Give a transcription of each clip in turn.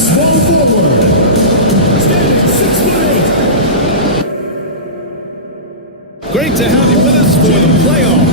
Small forward. Standing 6'8". Great to have you with us for the playoff.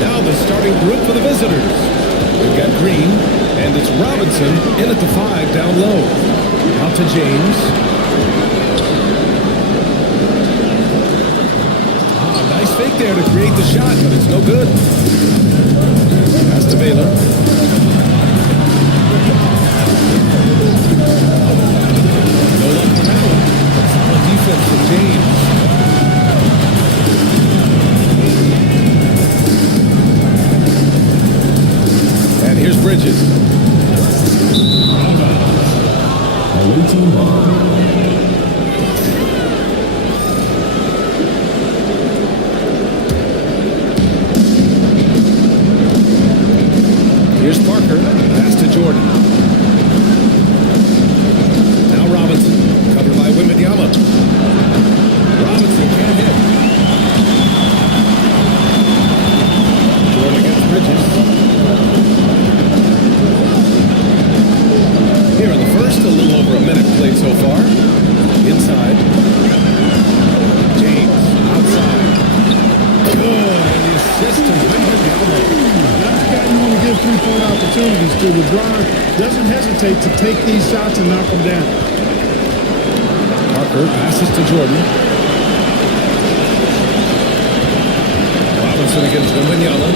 Now the starting group for the visitors. We've got Green, and it's Robinson in at the 5 down low. Out to James. Nice fake there to create the shot, but it's no good. Pass to Baylor. No luck for that one. Solid defense from James. And here's Bridges. Here's Parker. Pass to Jordan. Now Robinson. Covered by Wembanyama. Robinson can't hit. Jordan against Bridges. Here in the first, a little over a minute played so far. Inside. James, outside. Good, and the assist to Wembanyama. That's the guy you want to give three-point opportunities to. LeBron doesn't hesitate to take these shots and knock them down. Parker passes to Jordan. Robinson against Wembanyama.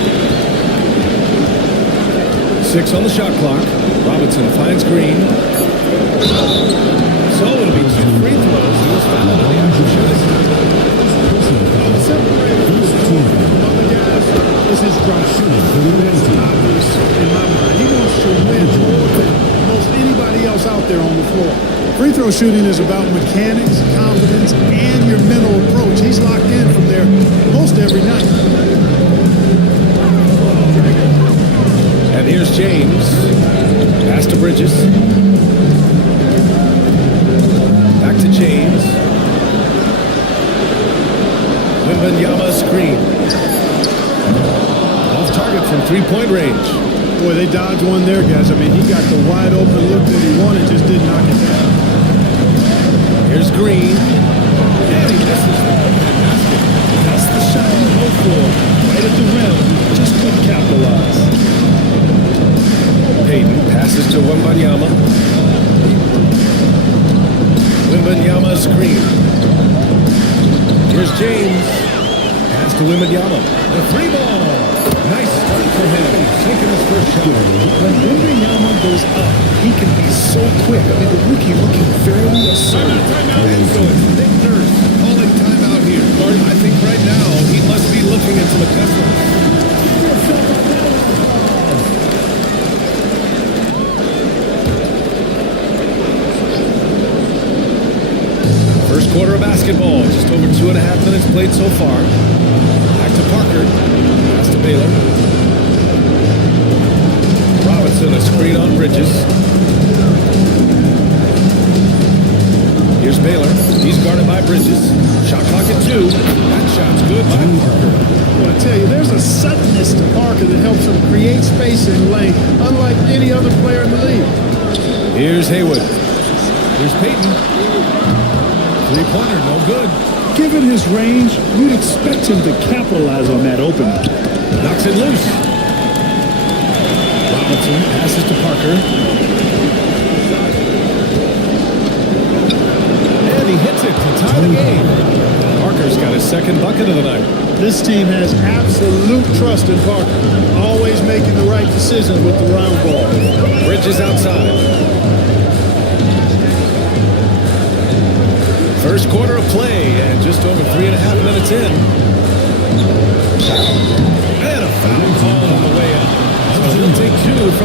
6 on the shot clock. Robinson finds Green. So it'll be 2 free throws. He was fouled on the after shot. This is drop shooting. That's obvious in my mind. He wants to win more than most anybody else out there on the floor. Free throw shooting is about mechanics, confidence, and your mental approach. He's locked in from there most every night. And here's James. Pass to Bridges. Back to James. Wembanyama screen. Off target from three-point range. Boy, they dodged one there, guys. I mean, he got the wide open look that he wanted, just didn't knock it down. Here's Green. And he misses the basket. That's the shot you hope for. Right at the rim. Just couldn't capitalize. Payton passes to Wembanyama. Wembanyama screen. Here's James. Pass to Wembanyama. The free ball. Nice start for him. Taking his first shot. When Wembanyama goes up, he can be so quick. I mean, the rookie looking fairly assertive. Timeout. So it's Nick Nurse calling timeout here. I think right now he must be looking at some adjustments. First quarter of basketball, just over 2.5 minutes played so far. Back to Parker, pass to Baylor. Robinson, a screen on Bridges. Here's Baylor, he's guarded by Bridges. Shot clock at 2, that shot's good by Parker. Well, I tell you, there's a suddenness to Parker that helps him create space in lane, unlike any other player in the league. Here's Haywood. Here's Payton. Three-pointer, no good. Given his range, you'd expect him to capitalize on that opening. Knocks it loose. Robinson passes to Parker. And he hits it to tie the game. Parker's got his second bucket of the night. This team has absolute trust in Parker, always making the right decisions with the round ball. Bridges outside. First quarter of play, and just over 3.5 minutes in. And a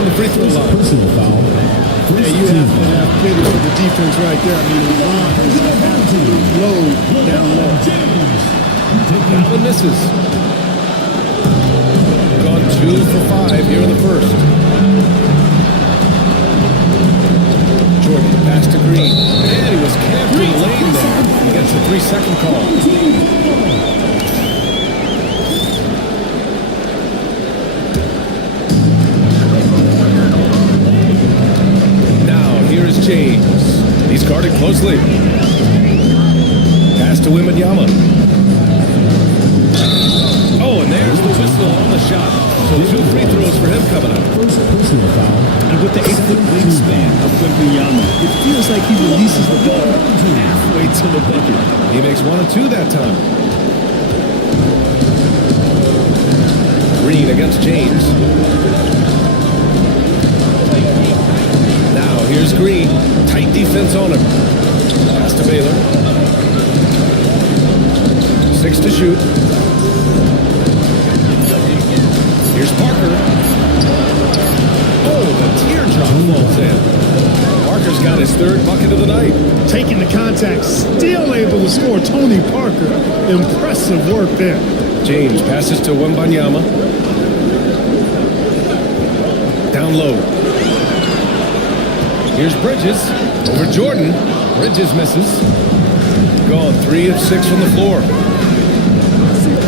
the free throw line. Personal foul. Yeah, you have to have pity for the defense right there. I mean, LeBron is an absolute load down low. Allen misses. Gone 2 for 5 here in the first. Jordan, the pass to Green. And he was camped in the lane there. He gets the 3-second call. Now, here is James. He's guarded closely. Pass to Wembanyama. Oh, and there's the whistle on the shot. So 2 free throws for him coming up. First personal foul. And with the 8-foot wingspan of Wembanyama, it feels like he releases the ball halfway to the bucket. He makes 1 of 2 that time. Green against James. Now here's Green. Tight defense on him. Pass to Baylor. 6 to shoot. Here's Parker. Oh, the teardrop falls in. Parker's got his 3rd bucket of the night. Taking the contact, still able to score. Tony Parker, impressive work there. James passes to Wembanyama. Down low. Here's Bridges. Over Jordan. Bridges misses. Gone 3 of 6 from the floor.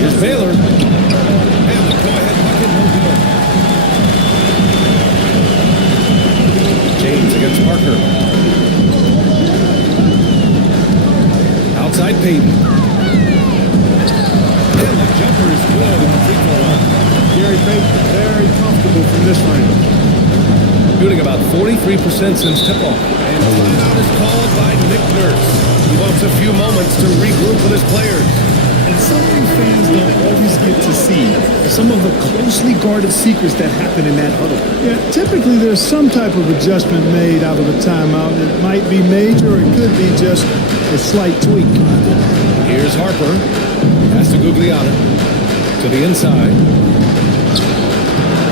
Here's Baylor. And the go-ahead bucket, no good. James against Parker. Outside Payton. And the jumper is good in the free throw line. Gary Payton, very comfortable from this range. Shooting about 43% since tip-off. And timeout is called by Nick Nurse. He wants a few moments to regroup with his players. And something fans don't always get to see some of the closely guarded secrets that happen in that huddle. Yeah, typically there's some type of adjustment made out of a timeout. It might be major, or it could be just a slight tweak. Here's Harper. Pass to Gugliotta. To the inside.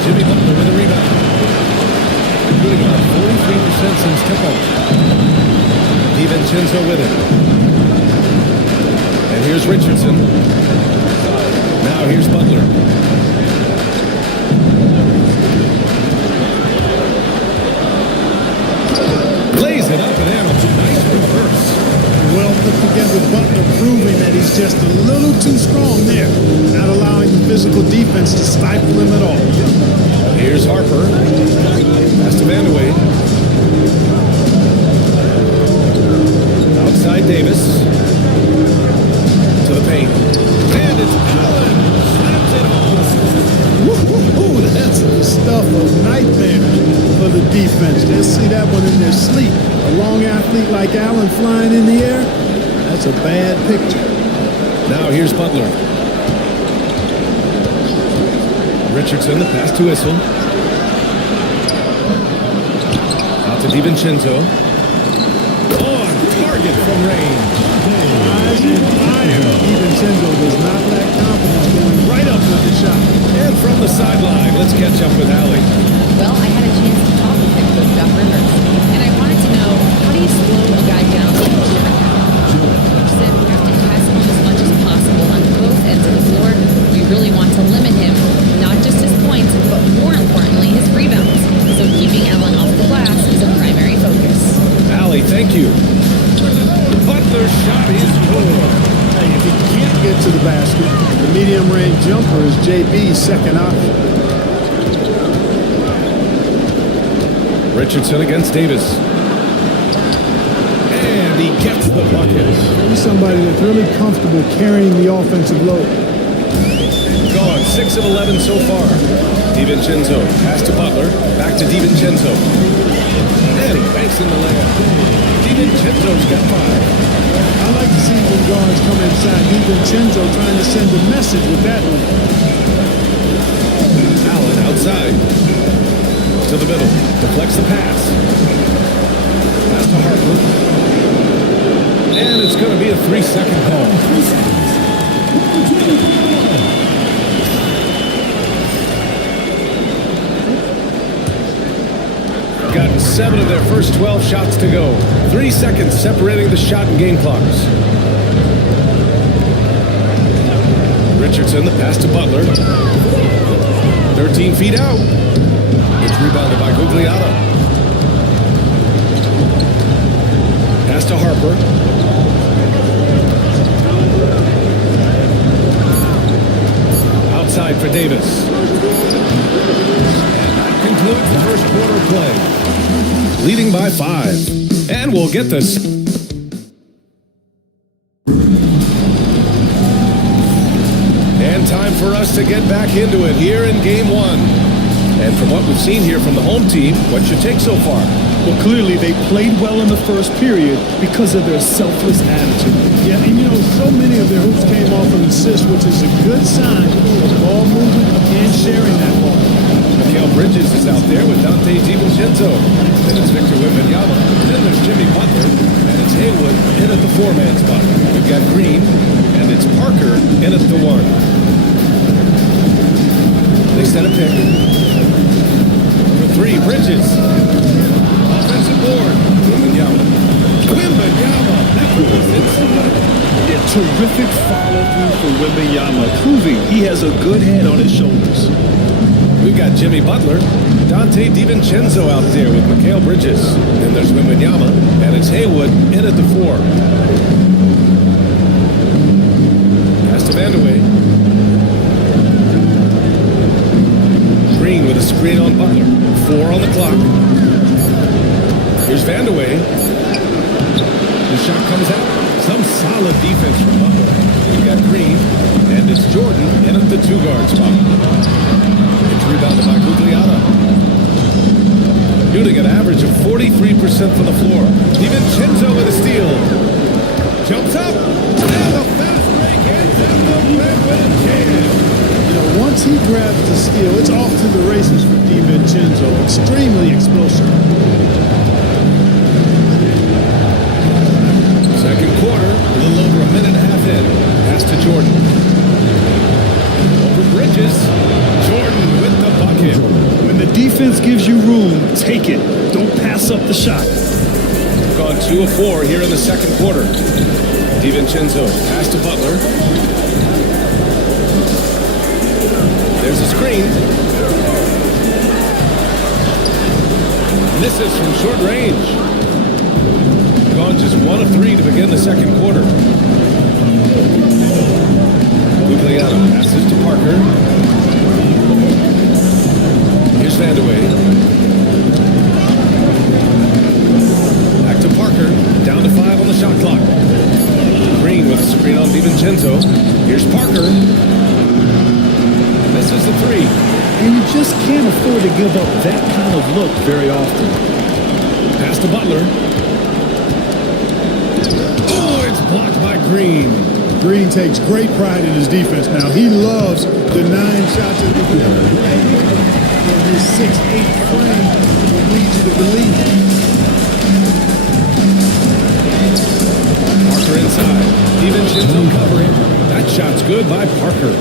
Jimmy Butler with a rebound. Shooting about 43% since tip-off. DiVincenzo with it. And here's Richardson. Now here's Butler. Lays it up and in. Nice reverse. Well put together Butler, proving that he's just a little too strong there, not allowing the physical defense to stifle him at all. Here's Harper. Pass to Vandeweghe. Outside Davis. To the paint. And it's Allen. Slaps it home. Woo-hoo-hoo, that's the stuff of nightmare for the defense. They'll see that one in their sleep. A long athlete like Allen flying in the air, that's a bad picture. Now here's Butler. Richardson, the pass to Issel. Out to DiVincenzo. On target from range. Eyes and fire. DiVincenzo does not lack confidence, going right up with the shot. And from the sideline, let's catch up with Allie. Well, I had a chance to talk with head coach Doc Rivers, and I wanted to know, how do you slow a guy down to the shot? Coach said we have to pass him as much as possible on both ends of the floor. We really want to limit him, not just his points, but more importantly, his rebounds. So keeping Allen off the glass is a primary focus. Allie, thank you. Butler's shot is good. Hey, if he can't get to the basket, the medium-range jumper is JB's second option. Richardson against Davis. And he gets the bucket. He's somebody that's really comfortable carrying the offensive load. Gone 6 of 11 so far. DiVincenzo pass to Butler. Back to DiVincenzo. And he banks in the layup. DiVincenzo's got 5. I like to see when guards come inside. DiVincenzo trying to send a message with that one. Allen outside. To the middle. Deflects the pass. Pass to Harper. And it's going to be a 3-second call. 7 of their first 12 shots to go. 3 seconds separating the shot and game clocks. Richardson, the pass to Butler. 13 feet out. It's rebounded by Gugliotta. Pass to Harper. Outside for Davis. And that concludes the first quarter play. Leading by 5. And we'll get this. And time for us to get back into it here in game 1. And from what we've seen here from the home team, what's your take so far? Well, clearly they played well in the first period because of their selfless attitude. Yeah, and so many of their hoops came off an assist, which is a good sign of ball movement and sharing that ball. Mikal Bridges is out there with Dante DiVincenzo. Then it's Victor Wembanyama. Then there's Jimmy Butler. And it's Haywood in at the 4-man spot. We've got Green. And it's Parker in at the 1. They set a pick. For 3, Bridges. Offensive board. Wembanyama. That was inside. A terrific follow-through for Wembanyama, proving he has a good head on his shoulders. We've got Jimmy Butler, Dante DiVincenzo out there with Mikal Bridges. Then there's Wembanyama, and it's Haywood in at the 4. Pass to Vandeweghe. Green with a screen on Butler. 4 on the clock. Here's Vandeweghe. The shot comes out. Some solid defense from Butler. We've got Green, and it's Jordan in at the 2-guard spot. It's rebounded by Gugliotta. Shooting an average of 43% from the floor. DiVincenzo with a steal. Jumps up. And a fast break ends at the rim with a jam. Once he grabs the steal, it's off to the races for DiVincenzo. Extremely explosive. Second quarter, a little over a minute and a half in. Pass to Jordan. Over Bridges. Jordan with the bucket. When the defense gives you room, take it. Don't pass up the shot. Gone 2 of 4 here in the second quarter. DiVincenzo, pass to Butler. There's a screen. Misses from short range. Gone just 1 of 3 to begin the second quarter. Gugliotta passes to Parker. Here's Vandeweghe. Back to Parker. Down to 5 on the shot clock. Green with a screen on DiVincenzo. Here's Parker. Misses the 3. And you just can't afford to give up that kind of look very often. Pass to Butler. Oh, it's blocked by Green. Green takes great pride in his defense now. He loves the 9 shots at the rim. And his 6'8" frame will lead you to believe it. Parker inside. DiVincenzo covering. That shot's good by Parker.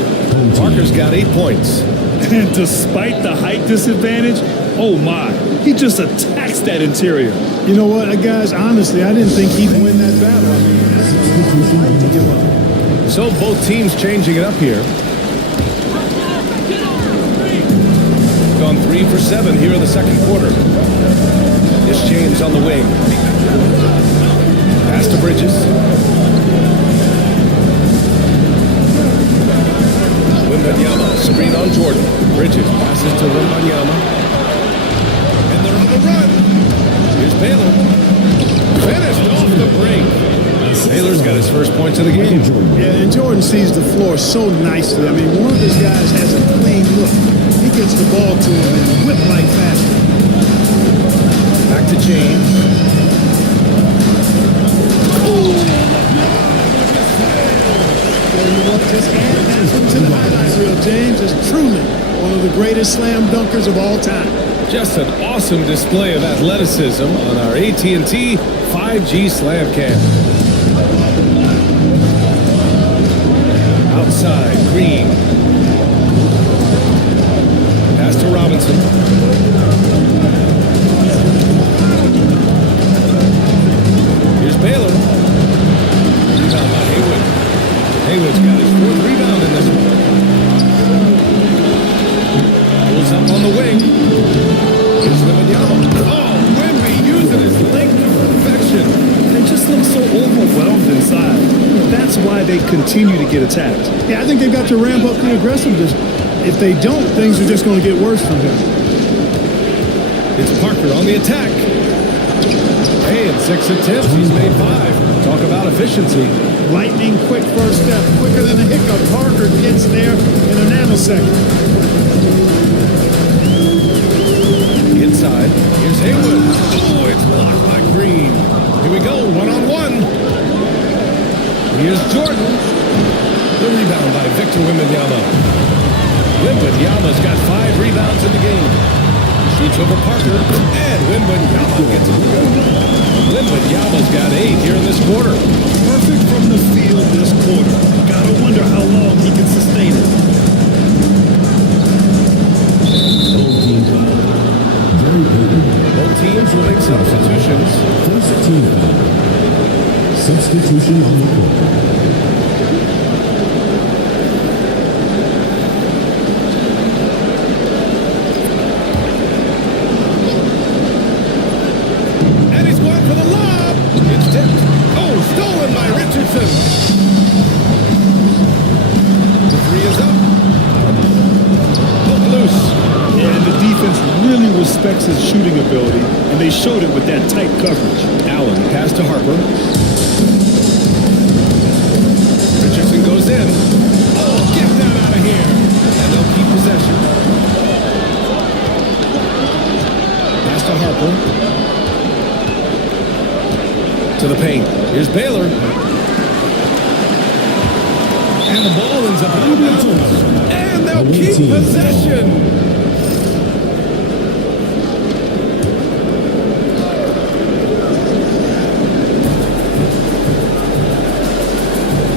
Parker's got 8 points. And despite the height disadvantage, oh my, he just attacks that interior. You know what, guys? Honestly, I didn't think he'd win that battle. I mean, that's hard to give up. So both teams changing it up here. Gone 3 for 7 here in the second quarter. Here's James on the wing. Pass to Bridges. Wembanyama, screen on Jordan. Bridges passes to Wembanyama. And they're on the run. Here's Baylor. Finished off the break. Baylor's got his first points of the game. Yeah, and Jordan sees the floor so nicely. I mean, one of his guys has a clean look. He gets the ball to him in whip-like fashion. Back to James. Just add that one to the highlight reel. James is truly one of the greatest slam dunkers of all time. Just an awesome display of athleticism on our AT&T 5G Slam Cam. Outside, Green. Pass to Robinson. they continue to get attacked. Yeah, I think they've got to ramp up the aggressiveness. If they don't, things are just going to get worse from them. It's Parker on the attack. Hey, in 6 attempts, he's made 5. Talk about efficiency. Lightning quick first step, quicker than a hiccup. Parker gets there in a nanosecond. Inside, here's Haywood. Oh, it's blocked by Green. Here we go, one-on-one. Here's Jordan. The rebound by Victor Wembanyama. Wembanyama's got 5 rebounds in the game. Shoots over Parker, and Wembanyama gets it. Wembanyama's got 8 here in this quarter. Perfect from the field this quarter. Gotta wonder how long he can sustain it. Both teams will make substitutions. First team foul. Substitution on the court. And he's going for the lob. It's tipped. Oh, stolen by Richardson. The 3 is up. Hook loose. Yeah, and the defense really respects his shooting ability, and they showed it with that tight coverage. Allen pass to Harper. Richardson goes in. Oh, get that out of here. And they'll keep possession. Pass to Harper. To the paint. Here's Baylor. And the ball ends up out of bounds. And they'll keep possession.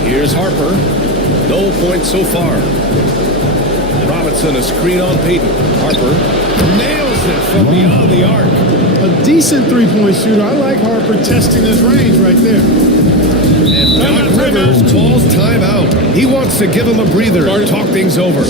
Here's Harper. No points so far. Robinson, a screen on Peyton. Harper nails it from beyond the arc. A decent three-point shooter. I like Harper testing his range right there. And Doc Rivers calls timeout. He wants to give him a breather and talk things over.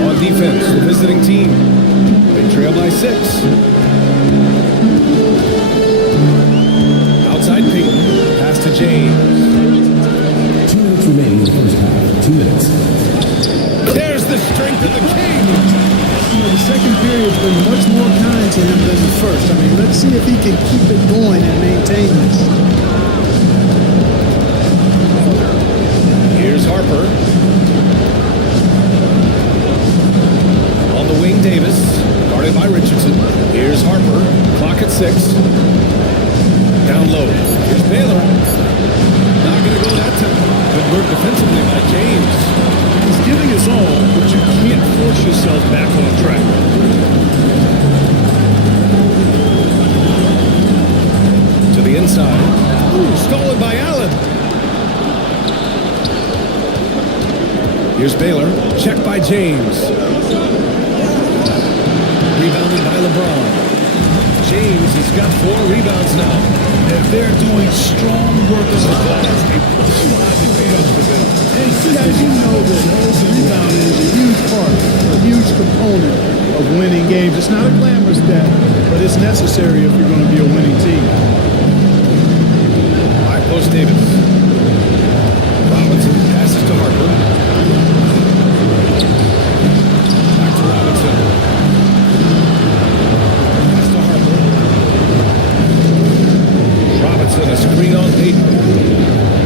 On defense, the visiting team. They trail by 6. Outside Peyton. Pass to James. 2 minutes remaining in the first half. 2 minutes. There's the strength of the King. You know, the second period's been much more kind to him than the first. I mean, let's see if he can keep it going and maintain this. Here's Harper. On the wing, Davis. Guarded by Richardson. Here's Harper. Clock at 6. Down low. Here's Baylor. Not going to go that time. Good work defensively by James. He's giving his all, but you can't force yourself back on track. To the inside. Ooh, stolen by Allen. Here's Baylor. Checked by James. Rebounded by LeBron. James has got 4 rebounds now. And they're doing strong work as a class. They strive to beat up the ball. And guys, you know that rebounding is a huge part, a huge component of winning games. It's not a glamorous stat, but it's necessary if you're going to be a winning team. High post Davis. Robinson passes to Harper. Back to Robinson. Pass to Harper. Robinson, a screen on Peyton.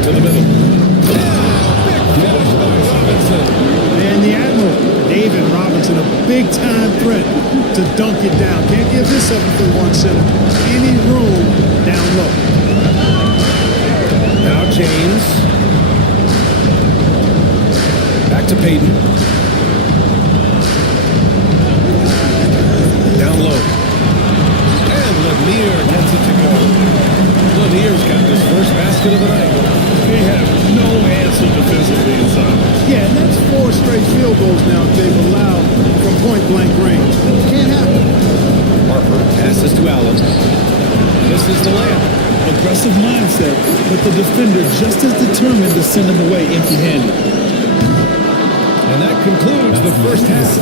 To the middle. Big finish by Robinson. And the Admiral, David Robinson, a big-time threat to dunk it down. Can't give this up for 1 center. Any room down low. Now James. Back to Peyton. Down low. And Lanier gets it to go. Lanier's got his first basket of the night. They have no answer defensively inside. Yeah, and that's 4 straight field goals now they've allowed from point-blank range. Can't happen. Harper passes to Allen. Misses the layup. Aggressive mindset, but the defender just as determined to send him away empty-handed. And that concludes the first half.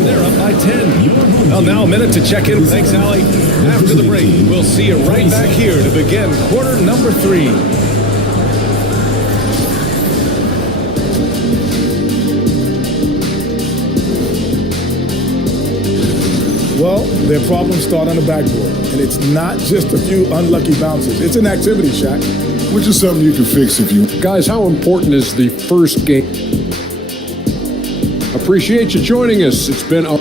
They're up by 10. Well, now a minute to check in. Thanks, Allie. After the break, we'll see you right back here to begin quarter number 3. Well, their problems start on the backboard. And it's not just a few unlucky bounces. It's an activity, Shaq. Which is something you can fix if you... Guys, how important is the first game? Appreciate you joining us. It's been a... And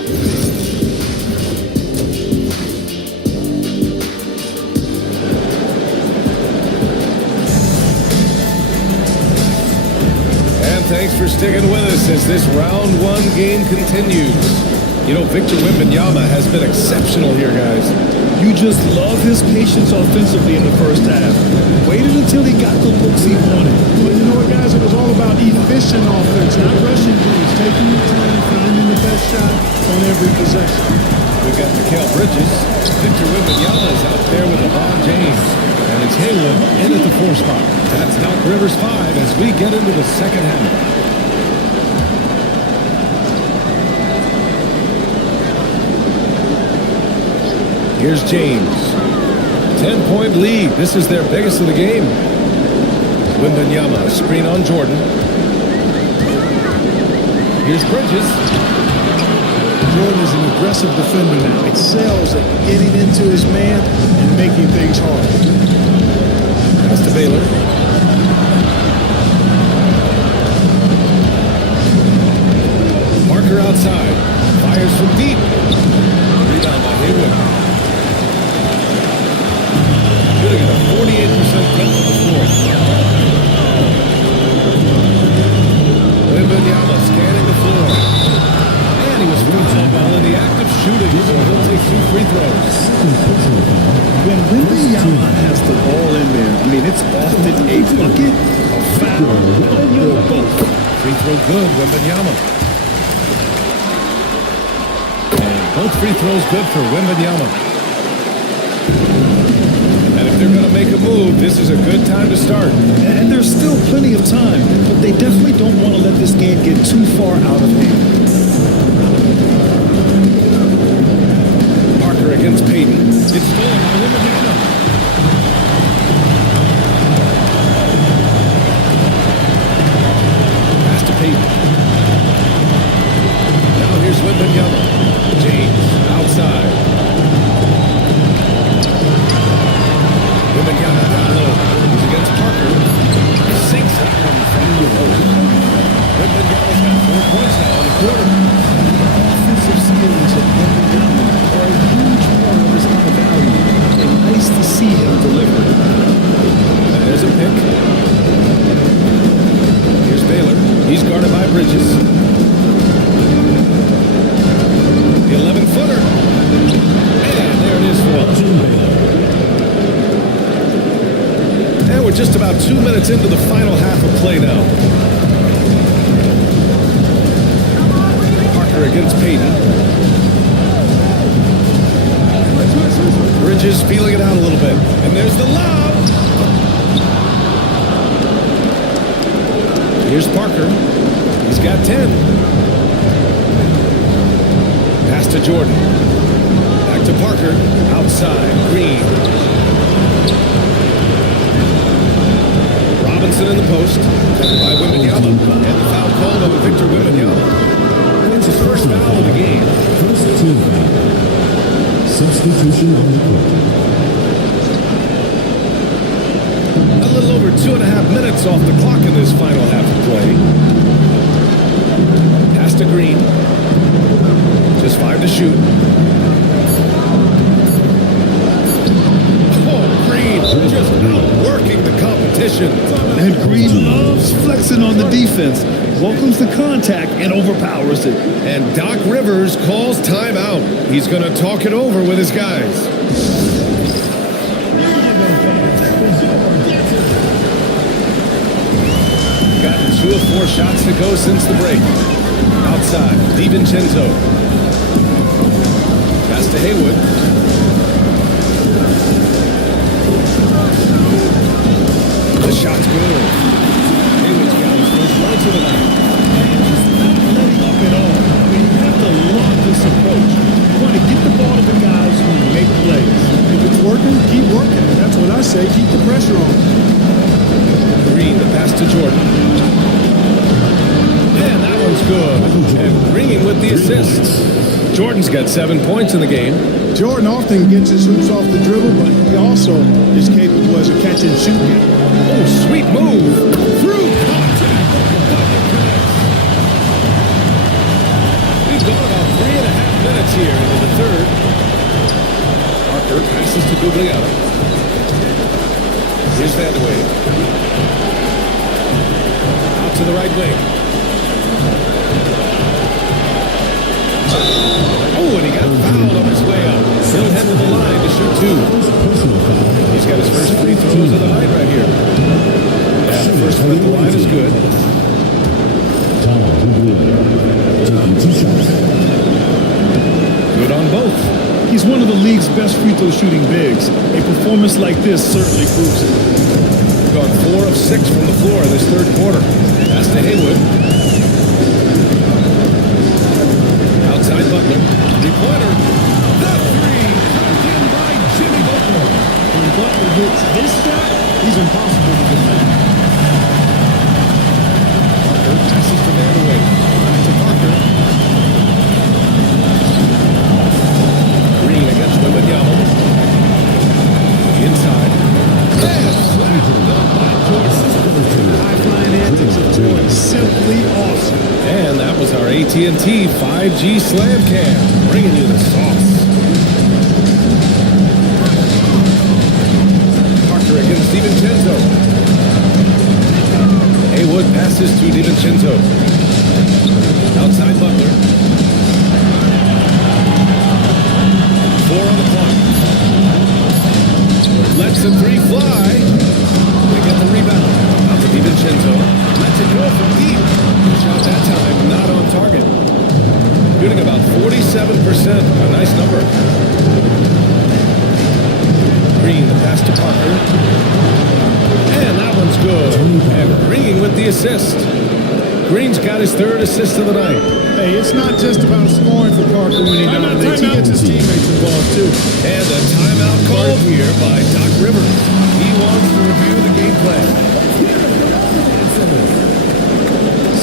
thanks for sticking with us as this round 1 game continues. You know, Victor Wembanyama has been exceptional here, guys. You just love his patience offensively in the first half. Waited until he got the looks he wanted. Well, you know what, guys? It was all about efficient offense, not rushing things, taking your time, finding the best shot on every possession. We've got Mikal Bridges. Victor Wembanyama is out there with LeBron James. And it's Haywood in at the 4 spot. That's Doc Rivers 5 as we get into the second half. Here's James. 10-point lead. This is their biggest of the game. Wembanyama, screen on Jordan. Here's Bridges. Jordan is an aggressive defender now. Excels at getting into his man and making things hard. Pass to Baylor. Parker outside. Fires from deep. Rebound by Haywood. Shooting at a 48% clip to the floor. Wembanyama scanning the floor. And he was fouled while in the act of shooting, so he'll take 2 free throws. When Wembanyama has the ball in there, I mean, it's often a bucket, a foul, or both. Free throw good, Wembanyama. And both free throws good for Wembanyama. And if they're going to make a move, this is a good time to start. And there's still plenty of time, but they definitely don't want to let this game get too far out of hand. Parker against Payton. It's stolen by Wembanyama. Pass to Payton. Now here's Wembanyama. James outside. Wembanyama down low. He's against Parker. Sinks that one from the post. Wembanyama's got 4 points now in the quarter. Offensive skills of Wembanyama are a huge part of his high value, and nice to see him deliver. And there's a pick. Here's Baylor. He's guarded by Bridges. The 11-footer. And there it is for him. And we're just about 2 minutes into the final half of play now. Parker against Payton. Bridges feeling it out a little bit. And there's the lob. Here's Parker. He's got 10. Pass to Jordan. Back to Parker. Outside. Green. Robinson in the post, covered by Wembanyama, and the foul called on Victor Wembanyama. It's his first foul of the game. First team foul. Substitution on the court. A little over 2.5 minutes off the clock in this final half of play. Pass to Green. Just 5 to shoot. Oh, Green just outworking the competition. And Green loves flexing on the defense, welcomes the contact, and overpowers it. And Doc Rivers calls timeout. He's going to talk it over with his guys. Gotten 2 of 4 shots to go since the break. Outside, DiVincenzo. Pass to Haywood. The shot's good. Haywood's got his first points of the night. Just not letting up at all. I mean, you have to love this approach. You want to get the ball to the guys who make plays. If it's working, keep working. That's what I say. Keep the pressure on. Green, the pass to Jordan. And that one's good. And Green with the assists. Jordan's got 7 points in the game. Jordan often gets his hoops off the dribble, but he also is capable as a catch and shoot guy. Oh, sweet move. Through contact. We've gone about 3.5 minutes here into the third. Parker passes to Guglielmo. Here's Vandeweghe. Out to the right wing. Oh, and he got fouled on his way up. He'll head to the line to shoot two. He's got his first free throws of the night right here. And the first one at the line is good. Taking 2 shots. Good on both. He's one of the league's best free throw shooting bigs. A performance like this certainly proves it. Gone 4 of 6 from the floor in this third quarter. Pass to Haywood. Outside Butler. Three-pointer. The three. Knocked in by Jimmy Butler. When Butler hits this shot, he's impossible to defend. Parker passes to Vandeweghe. Back to Parker. Green against Wembanyama. Inside. And slammed up by Jordan. High-flying antics of Jordan, simply awesome. And that was our AT&T 5G Slam Cam, bringing you the sauce. Parker against DiVincenzo. Haywood passes to DiVincenzo. Outside Butler. 4 on the clock. Lets the three fly. They get the rebound. Out to DiVincenzo. Lets it go from deep. Shot that time, not on target. Shooting about 47%. A nice number. Green, the pass to Parker. And that one's good. And Green with the assist. Green's got his 3rd assist of the night. Hey, it's not just about scoring for Parker when he dominates. He gets his teammates involved, too. And a timeout called here by Doc Rivers. He wants to review the game plan.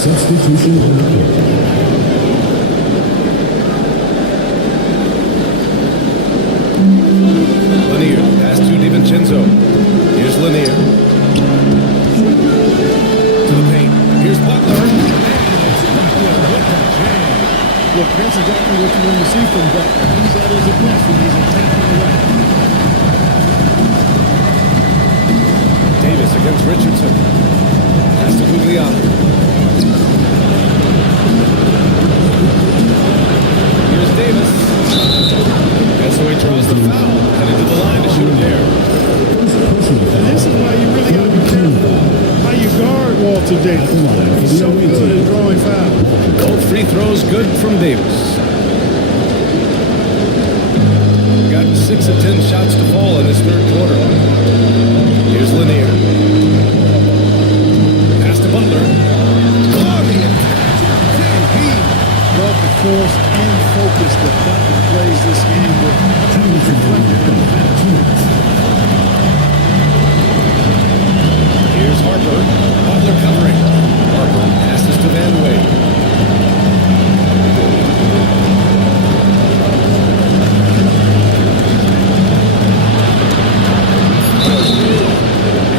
Substitution on the court. Lanier, pass to DiVincenzo. Here's Lanier. To the paint. Here's Butler. Look, that's exactly what you want to see from Butler. He's at his best when he's attacking the rack. Davis against Richardson. Pass to Guglielmo. Here's Davis. And so he draws the foul. Headed to the line to shoot him there. And this is why you really got to be careful how you guard Walter Davis. He's so good at drawing fouls. Both free throws good from Davis. Got 6 of 10 shots to fall in this third quarter. Here's Lanier. Pass to Butler. Love the force and focus that Butler plays this game with. That was reflected in the finish. Here's Harper. Butler covering. Harper passes to Vandeweghe.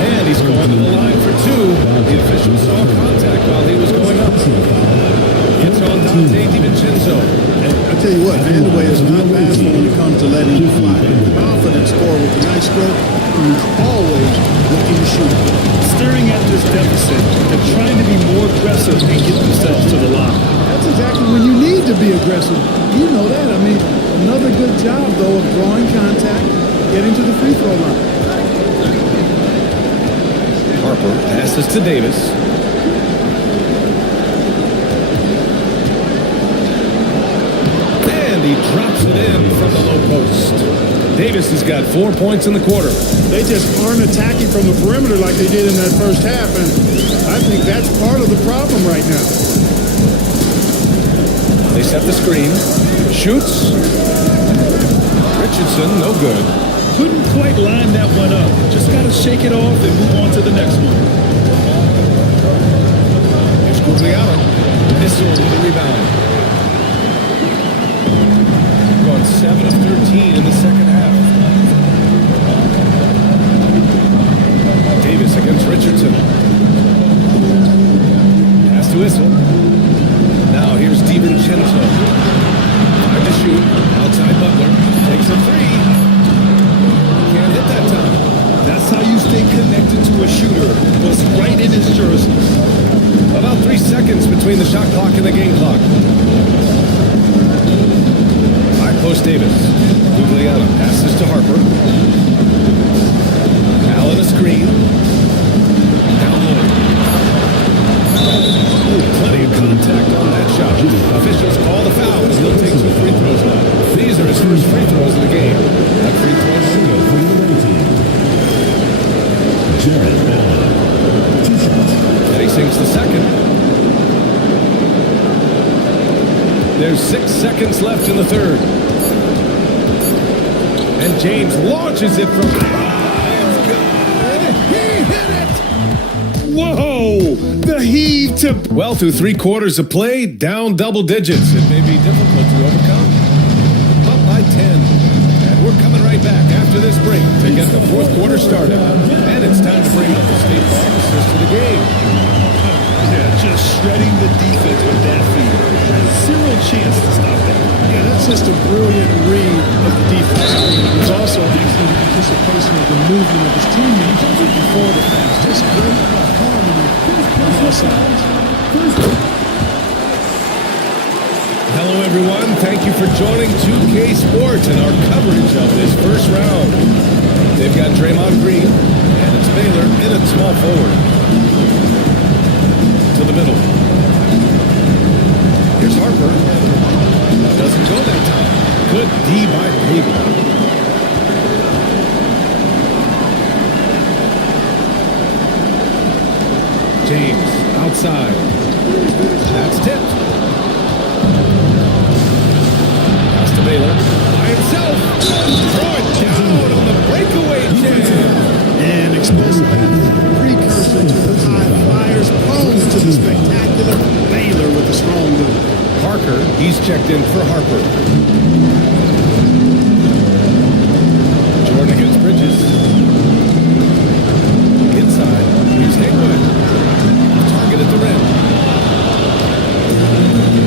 And he's going to the line for 2. The official saw contact while he was going up. It's on Dante DiVincenzo. And I tell you what, Vandeweghe is not bashful when it comes to letting you fly. Confident scorer with a nice stroke, who's always looking to shoot. Staring at this deficit, they're trying to be more aggressive and get themselves to the line. That's exactly when you need to be aggressive. You know that. I mean, another good job, though, of drawing contact, getting to the free throw line. Harper passes to Davis. And he drops it in from the low post. Davis has got 4 points in the quarter. They just aren't attacking from the perimeter like they did in that first half, and I think that's part of the problem right now. They set the screen. Shoots. Richardson, no good. Couldn't quite line that one up. Just got to shake it off and move on to the next one. Here's Guglielmo. Missile with the rebound. Gone 7 of 13 in the second half. Davis against Richardson. Pass to Issel. Now here's DiVincenzo. Time to shoot. Outside Butler. Takes a three. Can't hit that time. That's how you stay connected to a shooter. Goes right in his jersey. About 3 seconds between the shot clock and the game clock. High post Davis. Guglielmo passes to Harper. Allen a screen. Down low. Ooh, plenty of contact on that shot. Officials call the foul. He'll take 2 free throws now. These are his first free throws in the game. That free throw is good. Jared Allen. 2 shots. And he sinks the second. There's 6 seconds left in the third. And James launches it from... It's good! He hit it! Whoa! The heave to... Well, through 3 quarters of play, down double digits. It may be difficult to overcome. Up by 10. And we're coming right back after this break to get the fourth quarter started. And it's time to bring up the state pharmacist to the game. Yeah, just shredding the defense with that feed. Zero chance to stop that. Yeah, that's just a brilliant read of the defense. It was also excellent anticipation of the movement of his teammates before the pass. Just great harmony on all sides. Hello, everyone. Thank you for joining 2K Sports and our coverage of this first round. They've got Draymond Green, and it's Baylor in at small forward. To the middle. Here's Harper. Doesn't go that time. Good D by Payton. James outside. That's tipped. Pass to Baylor. By himself. Throw it down on the breakaway jam. And explosive athlete, precursor to the high flyers, prone to the spectacular Baylor with a strong move. Parker, he's checked in for Harper. Jordan against Bridges. Inside, here's Haywood. Target at the rim.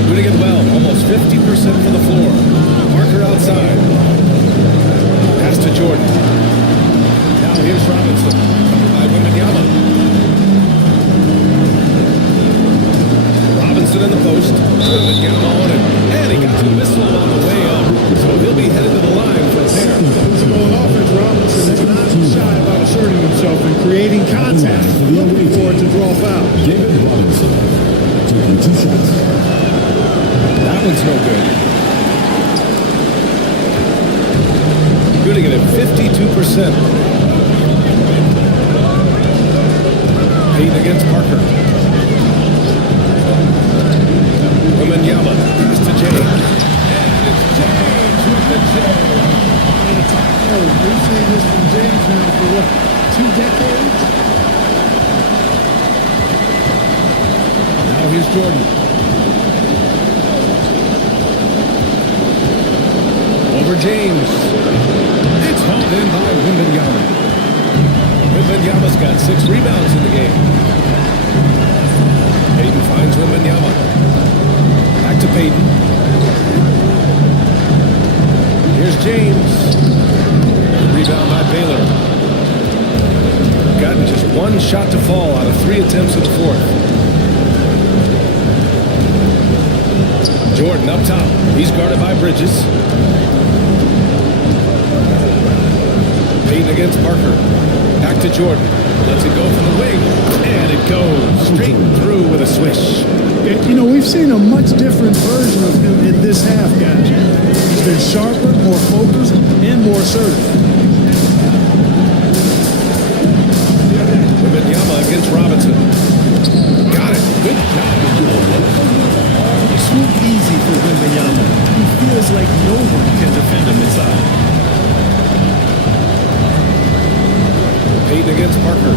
Doing it well, almost 50% from the floor. Parker outside. Pass to Jordan. Now here's Robinson. By Wembanyama. Robinson in the post. Wembanyama on it. And he got the whistle on the way up. So he'll be headed to the line for a pair. So on offense, Robinson is not shy about asserting himself and creating contact, looking for it to draw foul. David Robinson. Taking 2 shots. That one's no good. Shooting it at 52%. Payton against Parker. Wembanyama pass to James. And it's James with the jam. Oh, we've seen this from James now for what, 2 decades? Now here's Jordan. Over James. It's hauled in by Wembanyama. Wembanyama's got 6 rebounds in the game. Payton finds Wembanyama. Back to Payton. Here's James. Rebound by Baylor. Gotten just 1 shot to fall out of 3 attempts in the fourth. Jordan up top. He's guarded by Bridges. Payton against Parker. Back to Jordan. Lets it go from the wing. And it goes straight through with a swish. You know, we've seen a much different version of him in this half, guys. He's been sharper, more focused, and more assertive. Wembanyama against Robinson. Got it. Good job. It's too easy for Wembanyama. He feels like no one can defend him inside. Payton against Parker.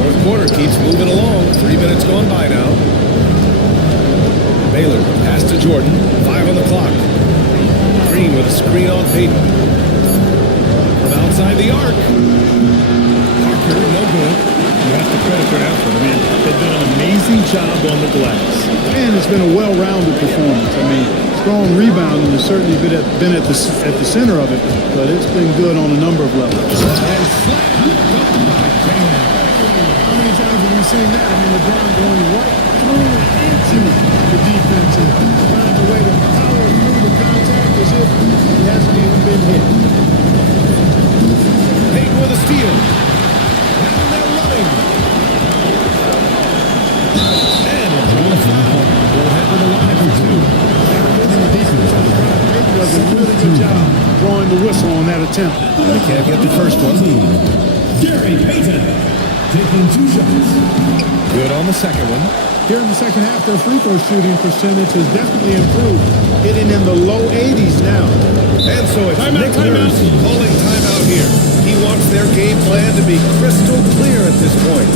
Fourth quarter keeps moving along. 3 minutes gone by now. Baylor pass to Jordan. 5 on the clock. Green with a screen on Payton. From outside the arc. Parker, no good. You have to credit their effort. I mean, they've done an amazing job on the glass. And it's been a well-rounded performance. I mean, strong rebounding has certainly been at the center of it, but it's been good on a number of levels. How many times have we seen that? I mean, LeBron going right through into the defense and finds a way to power through the contact as if he hasn't even been hit. Payton with a steal. And they're running. And a draw foul. They'll head to the line for 2. Payton does a really good job drawing the whistle on that attempt. And they can't get the first one. Gary Payton taking 2 shots. Good on the second one. Here in the second half, their free throw shooting percentage has definitely improved, hitting in the low 80s now. And so it's Timeout, Nick timeout. Nurse calling timeout here. He wants their game plan to be crystal clear at this point.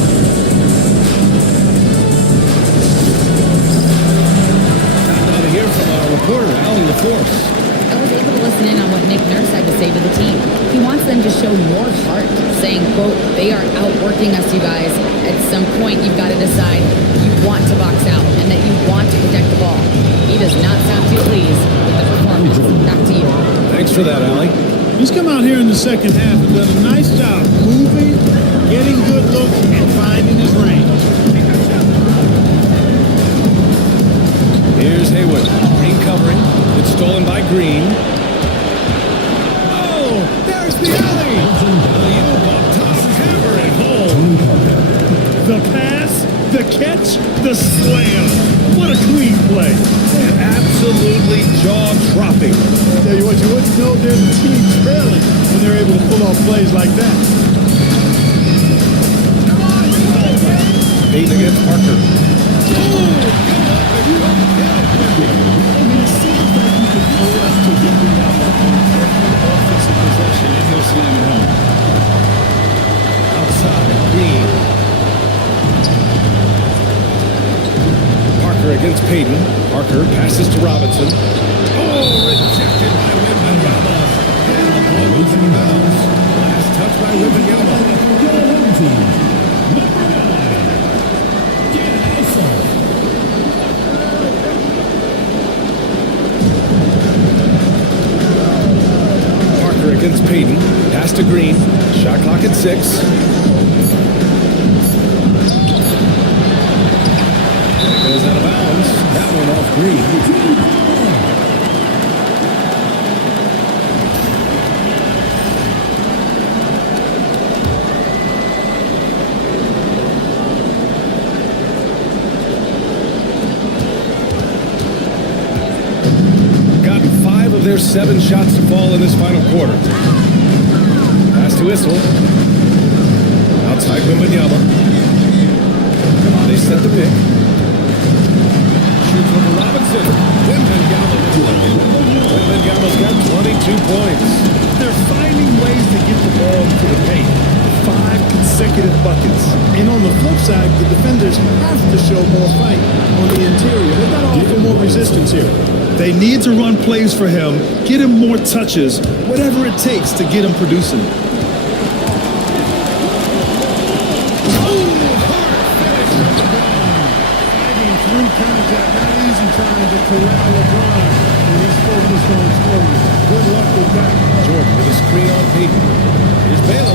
Time now to hear from our reporter, Allie LaForce. I was able to listen in on what Nick Nurse had to say to the team. He wants them to show more heart, saying, quote, they are outworking us, you guys. At some point, you've got to decide you want to box out and that you want to protect the ball. He does not sound too pleased with the performance. Back to you. Thanks for that, Allie. He's come out here in the second half and done a nice job moving, getting good looks, and finding his range. Here's Hayward. Green covering. It's stolen by Green. Oh, there's the alley. Alley-oop up top. Hammer it home. The pass, the catch, the slam. What a clean play. Absolutely jaw-dropping. Tell you what, you wouldn't know there's a team trailing when they're able to pull off plays like that. Payton against Parker. Outside, Green. Parker against Payton. Parker passes to Robinson. Oh, rejected by Wembanyama. And the ball goes in bounds. Last touch by Wembanyama. Parker against Payton. Pass to Green. Shot clock at 6. Goes out of bounds. That one off Green. Gotten 5 of their 7 shots to fall in this final quarter. Pass to Issel. Outside Wembanyama. They set the pick. Shoots over Robinson. Wembanyama's got 22 points. They're finding ways to get the ball to the paint. 5 consecutive buckets. And on the flip side, the defenders have to show more fight on the interior. They've got to offer more resistance here. They need to run plays for him, get him more touches, whatever it takes to get him producing. Fighting through contact, not easy trying to corral LeBron when he's focused on scoring. Good luck with that. Jordan with a screen on Payton. Here's Baylor.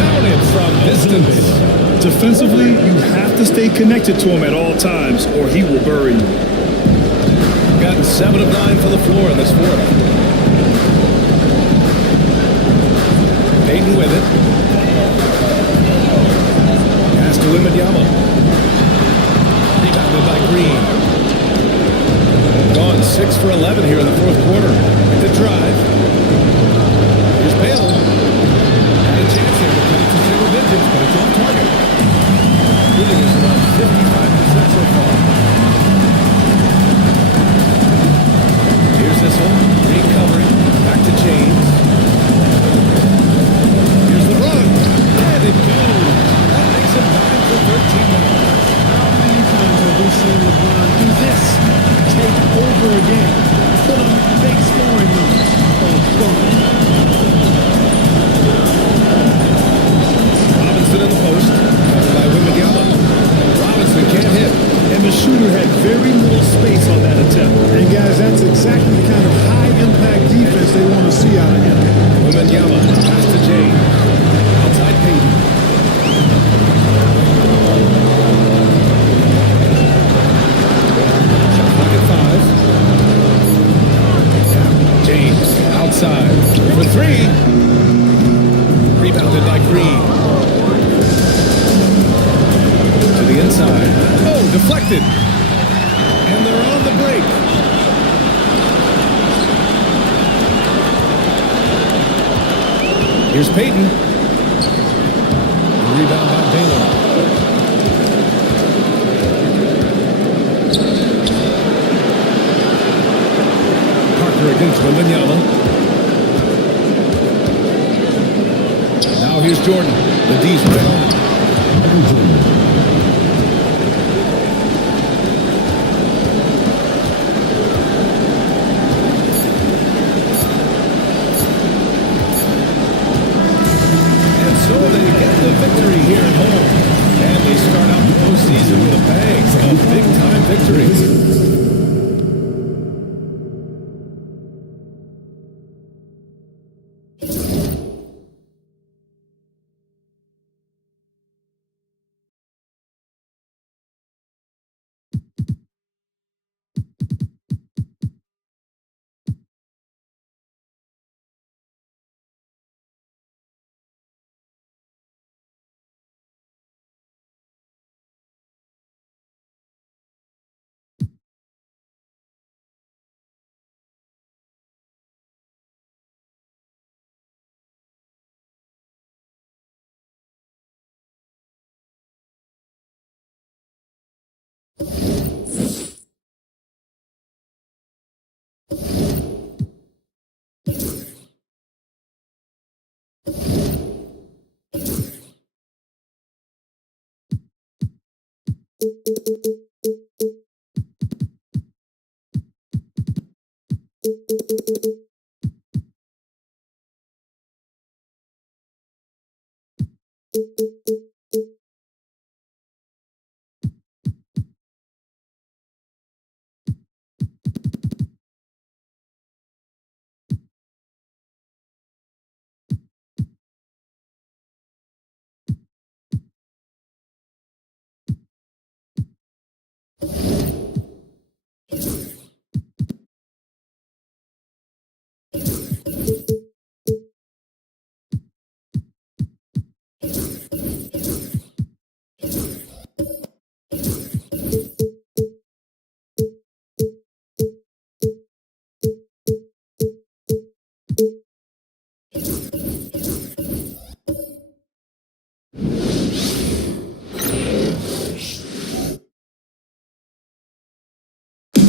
Counted from distance. Defensively, you have to stay connected to him at all times, or he will bury you. Gotten 7 of 9 for the floor in this fourth. Payton with it. Pass to Wembanyama. Rebounded by Green. gone 6 for 11 here in the fourth quarter. The drive. Here's Bale. Had a chance there to cut it to single digits, but it's on target. Shooting is around 55% so far. Here's this one. Green covering. Back to James. Here's the run. And it goes. That makes it 9 for 13 now. How many times have we seen LeBron do this? Take over a game. Put on big scoring numbers. Robinson in the post. Covered by Wembanyama. Robinson can't hit. And the shooter had very little space on that attempt. And guys, that's exactly the kind of high-impact defense they want to see out of him. Wembanyama. Pass to James. Outside Payton. Clock at 5. James outside for 3. Rebounded by Green. To the inside. Oh, deflected. And they're on the break. Here's Payton. Rebound by Baylor. Parker against Wembanyama. Now here's Jordan. The D's right on. And so they get the victory here at home. And they start out the postseason with a bang. A big-time victory.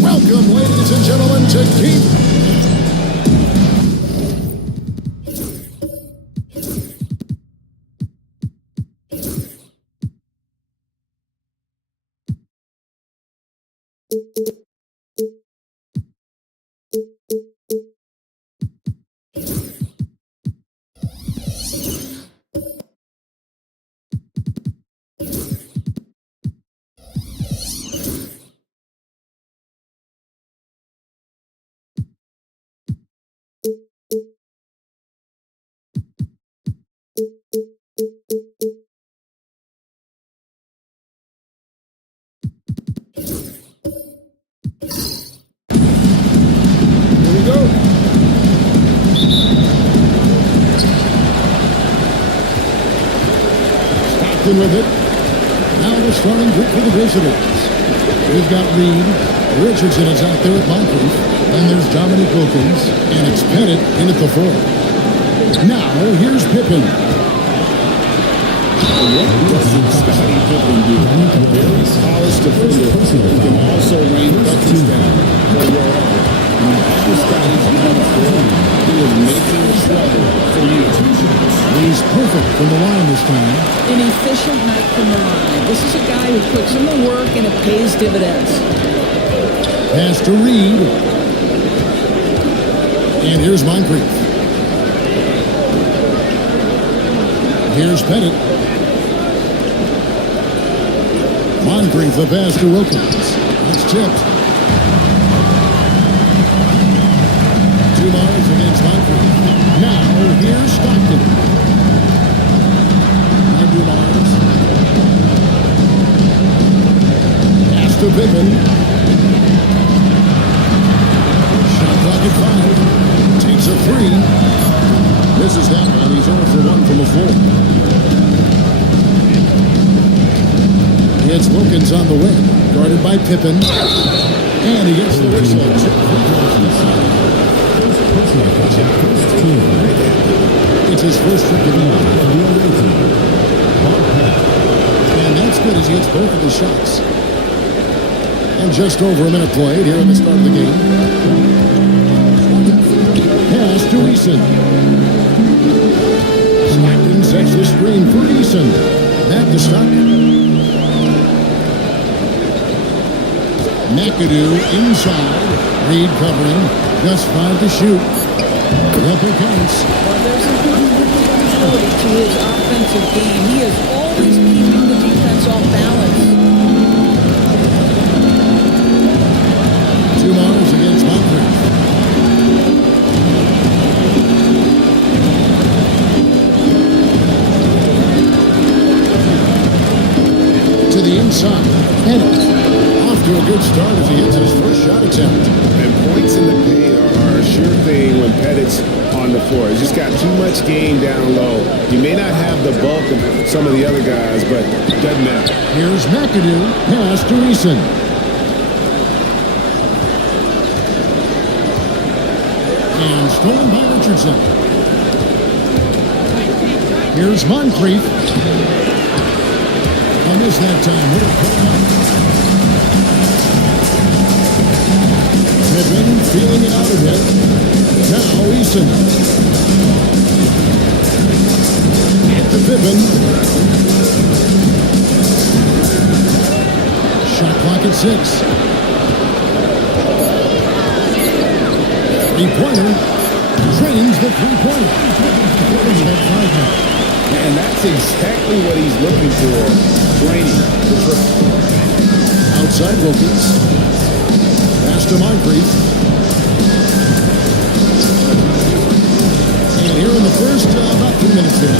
Welcome, ladies and gentlemen, to Keith. With it. Now the starting group for the visitors. We've got Reed. Richardson is out there at Moncrief. And there's Dominic Wilkins. And it's Pettit in at the 4. Now, here's Pippen. What doesn't Scottie Pippen do? A very polished defender who can also rain buckets down for wherever. After Scottie's uniform, he was making the trouble for years. He's perfect from the line this time. An efficient night from the line. This is a guy who puts in the work and it pays dividends. Pass to Reed. And here's Moncrief. Here's Pettit. Moncrief, the pass to Wilkins. It's tipped. Dumars against Moncrief. Now, here's Stockton. Now Dumars. Pass to Pippen. Shot clock at 5. Takes a 3. Misses that one. He's 0 for 1 from the floor. It's Wilkins on the wing, guarded by Pippen, and he gets the whistle. It's his first trip to the line. And that's good as he hits both of the shots. And just over a minute played here at the start of the game. Pass to Eason. Stockton sets the screen for Eason. Back to Stockton. McAdoo inside. Reed covering. Just 5 to shoot. Upper counts. Well, there's a good quality to his offensive game. He is always keeping the defense off balance. Dumars against Moncrief. To the inside. Pettit. Off to a good start as he hits his first shot attempt. And points in the paint are a sure thing when Pettit's on the floor. He's just got too much game down low. He may not have the bulk of some of the other guys, but it doesn't matter. Here's McAdoo. Pass to Eason. And stolen by Richardson. Here's Moncrief. I missed that time. What a put him up. Pippen feeling it out a bit. Now Eason. At the Pippen. Shot clock at 6. Three-pointer. Drains the three-pointer. And that's exactly what he's looking for. Draining the triple. Outside Wilkins. Pass to Moncrief. And here in the first, about 2 minutes in.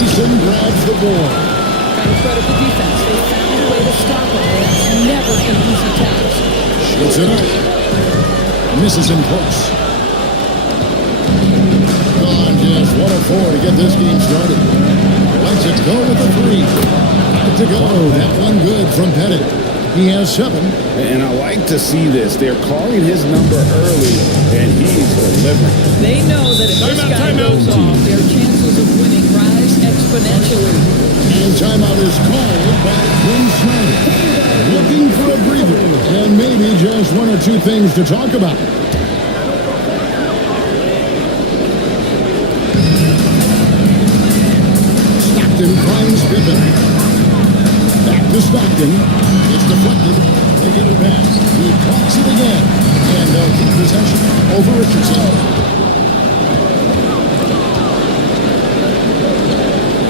Eason grabs the board. Gotta credit the defense. They found a way to stop him. It's never an easy task. Shoots it up. Misses him close. Gone just 104 to get this game started. Let's it go with the 3. Out to go. That one good from Pettit. He has 7. And I like to see this. They're calling his number early, and he's delivering. They know that if this guy goes off, their chances of winning rise exponentially. And timeout is called by Quinn Snyder. Looking for a breather and maybe just 1 or 2 things to talk about. Stockton finds Pippen. Back to Stockton. It's deflected. They get it back. He clocks it again. And they'll keep possession over Richardson.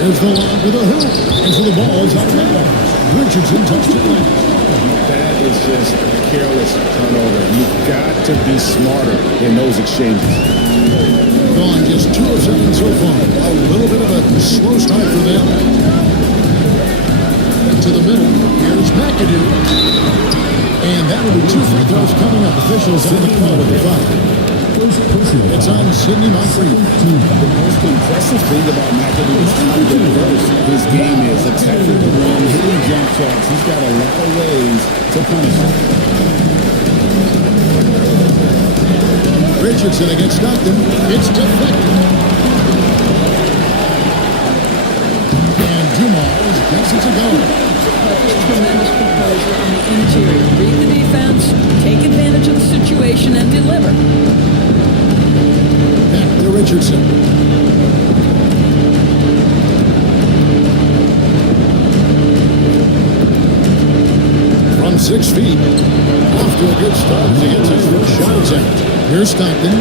There's the line to the hoop. And so the ball is out of bounds. Richardson touched it last. That is just a careless turnover. You've got to be smarter in those exchanges. Gone just 2 of 7 so far. A little bit of a slow start for them. To the middle, here's McAdoo. And that'll be 2 free throws coming up. Officials on the call with the foul. It's on Sidney Moncrief. The most impressive thing about McAdoo is how diverse his game is. Attacking the rim, hitting jump shots. He's got a lot of ways to punish him. Richardson against Stockton. It's deflected. And Dumars gets it to go. Tremendous composure on the interior. Read the defense, take advantage of the situation, and deliver. Back to Richardson. From 6 feet. Off to a good start. He gets his first shot attempt. Here's Stockton.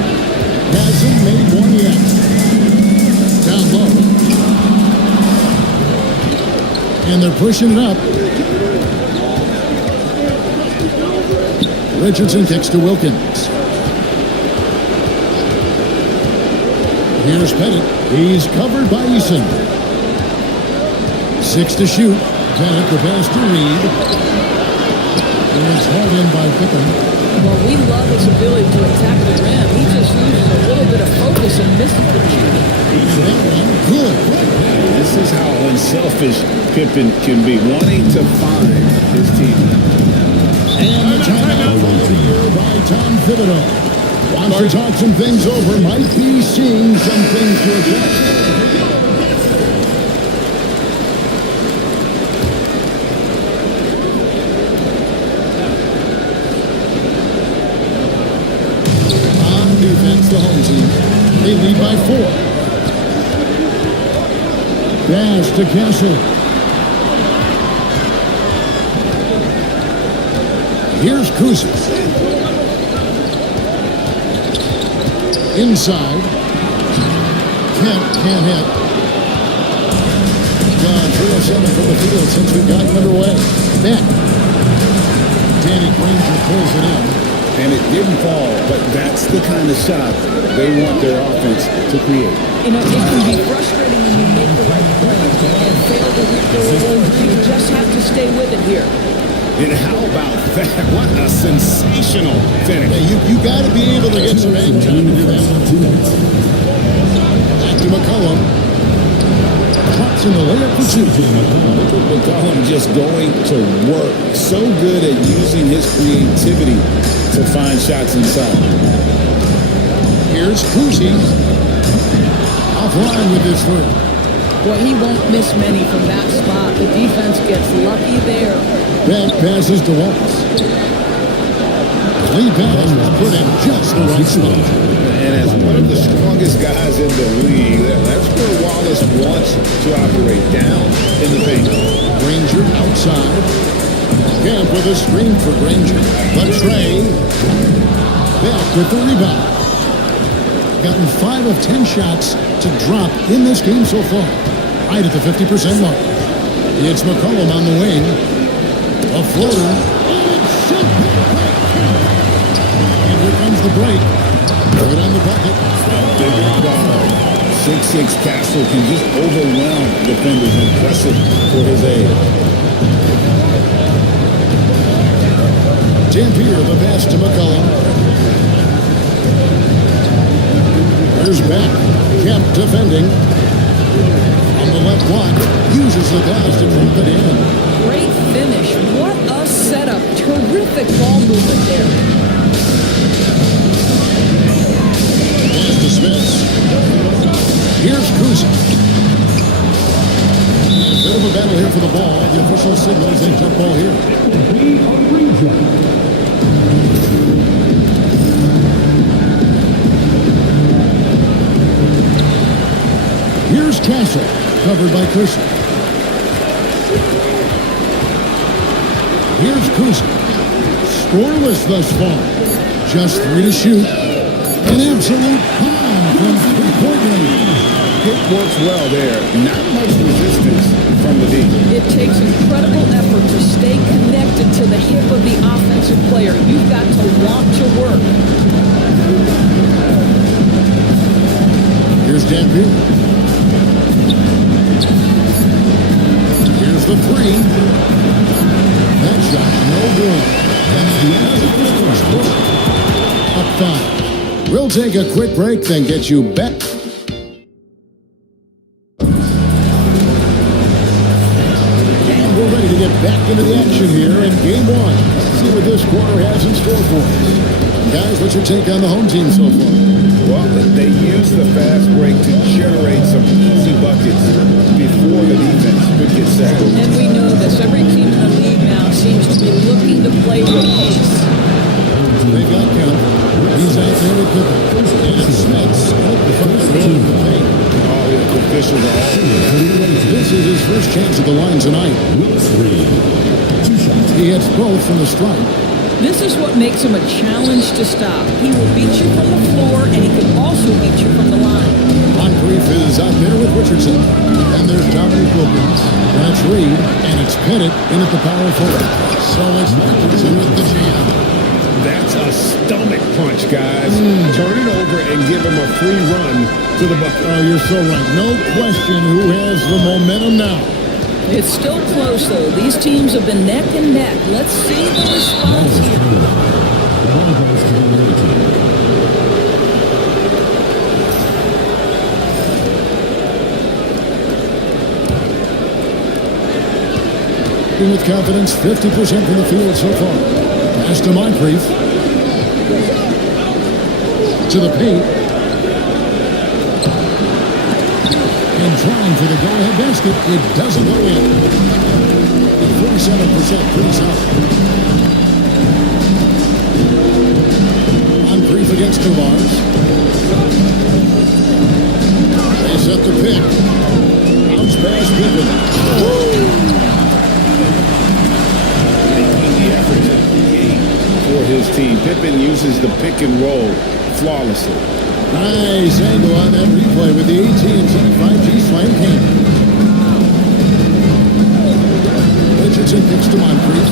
Hasn't made one yet. Down low. And they're pushing it up. Richardson kicks to Wilkins. Here's Pettit. He's covered by Eason. 6 to shoot. Pettit, the pass to Reed. And it's hauled in by Pippen. Well, we love his ability to attack the rim. He just loses a little bit of focus and misses the shooting. That one, good. This is how unselfish Pippen can be, wanting to find his team. And the timeout called here by Tom Thibodeau. Wants to talk some things over. Might be seeing some things to adjust. On defense, the home team. They lead by 4. Dash to Castle. Here's Kuzis. Inside. Can't hit. Gone 307 from the field since we've gotten underway. Back. Danny Granger pulls it in. And it didn't fall, but that's the kind of shot they want their offense to create. You know, it can be frustrating when you make the right play and fail to reap the rewards. You just have to stay with it here. And how about that? What a sensational finish. Yeah, you got to be able to get some hang time to do that. Back to McCollum. Drops in the layup for 2. McCollum just going to work. So good at using his creativity to find shots inside. Here's Kuzi. Offline with his first. Boy, he won't miss many from that spot. The defense gets lucky there. Back passes to Wallace. Lead pass was put in just the right spot. And as one of the strongest guys in the league, that's where Wallace wants to operate, down in the paint. Granger outside. Camp with a screen for Granger. Latrey. Back with the rebound. Gotten 5 of 10 shots to drop in this game so far. Right at the 50% mark. It's McCollum on the wing. A floater. And here comes the break. Right on the bucket. Big guard. 6'6" Castle can just overwhelm defenders. Impressive for his age. Dampier, the pass to McCollum. Here's back. Kemp defending. On the left block. Uses the glass to drop it in. Great finish. What a setup. Terrific ball movement there. Pass to Smith. Here's Kuzi. A bit of a battle here for the ball. The official signals a jump ball here. Here's Castle, covered by Kuzi. Here's Kuzi. Scoreless thus far. Just 3 to shoot. An absolute pound from 3-point range. It works well there. Not much resistance from the D. It takes incredible effort to stay connected to the hip of the offensive player. You've got to want to work. Here's Dampier. Here's the 3. That shot, no good. That's the end of the first quarter. Up 5. We'll take a quick break, then get you back. And we're ready to get back into the action here in game one. See what this quarter has in store for us. Guys, what's your take on the home team so far? Well, they use the fast break to generate some easy buckets before the defense could get settled. And we know this. Every team in the league now seems to be looking to play with pace. They got Kemp. He's out there with the and Smith's out the front of the paint. Oh, the officials are all This is his first chance at the line tonight. He hits both from the stripe. This is what makes him a challenge to stop. He will beat you from the floor, and he can also beat you from the line. Moncrief is out there with Richardson. And there's Dominic Wilkins. And it's Reed. And it's Pettit in at the power forward. So it's Richardson with the jam. That's a stomach punch, guys. Turn it over and give him a free run to the bucket. Oh, you're so right. No question who has the momentum now. It's still close, though. These teams have been neck and neck. Let's see the response here. With confidence, 50% from the field so far. Pass to Moncrief. To the paint. And trying for the go-ahead basket. It doesn't go in. 47%, pretty solid. Moncrief against Dumars. They set the pick. Bounce pass Pippen. Making the effort to create for his team. Pippen uses the pick and roll flawlessly. Nice angle on that replay with the AT&T 5G Slam Cam. Richardson picks to Moncrief.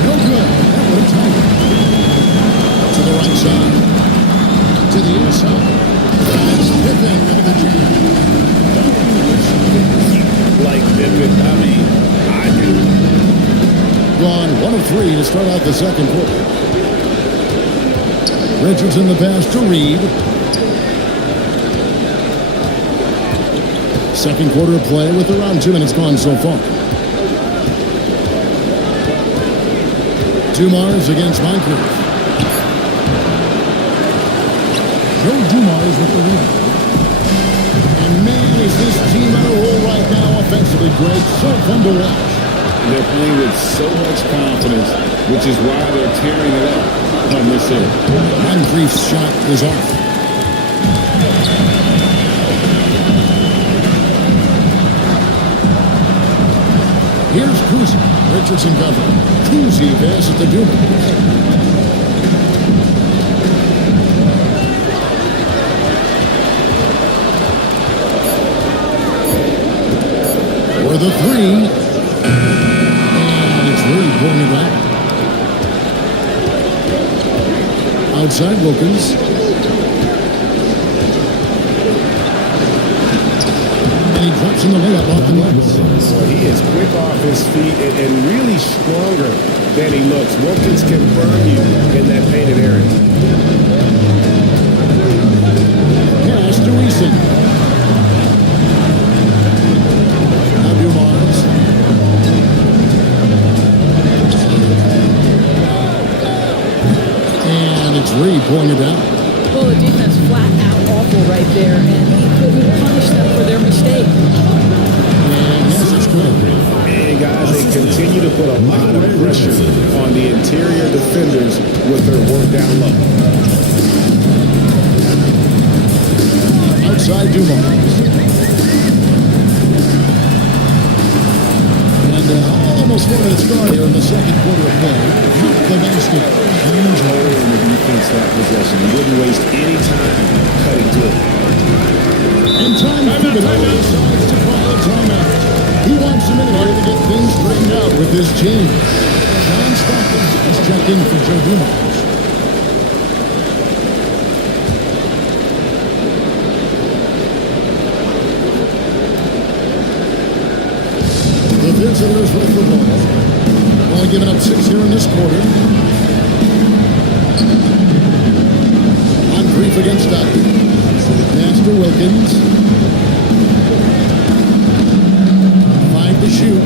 No good. That would have tied it. To the right side. To the inside. That's Pippen with the jam. Like Pippen, I mean, I do. Gone 1 of 3 to start out the second quarter. Richardson the pass to Reed. Second quarter of play with around 2 minutes gone so far. Dumars against Moncrief. Joe Dumars with the rebound. And man, is this team on a roll right now offensively, Greg. So fun to watch. They're playing with so much confidence, which is why they're tearing it up on this end. Moncrief's shot is off. Here's Kuzi. Richardson covering. Kuzi passes to Dumars. For the three. And it's really pulling it out. Outside Wilkins. And he drops in the layup off the left. Well, he is quick off his feet and really stronger than he looks. Wilkins can burn you in that painted area. Pass to Eason. Now Dumars. And it's Reed pulling it down. Well, the defense flat out awful right there, and he couldn't punish them for their mistake. And yes, it's good. And guys, they continue to put a lot of pressure on the interior defenders with their work down low. Outside Dumars. And almost 4 minutes gone here in the second quarter of play. Not the basket. Huge hole in the defense that possession. He didn't waste any time cutting to it. And time Thibodeau decides to call a timeout. He wants a minute here to get things straightened out with his team. John Stockton is checked in for Joe Dumars. The visitors with the ball. Only giving up 6 here in this quarter. against Stockton. Pass to Wilkins. 5 to shoot.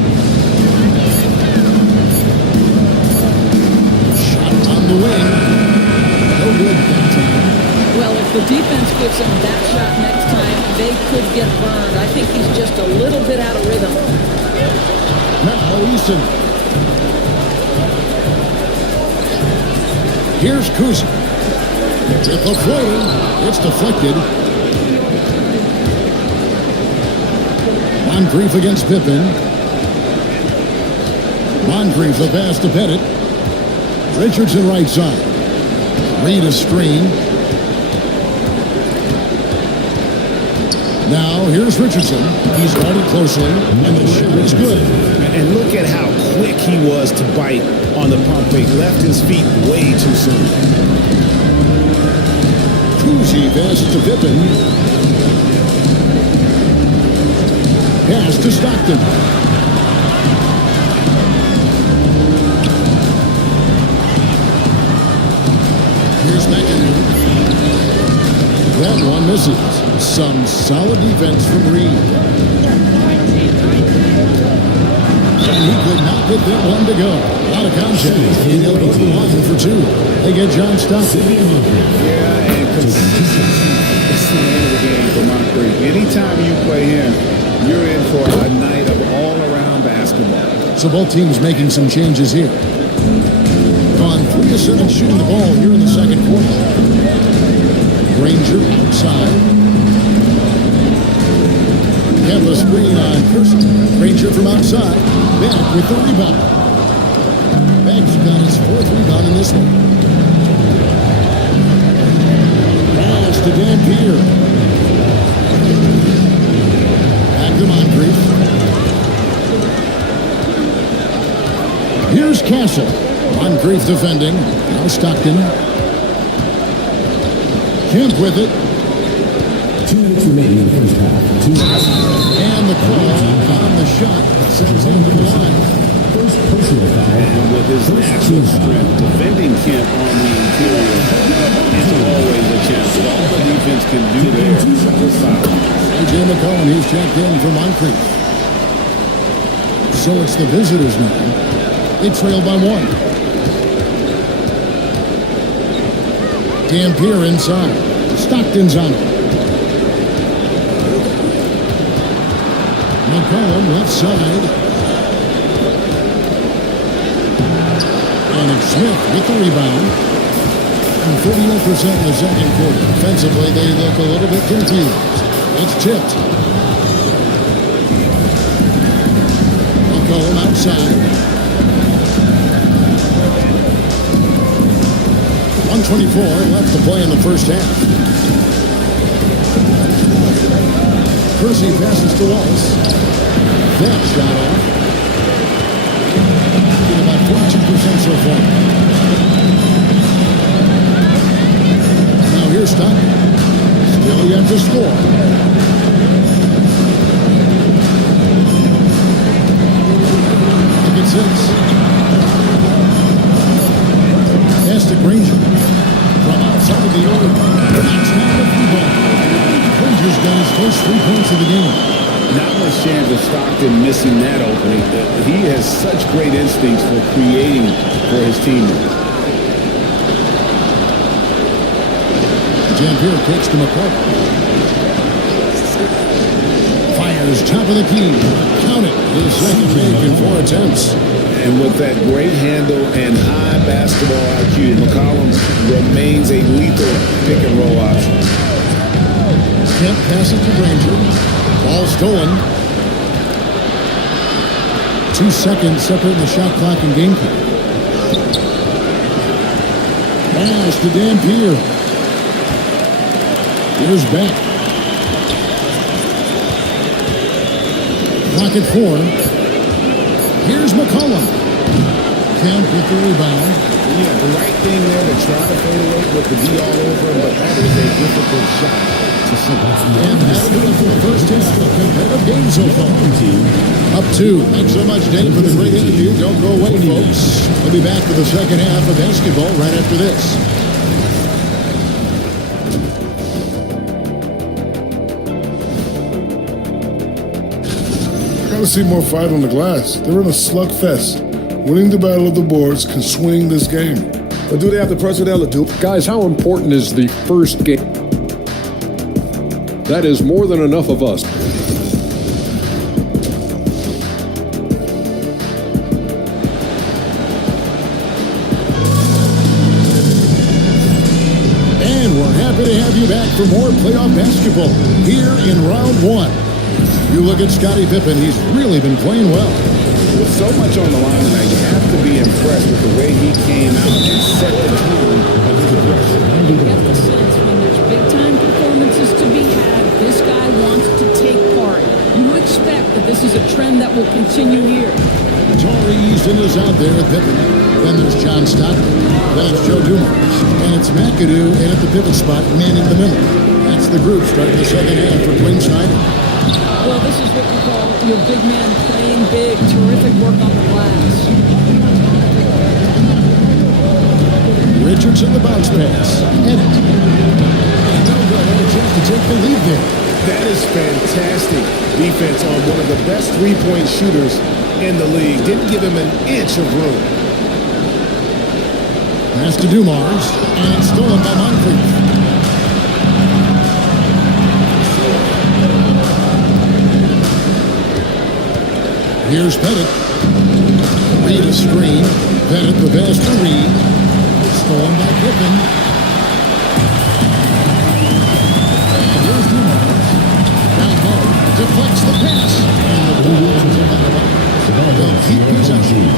Shot on the wing. No good that time. Well, if the defense gives him that shot next time, they could get burned. I think he's just a little bit out of rhythm. Now Easton. Here's Kuzi. With a floater. It's deflected. Moncrief against Pippen. Moncrief the pass to Pettit. Richardson right side. Reed a screen. Now here's Richardson. He's guarded closely, and the shot is good. And look at how quick he was to bite on the pump fake. Left his feet way too soon. Kuzi pass to Pippen. Pass to Stockton. Here's McAdoo. That one misses. Some solid defense from Reed. And he could not get that one to go. A lot of contact. And he'll go to the line for 2. They get John Stockton. Yeah, and consistency is the name of the game for Moncrief. Anytime you play him, you're in for a night of all-around basketball. So both teams making some changes here. Gone 3 of 7 shooting the ball here in the second quarter. Granger outside. Kemba screen on Kirsten. Granger from outside. Beck with the rebound. Beck's got his 4th rebound in this one. Pass to Dampier. Back to Moncrief. Here's Castle. Moncrief defending. Now Stockton. Kemp with it. 2 minutes remaining in the first half. 2 minutes. And the call on the shot sends him to the line. First personal foul. And with his natural strength, defending Kemp on the interior is always a chance. All the defense can do there is foul. A.J. McCollum, he's checked in for Moncrief. So it's the visitors now. They trail by 1. Dampier inside. Stockton's on it. McCollum left side. And it's Smith with the rebound. And 38% in the second quarter. Defensively, they look a little bit confused. It's tipped. McCollum outside. 124 left to play in the first half. Kersey passes to Wallace. That shot off. Getting about 42% so far. Now here's Stockton. Still yet to score. Look at 6. Pass to Granger. From outside the arc. Knocks down the free ball. Granger's got his first 3 points of the game. Not much chance of Stockton missing that opening. He has such great instincts for creating for his teammates. Dampier kicks to McCollum. Fires top of the key. Count it. His second make in 4 attempts. And with that great handle and high basketball IQ, McCollum remains a lethal pick and roll option. Kemp passes to Granger. Ball stolen. 2 seconds separating the shot clock and game clock. Pass to Dampier. Here's Beck. Clock at 4. Here's McCollum. Kemp with the rebound. Yeah, the right thing there to try to fade away with the D all over him, but that is a difficult shot to see. And that'll do it for the first half of the competitive game so far. Up 2. Thanks so much, Dave, for the great interview. Don't go away, folks. We'll be back for the second half of basketball right after this. Gotta see more fight on the glass. They're in a slugfest. Winning the battle of the boards can swing this game. But do they have the personnel to do? Guys, how important is the first game? That is more than enough of us. And we're happy to have you back for more playoff basketball here in round one. You look at Scottie Pippen, he's really been playing well. With so much on the line tonight, you have to be impressed with the way he came out and set the tone of his aggression. You get the sense when there's big-time performances to be had, this guy wants to take part. You expect that this is a trend that will continue here. Tari Eason is out there at Pippen. Then there's John Stockton. Then it's Joe Dumars. And it's McAdoo in at the pivot spot, manning the middle. That's the group starting the second half for Quinn Snyder. Well, this is what we call your big man playing big. Terrific work on the glass. Richardson the bounce pass. Hit it. And no good. Had a chance to take the lead there. That is fantastic defense on one of the best three-point shooters in the league. Didn't give him an inch of room. Pass to Dumars. And it's stolen by Moncrief. Here's Pettit. Reed a screen. Pettit the pass to Reed. Stolen by Pippen. And here's Dumars. Down low. Deflects the pass. And the Bulls are out of bounds. They'll keep possession.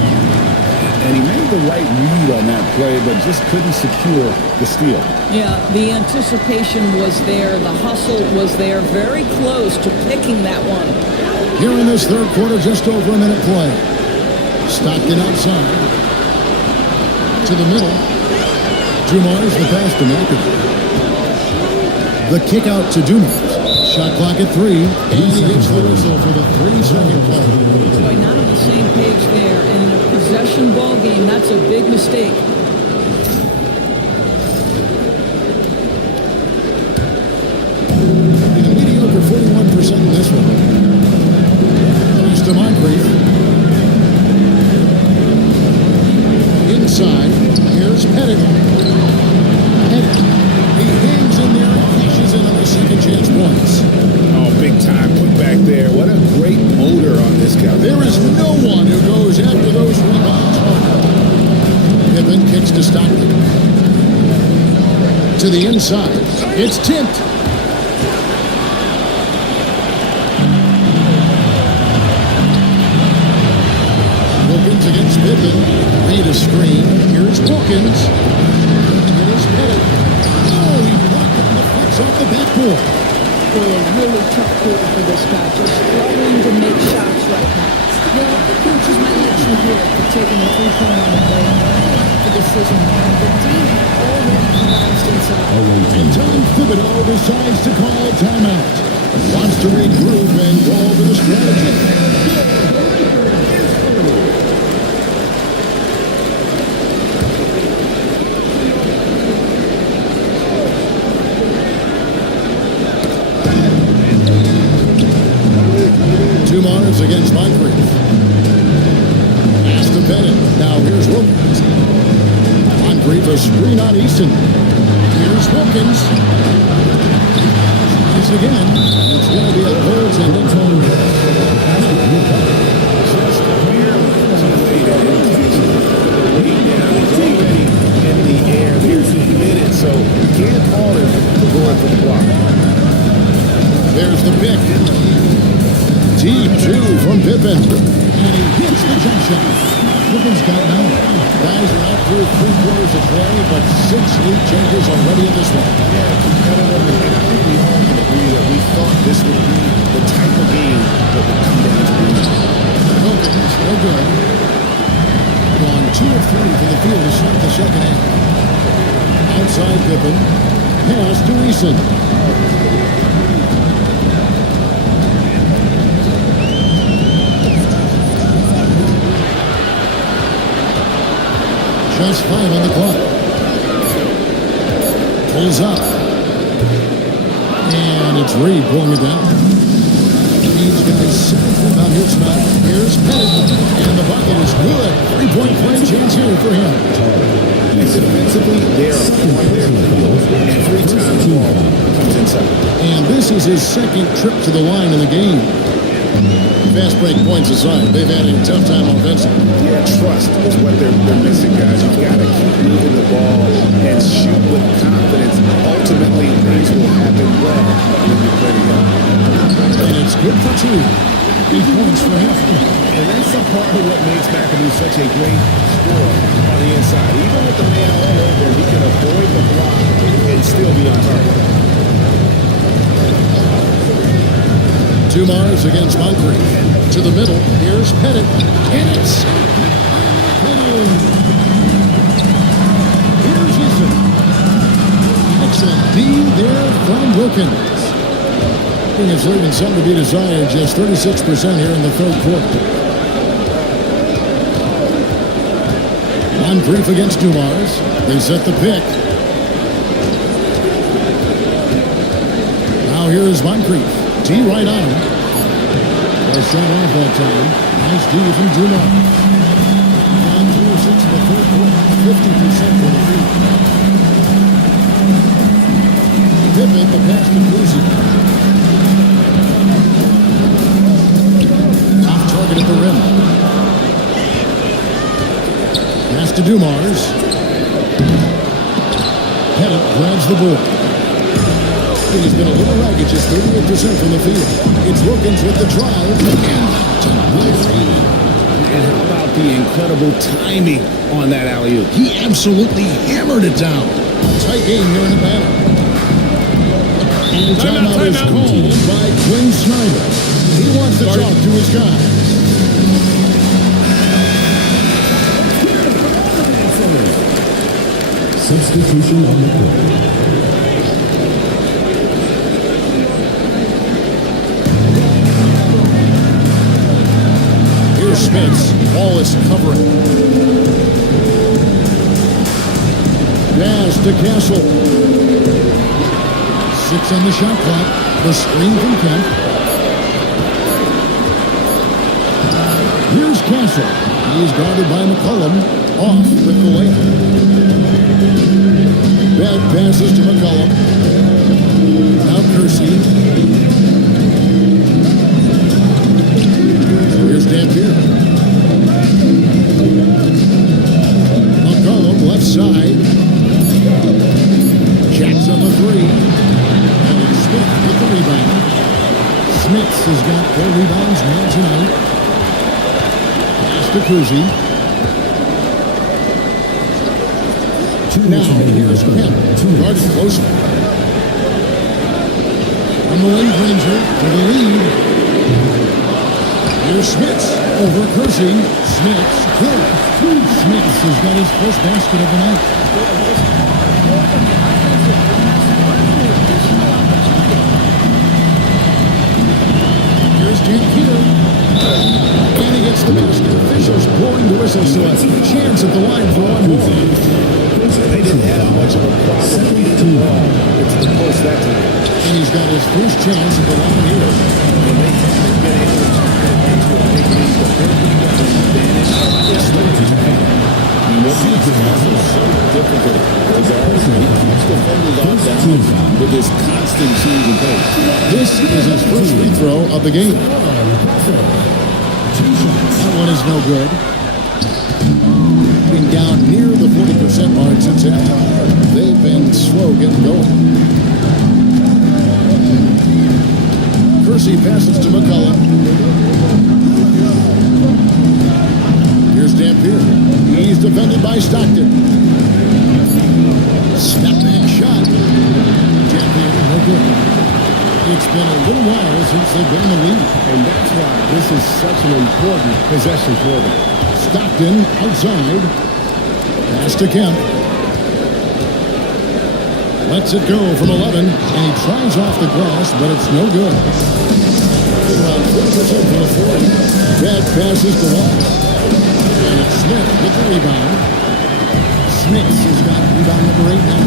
And he made the right read on that play, but just couldn't secure the steal. Yeah, the anticipation was there. The hustle was there. Very close to picking that one. Here in this third quarter, just over a minute play. Stockton outside. To the middle. Dumars the pass to McAdoo. The kick out to Dumars. Shot clock at 3. And he gets the whistle for the 3-second call. Boy, not on the same page there. And in a possession ball game, that's a big mistake. In a mediocre 41% in this one. To Moncrief. Inside. Here's Pettit. Pettit. He hangs in there and cashes in on the second chance points. Oh, big time put back there. What a great motor on this guy. There is no one who goes after those rebounds. Pippen kicks to Stockton. To the inside. It's Tint. Against Pippen. Reed a screen. Here's Wilkins. Here's Pettit. Oh, he blocked it and deflects off the backboard. Boy, a really tough quarter for this guy. Just struggling to make shots right now. Well, the coaches might let you hear it for taking a three-point on the play. The decision. The team had already collapsed inside. And Tom Thibodeau decides to call timeout. Wants to regroup and go over the strategy. Dumars against Moncrief. Pass to Pettit. Now here's Wilkins. Moncrief a screen on Easton. Here's Wilkins. He's again. It's going to be a goaltending foul. Just barely played it down. He's already in the air. There's a minute, so you can't call him for going for the block. There's the pick. Deep two from Pippen. And he hits the jump shot. Pippen's got now. Guys are out through 3 quarters of play, but 6 lead changes already in this one. Yeah, competitive. And I think we all can agree that we thought this would be the type of game that would come down to this. Wilkins, no good. Gone 2 of 3 from the field to start the second half. Outside Pippen. Pass to Eason. Just 5 on the clock. Pulls up. And it's Reed pulling it down. Reed's got his seventh rebound here tonight. Here's Pettit, and the bucket is good. Three-point play chance here for him. And defensively, they are on their heels every time the ball comes inside. And this is his second trip to the line in the game. Fast break points aside, they've had a tough time offensively. Yeah, trust is what they're missing, guys. You've got to keep moving the ball and shoot with confidence. Ultimately, things will happen well when you play together. And it's good for two. 8 points for him. And that's a part of what makes McAdoo such a great scorer on the inside. Even with the man all over, he can avoid the block and still be on target. Dumars against Moncrief. To the middle. Here's Pettit. And it's Pettit. Here's Eason. Excellent D there from Wilkins. I think it's leaving some to be desired. Just 36% here in the third quarter. Moncrief against Dumars. They set the pick. Now here is Moncrief. D right on him. Well, shot off that time. Nice D from Dumars. 9-2-6 in the third quarter. 50% for the lead. Pippen, the pass to Kuzi. Off target at the rim. Pass to Dumars. Pettit grabs the board. He's been a little ragged, just 38% from the field. It's Wilkins with the drive. And how about the incredible timing on that alley-oop? He absolutely hammered it down. Tight game here in Atlanta. And the timeout is called by Quinn Snyder. He wants to talk to his guys. Substitution on the court. Smith, Wallace covering. Pass to Castle. 6 on the shot clock. The screen from Kemp. Here's Castle. He's guarded by McCollum. Off with the layup. Beck passes to McCollum. Now Kersey. Here's Dampier. McCollum left side. Jacks on the three. And Smith with the rebound. Smith has got 4 rebounds now tonight. Pass to Kuzi. Now here's Kemp. Guarded closely. On the lane, Granger to the lead. Here's Smith over Kersey. Smith good. Smith has got his first basket of the night. Here's Dampier. And he gets the basket. Officials blowing the whistle, so a chance at the line for one more. They didn't have much of a problem getting the ball into the post that time. And he's got his first chance at the line here. And they haven't been able to turn it into a big lead, but they're going to advantage this way. And what makes it also so difficult is also he keeps defenders off balance with this constant change in pace. This is his first free throw of the game. That one is no good. Been down near the 40% mark since halftime. They've been slow getting going. Kersey passes to McCollum. Here's Dampier. He's defended by Stockton. Step back shot. Dampier, no good. It's been a little while since they've been in the lead. And that's why this is such an important possession for them. Stockton outside. Pass to Kemp. Lets it go from 11, and he tries off the glass, but it's no good. Around 40% from the floor. Beck passes the wall. And it's Smith with the rebound. Smith has got rebound number 8 now.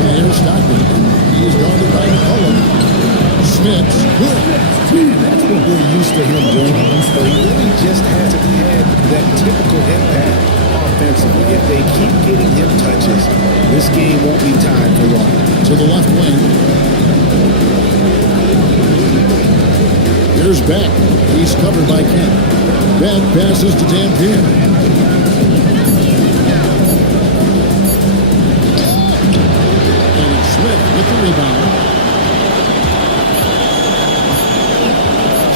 And here's Stockton. He's guarded by McCollum. Smith It's good. That's what we're used to him doing. But he really just hasn't had that typical impact offensively. If they keep getting him touches, this game won't be tied for long. To the left wing. Here's Beck. He's covered by Kemp. Beck passes to Dampier. And it's Smith with the rebound.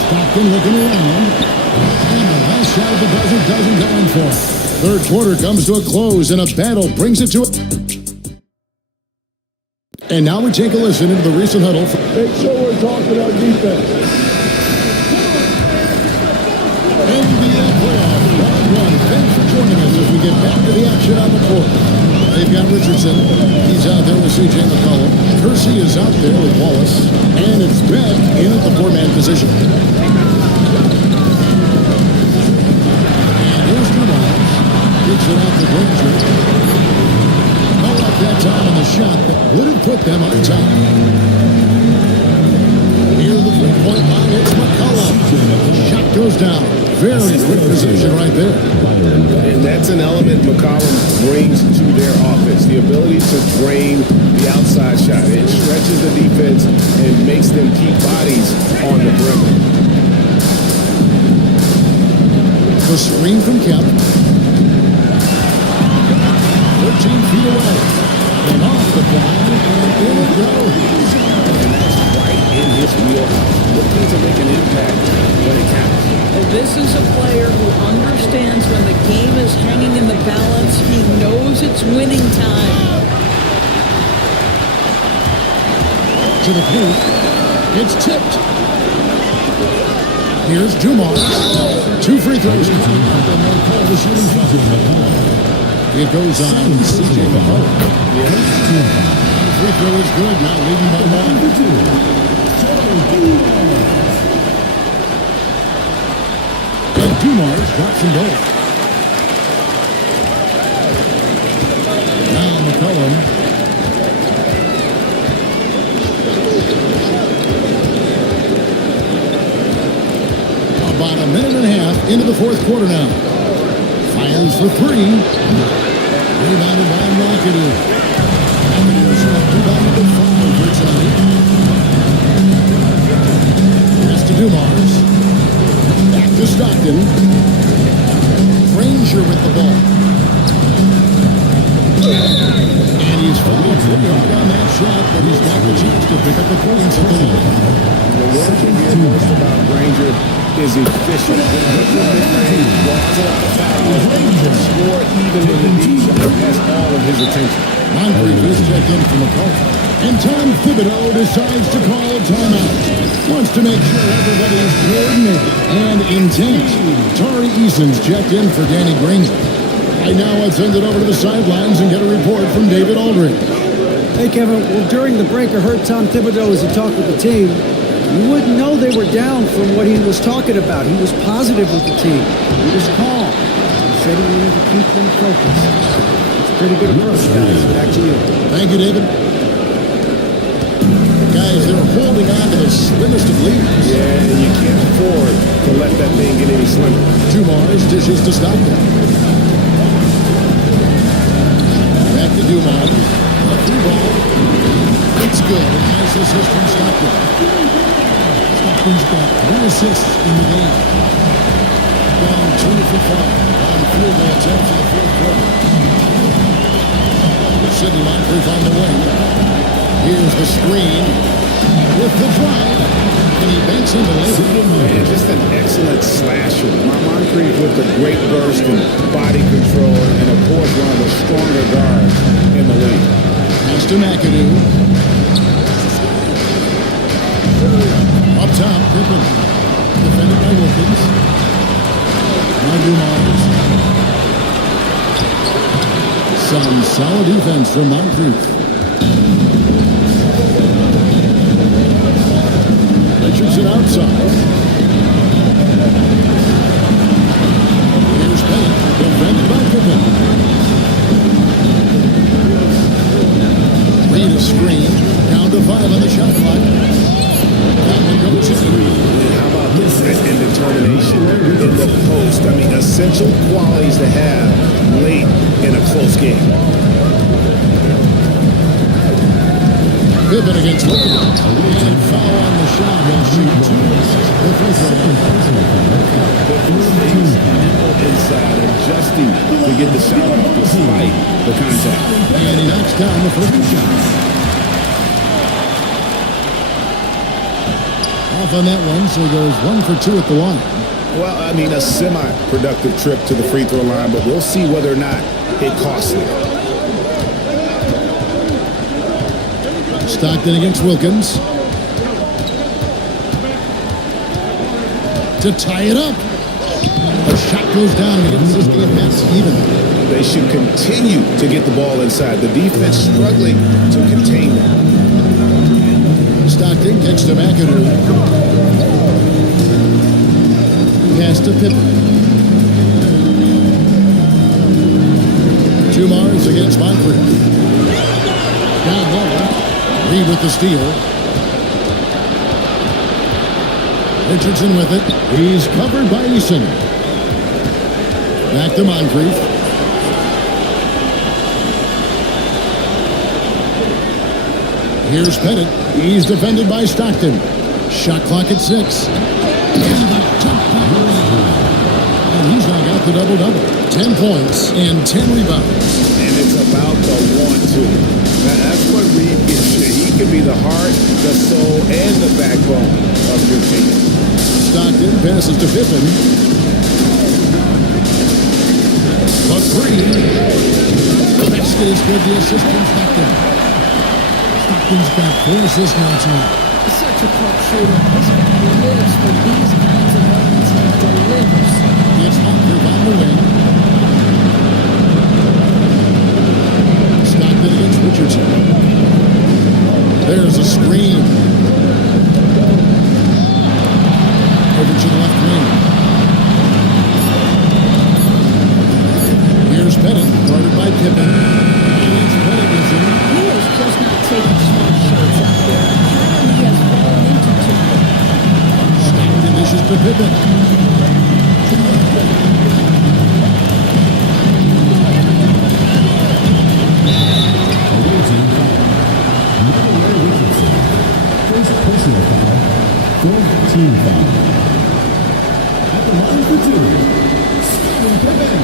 Stockton looking around. And the last shot of the buzzer doesn't go in for him. Third quarter comes to a close, and a battle brings it to a... And now we take a listen into the recent huddle. Make sure we're talking our defense. NBA playoff round one. Thanks for joining us as we get back to the action on the court. They've got Richardson. He's out there with C.J. McCollum. Kersey is out there with Wallace. And it's Beck in at the four-man position. And here's Dumars. Kicks it out to Granger. Call up that time on the shot that would have put them on top. Near the three-point line, it's McCollum. Shot goes down. Very quick position right there. And that's an element McCollum brings to their offense, the ability to drain the outside shot. It stretches the defense and makes them keep bodies on the perimeter. The screen from Kemp. 13 feet away. And off the ground, and in it goes. And that's right in his wheelhouse. Looking to make an impact when it counts. Well, this is a player who understands when the game is hanging in the balance. He knows it's winning time. To the paint. It's tipped. Here's Dumars. 2 free throws coming up, and they'll call the shooting foul. It goes on C.J. McCollum. Free throw is good, now leading by 1. And Dumars drops them both. Now McCollum. About a minute and a half into the fourth quarter now. Fires for 3. Rebounded by McAdoo. McAdoo's rebounded to 5 for tonight. Pass to Dumars. Back to Stockton. Granger with the ball. And he's fouled pretty hard on that shot, but he's got the chance to pick up the points at the line. The one thing you hear most about Granger is efficient. Mid-range, walks off the foul, can score even in the deep. Has all of his attention. Moncrief is checked in for McCollum. And Tom Thibodeau decides to call a timeout. Wants to make sure everybody's coordinated and intent. Tari Eason's checked in for Danny Granger. Right now, let's send it over to the sidelines and get a report from David Aldridge. Hey, Kevin. Well, during the break, I heard Tom Thibodeau as he talked with the team. You wouldn't know they were down from what he was talking about. He was positive with the team. He was calm. He said he needed to keep them focused. It's a pretty good approach, guys. Back to you. Thank you, David. Guys, they're holding on to the slimmest of leads. Yeah, and you can't afford to let that thing get any slimmer. Dumars dishes to Stockton. Back to Dumars. A through ball. It's good. A nice assist from Stockton. Stockton's got 3 assists in the game. Down 2 for 5 on field goal attempts in the fourth quarter. Sidney Moncrief on the wing. Here's the screen with the drive, and he banks into it. And just an excellent slasher. Moncrief with a great burst and body control, and of course one of the stronger guards in the league. Pass to McAdoo. Up top, Pippen. Defended by Wilkins. Now Dumars. Some solid defense from Moncrief. Richardson outside. Here's Payne. Defended by Pippen. Reed a screen. Down to 5 on the shot clock. That essential qualities to have late in a close game. Pippen against Wilkins. And foul on the shot. He'll shoot two. The free throw. Inside, adjusting to get the shot off despite the contact. And he knocks down the first shot. Off on that one, so he goes 1 for 2 at the line. Well, I mean, a semi-productive trip to the free throw line, but we'll see whether or not it costs him. Stockton against Wilkins. To tie it up. A shot goes down and gets this game back even. They should continue to get the ball inside. The defense struggling to contain them. Stockton kicks to McAdoo. Pass to Pippen. Two Mars against Moncrief. Down low. Reed with the steal. Richardson with it. He's covered by Eason. Back to Moncrief. Here's Pettit. He's defended by Stockton. Shot clock at 6. And he's now got the double-double. 10 points and 10 rebounds. And it's about the want-to. That's what Reed gives you. He can be the heart, the soul, and the backbone of your team. Stockton passes to Pippen. A three. The basket is good. The assist from Stockton. Stockton's got 4 assists now tonight. Such a clutch shooter. This guy lives for these kinds of moments and delivers. It's Moncrief on the wing. Stockton against Richardson. There's a screen. Over to the left wing. Here's Pettit, guarded by Pippen. And Pettit is in. He is just not taking smart shots out there. He has fallen into too much. Stockton dishes to Pippen. First personal foul, 4th team foul. At the line for 2, Scottie Pippen.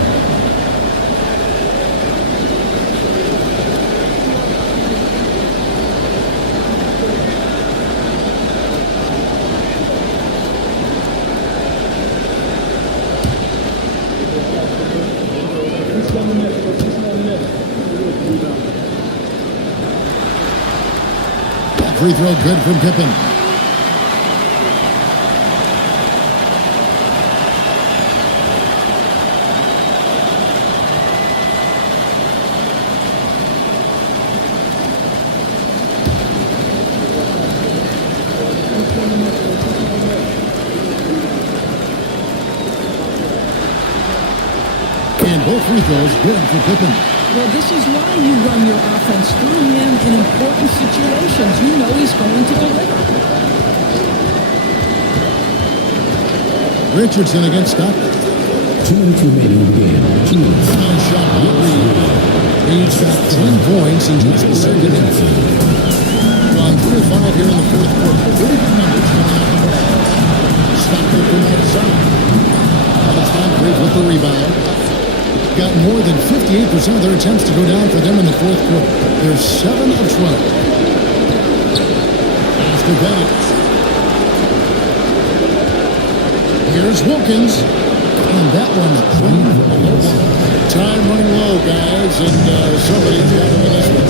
Free throw good from Pippen. And both free throws good for Pippen. Well, this is why you run your offense through him in important situations. You know he's going to deliver. Richardson against Stockton. 2 minutes remaining in the game. Foul shot by Reed. Reed's got 10 points in just the second half. On 3 of 5 here in the fourth quarter. 30 numbers coming out the ball. Stockton from outside. Alex Moncrief with the rebound. Got more than 58% of their attempts to go down for them in the fourth quarter. They're 7 of 12. After Bennett. Here's Wilkins. And that one clean from the low one. Time running low, guys, and somebody's got to win this one.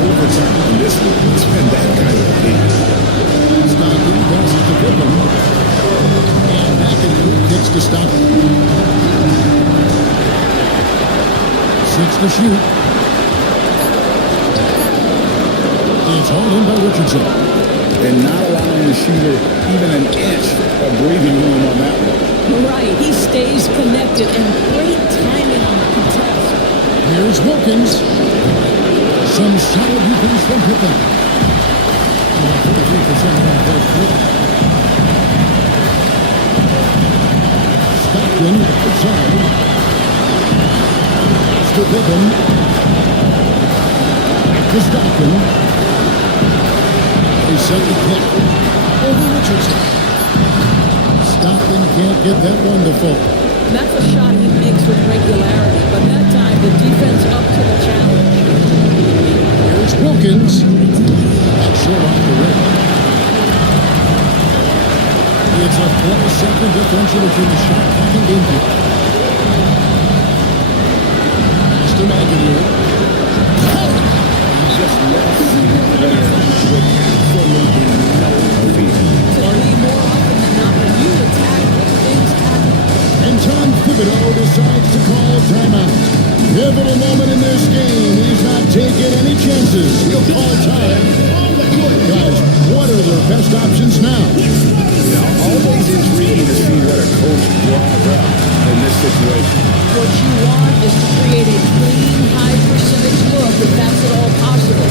Overtime in this one. It's been that kind of game. Stockton passes to Pippen. And McAdoo kicks to Stockton. 6 to shoot. It's hauled in by Richardson. And not allowing the shooter even an inch of breathing room on that one. Right. He stays connected and great timing on the contest. Here's Wilkins. Some solid defense from Pippen. About 43% in the fourth quarter. Stockton, outside. To Pippen. Back to Stockton. A second pick. Over Richardson. Stockton can't get that one to fall. That's a shot he makes with regularity, but that time the defense up to the challenge. Here's Wilkins. Not short off the rim. It's a 4-second differential between the shot clock and game clock. Pass to McAdoo. Just lost the player with absolutely no feet. To me, more often than not, when you attack, things happen. And Tom Thibodeau decides to call timeout. Pivotal moment in this game. He's not taking any chances. He'll call time. Guys, what are their best options now? Always intriguing to see what a coach draws up in this situation. What you want is to create a clean, high percentage look if that's at all possible.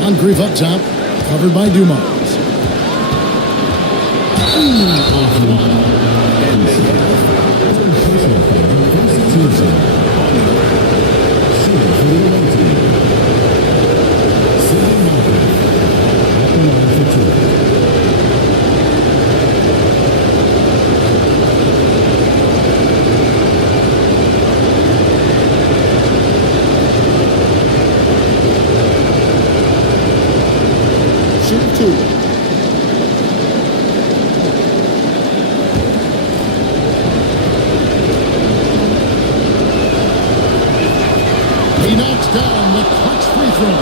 Moncrief up top, covered by Dumars. And they get a He knocks down the clutch free throw.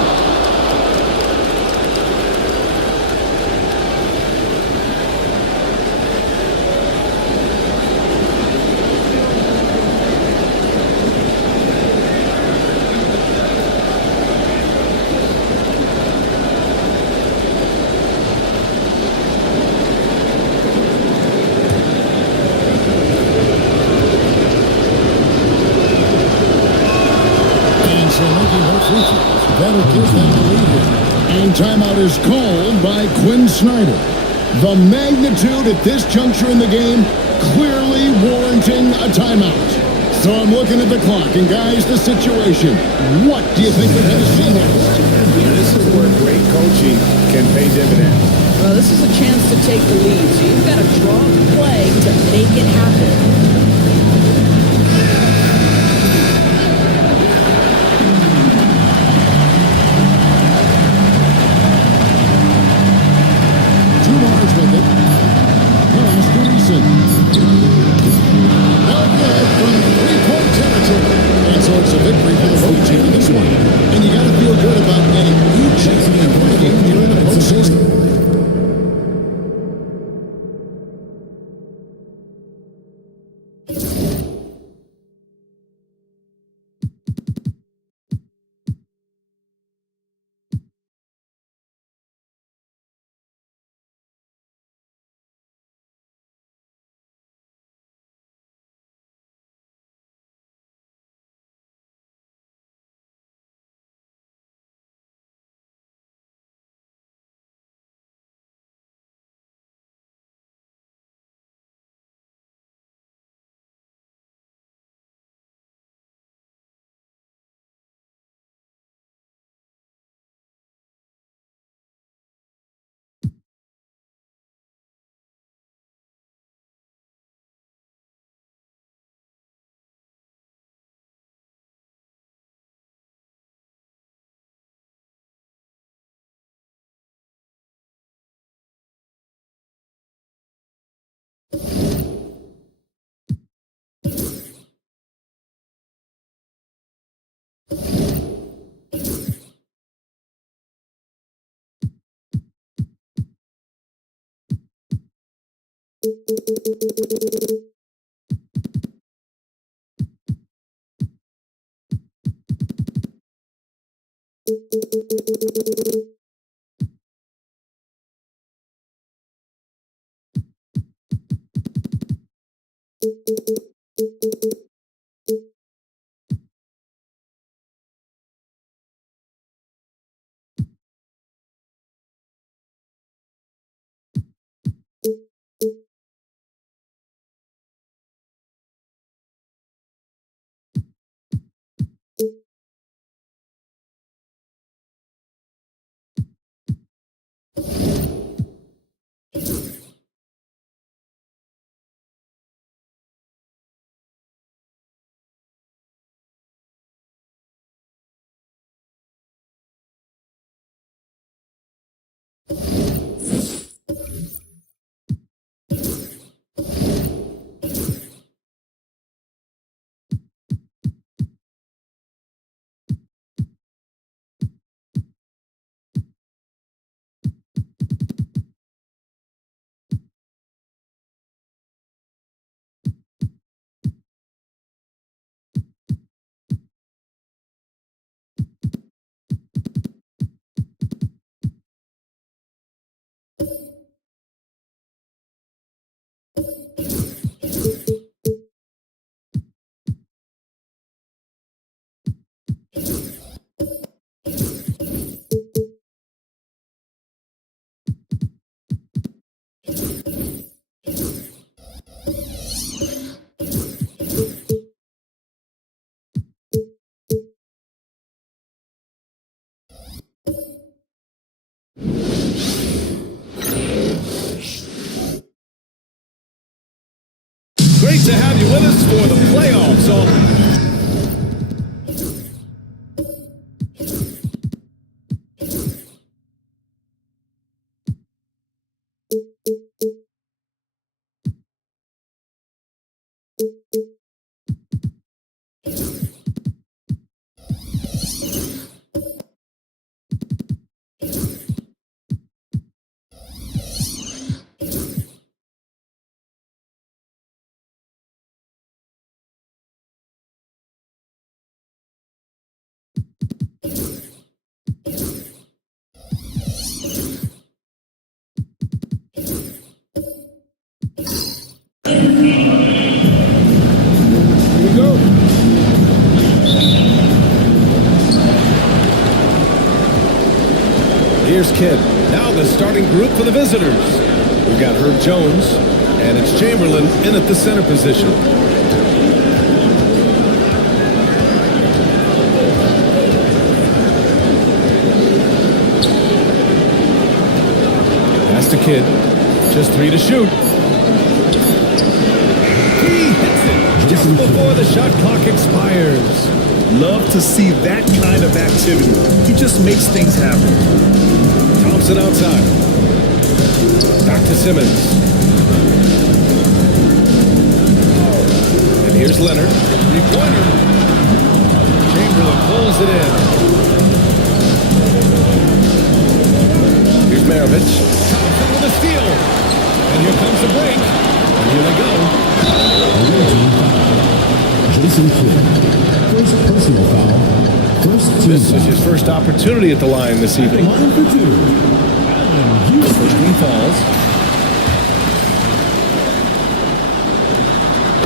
That'll give them the lead here. And timeout is called by Quinn Snyder. The magnitude at this juncture in the game clearly warranting a timeout. So I'm looking at the clock, and guys, the situation. What do you think we're going to see next? This is where great coaching can pay dividends. Well, this is a chance to take the lead, so you've got to draw the play to make it happen. It's a victory for the road team in this one. And you got to feel good about getting each and every game here in the postseason. Great to have you with us for the playoffs. Here's Kidd. Now the starting group for the visitors. We've got Herb Jones, and it's Chamberlain in at the center position. Pass to Kidd. Just 3 to shoot. He hits it just before the shot clock expires. Love to see that kind of activity. He just makes things happen. Thompson outside. Back to Simmons. And here's Leonard. Three-pointer. Chamberlain pulls it in. Here's Maravich. Thompson with a steal. And here comes the break. And here they go. Jason Kidd. First personal foul. This is his first opportunity at the line this evening. Line for 2. The first one falls.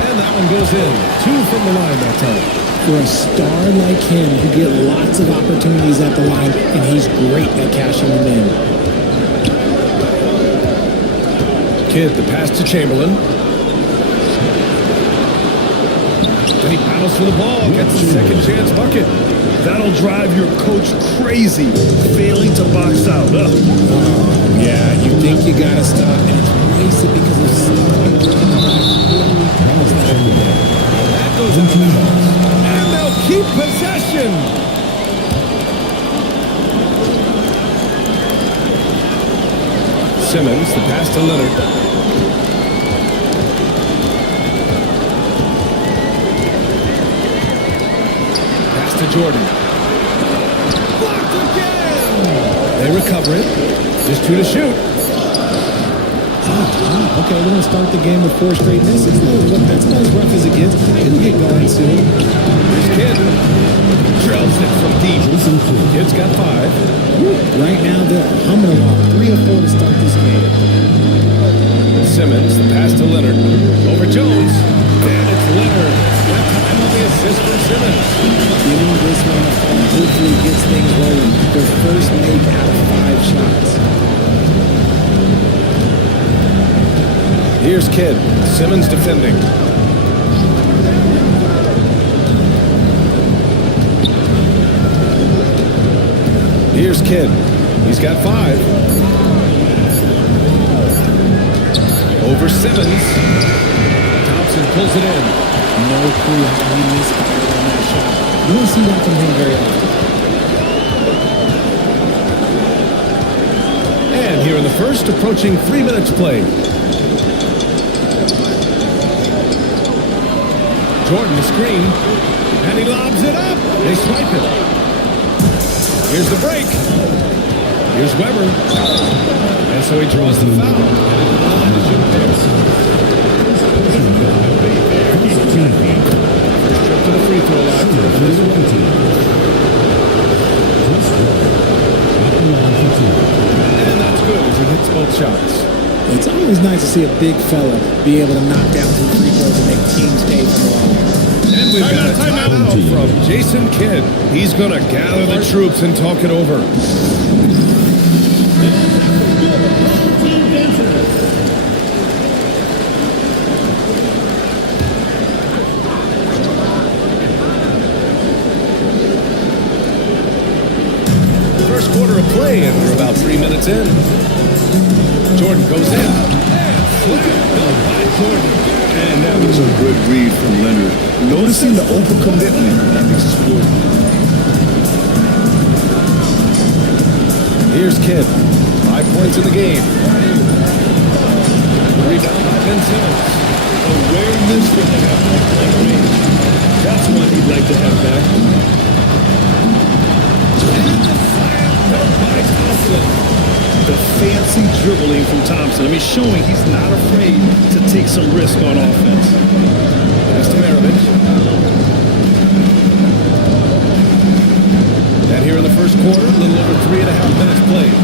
And that one goes in. 2 from the line that time. For a star like him, you get lots of opportunities at the line, and he's great at cashing them in. Kidd, the pass to Chamberlain. And he battles for the ball, gets the second chance bucket. That'll drive your coach crazy, failing to box out. Yeah, you think you gotta stop, and it's wasted because of That goes out. And they'll keep possession. Simmons, the pass to Leonard. To Jordan. Blocked again! They recover it. Just 2 to shoot. Okay, we're going to start the game with 4 straight misses. Look, that's not as rough as it gets. It'll get going soon. Here's Kidd. Drills it from deep. Kidd's got 5. Right now, they're humming along. 3 or 4 to start this game. Simmons, the pass to Leonard. Over Jones. And it's Leonard. That time on the assist from Simmons. Giving this one a fall hopefully gets things rolling. Their first make out of 5 shots. Here's Kidd. Simmons defending. Here's Kidd. He's got 5. Over Simmons. Thompson pulls it in. No clue how he misfired on that shot. You don't see that from him very often. And here in the first, approaching 3 minutes play. Jordan the screen, and he lobs it up. They swipe it. Here's the break. Here's Weber. And so he draws the foul. First trip to the free throw line. And that's good as he hits both shots. It's always nice to see a big fella be able to knock down some free throws and make teams pay for them. And we've got a timeout from Jason Kidd. He's going to gather the troops and talk it over. First quarter of play, and we're about 3 minutes in. Jordan goes in. And slammed by Jordan. And that was a good read from Leonard. Noticing the overcommitment and exploiting. Here's Kidd. 5 points in the game. Rebound by Ben Simmons. Awareness for the half-point range. That's one he'd like to have back. And the slam dunk by Thompson. The fancy dribbling from Thompson. I mean, showing he's not afraid to take some risk on offense. Pass to Maravich. And here in the first quarter, a little over 3.5 minutes played.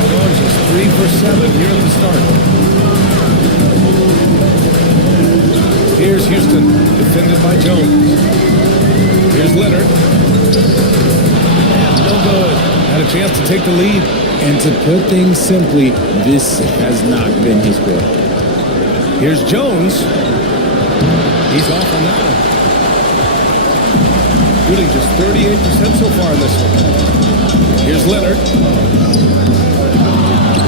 Bulldogs is 3 for 7 here at the start. Here's Houston, defended by Jones. Here's Leonard. No good. Had a chance to take the lead. And to put things simply, this has not been his work. Here's Jones. He's off on that one. Shooting just 38% so far in this one. Here's Leonard.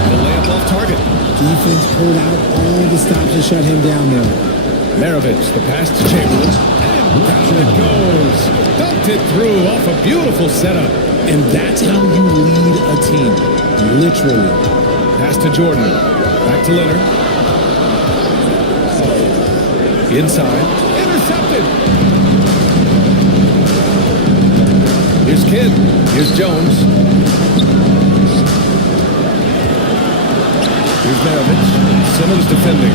The layup off target. Defense pulled out all the stops to shut him down there. Maravich, the pass to Chamberlain. And down it goes. Dunked it through off a beautiful setup. And that's how you lead a team. Literally. Pass to Jordan. Back to Leonard. Inside. Intercepted. Here's Kidd. Here's Jones. Here's Maravich. Simmons defending.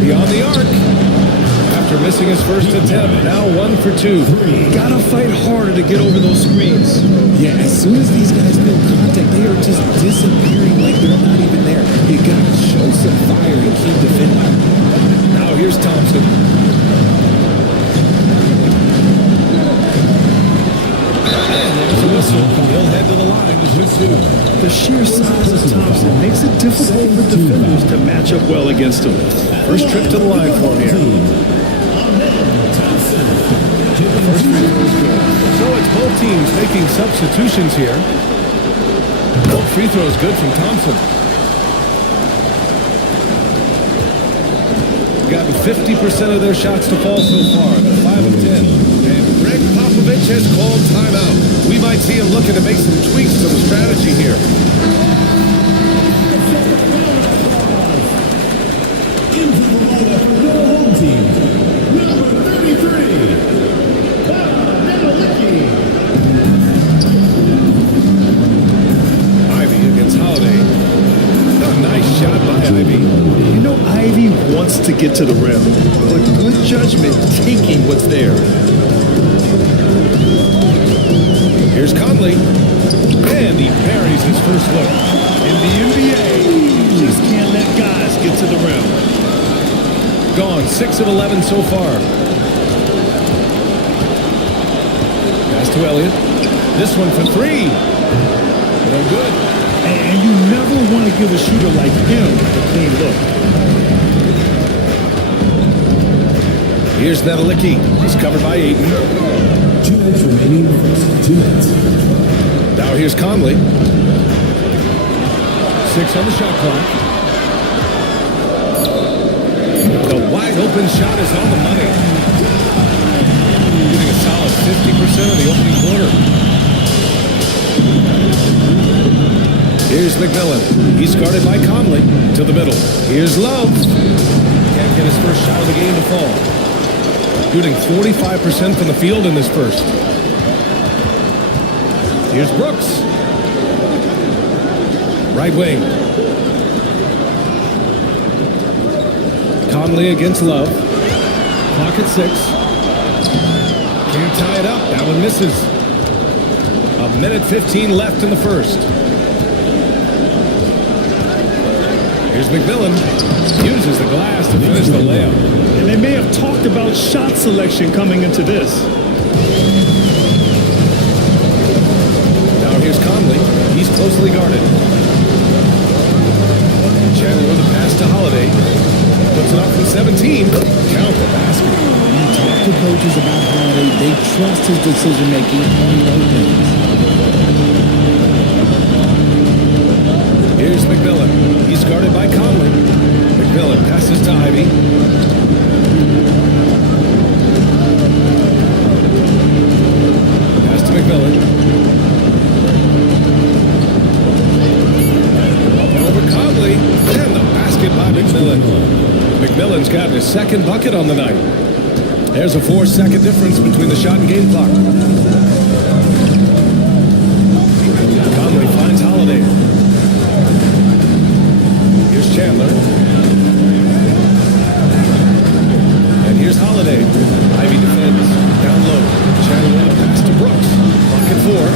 Beyond the arc. After missing his first attempt, now 1 for 2. Gotta fight harder to get over those screens. Yeah, as soon as these guys feel contact, they are just disappearing like they're not even there. You gotta show some fire and keep defending. Now here's Thompson. And there's a whistle. He'll head to the line to shoot 2. The sheer size of Thompson makes it difficult for defenders to match up well against him. First trip to the line for him here. First free throw is good. So it's both teams making substitutions here. Both free throws good from Thompson. Gotten 50% of their shots to fall so far. They're 5 of 10. And Greg Popovich has called timeout. We might see him looking to make some tweaks to the strategy here. Into the lineup for your home team, number 33, Bob Medalicki. Ivy. You know Ivy wants to get to the rim, but good judgment taking what's there. Here's Conley. And he buries his first look. In the NBA, you just can't let guys get to the rim. Gone 6 of 11 so far. Pass to Elliott. This one for 3. No good. And you never want to give a shooter like him a clean look. Here's Nedelicki. He's covered by Ayton. 2 minutes remaining. 2 minutes. Now here's Conley. 6 on the shot clock. The wide open shot is on the money. Getting a solid 50% of the opening quarter. Here's McMillan. He's guarded by Conley. To the middle. Here's Love. Can't get his first shot of the game to fall. Shooting 45% from the field in this first. Here's Brooks. Right wing. Conley against Love. Clock at 6. Can't tie it up. That one misses. 1:15 left in the first. Here's McMillan. Uses the glass to finish the layup. And they may have talked about shot selection coming into this. Now here's Conley. He's closely guarded. Chandler with a pass to Holiday. Puts it up from 17. Count the basket. You talk to coaches about Holiday, they trust his decision making on those things. Here's McMillan. He's guarded by Conley. McMillan passes to Ivy. Pass to McMillan. Up and over Conley. And the basket by McMillan. McMillan's got his second bucket on the night. There's a 4-second difference between the shot and game clock. Conley finds Holiday. Here's Chandler. And here's Holiday. Ivy defends. Down low. Chandler with a pass to Brooks. Bucket 4.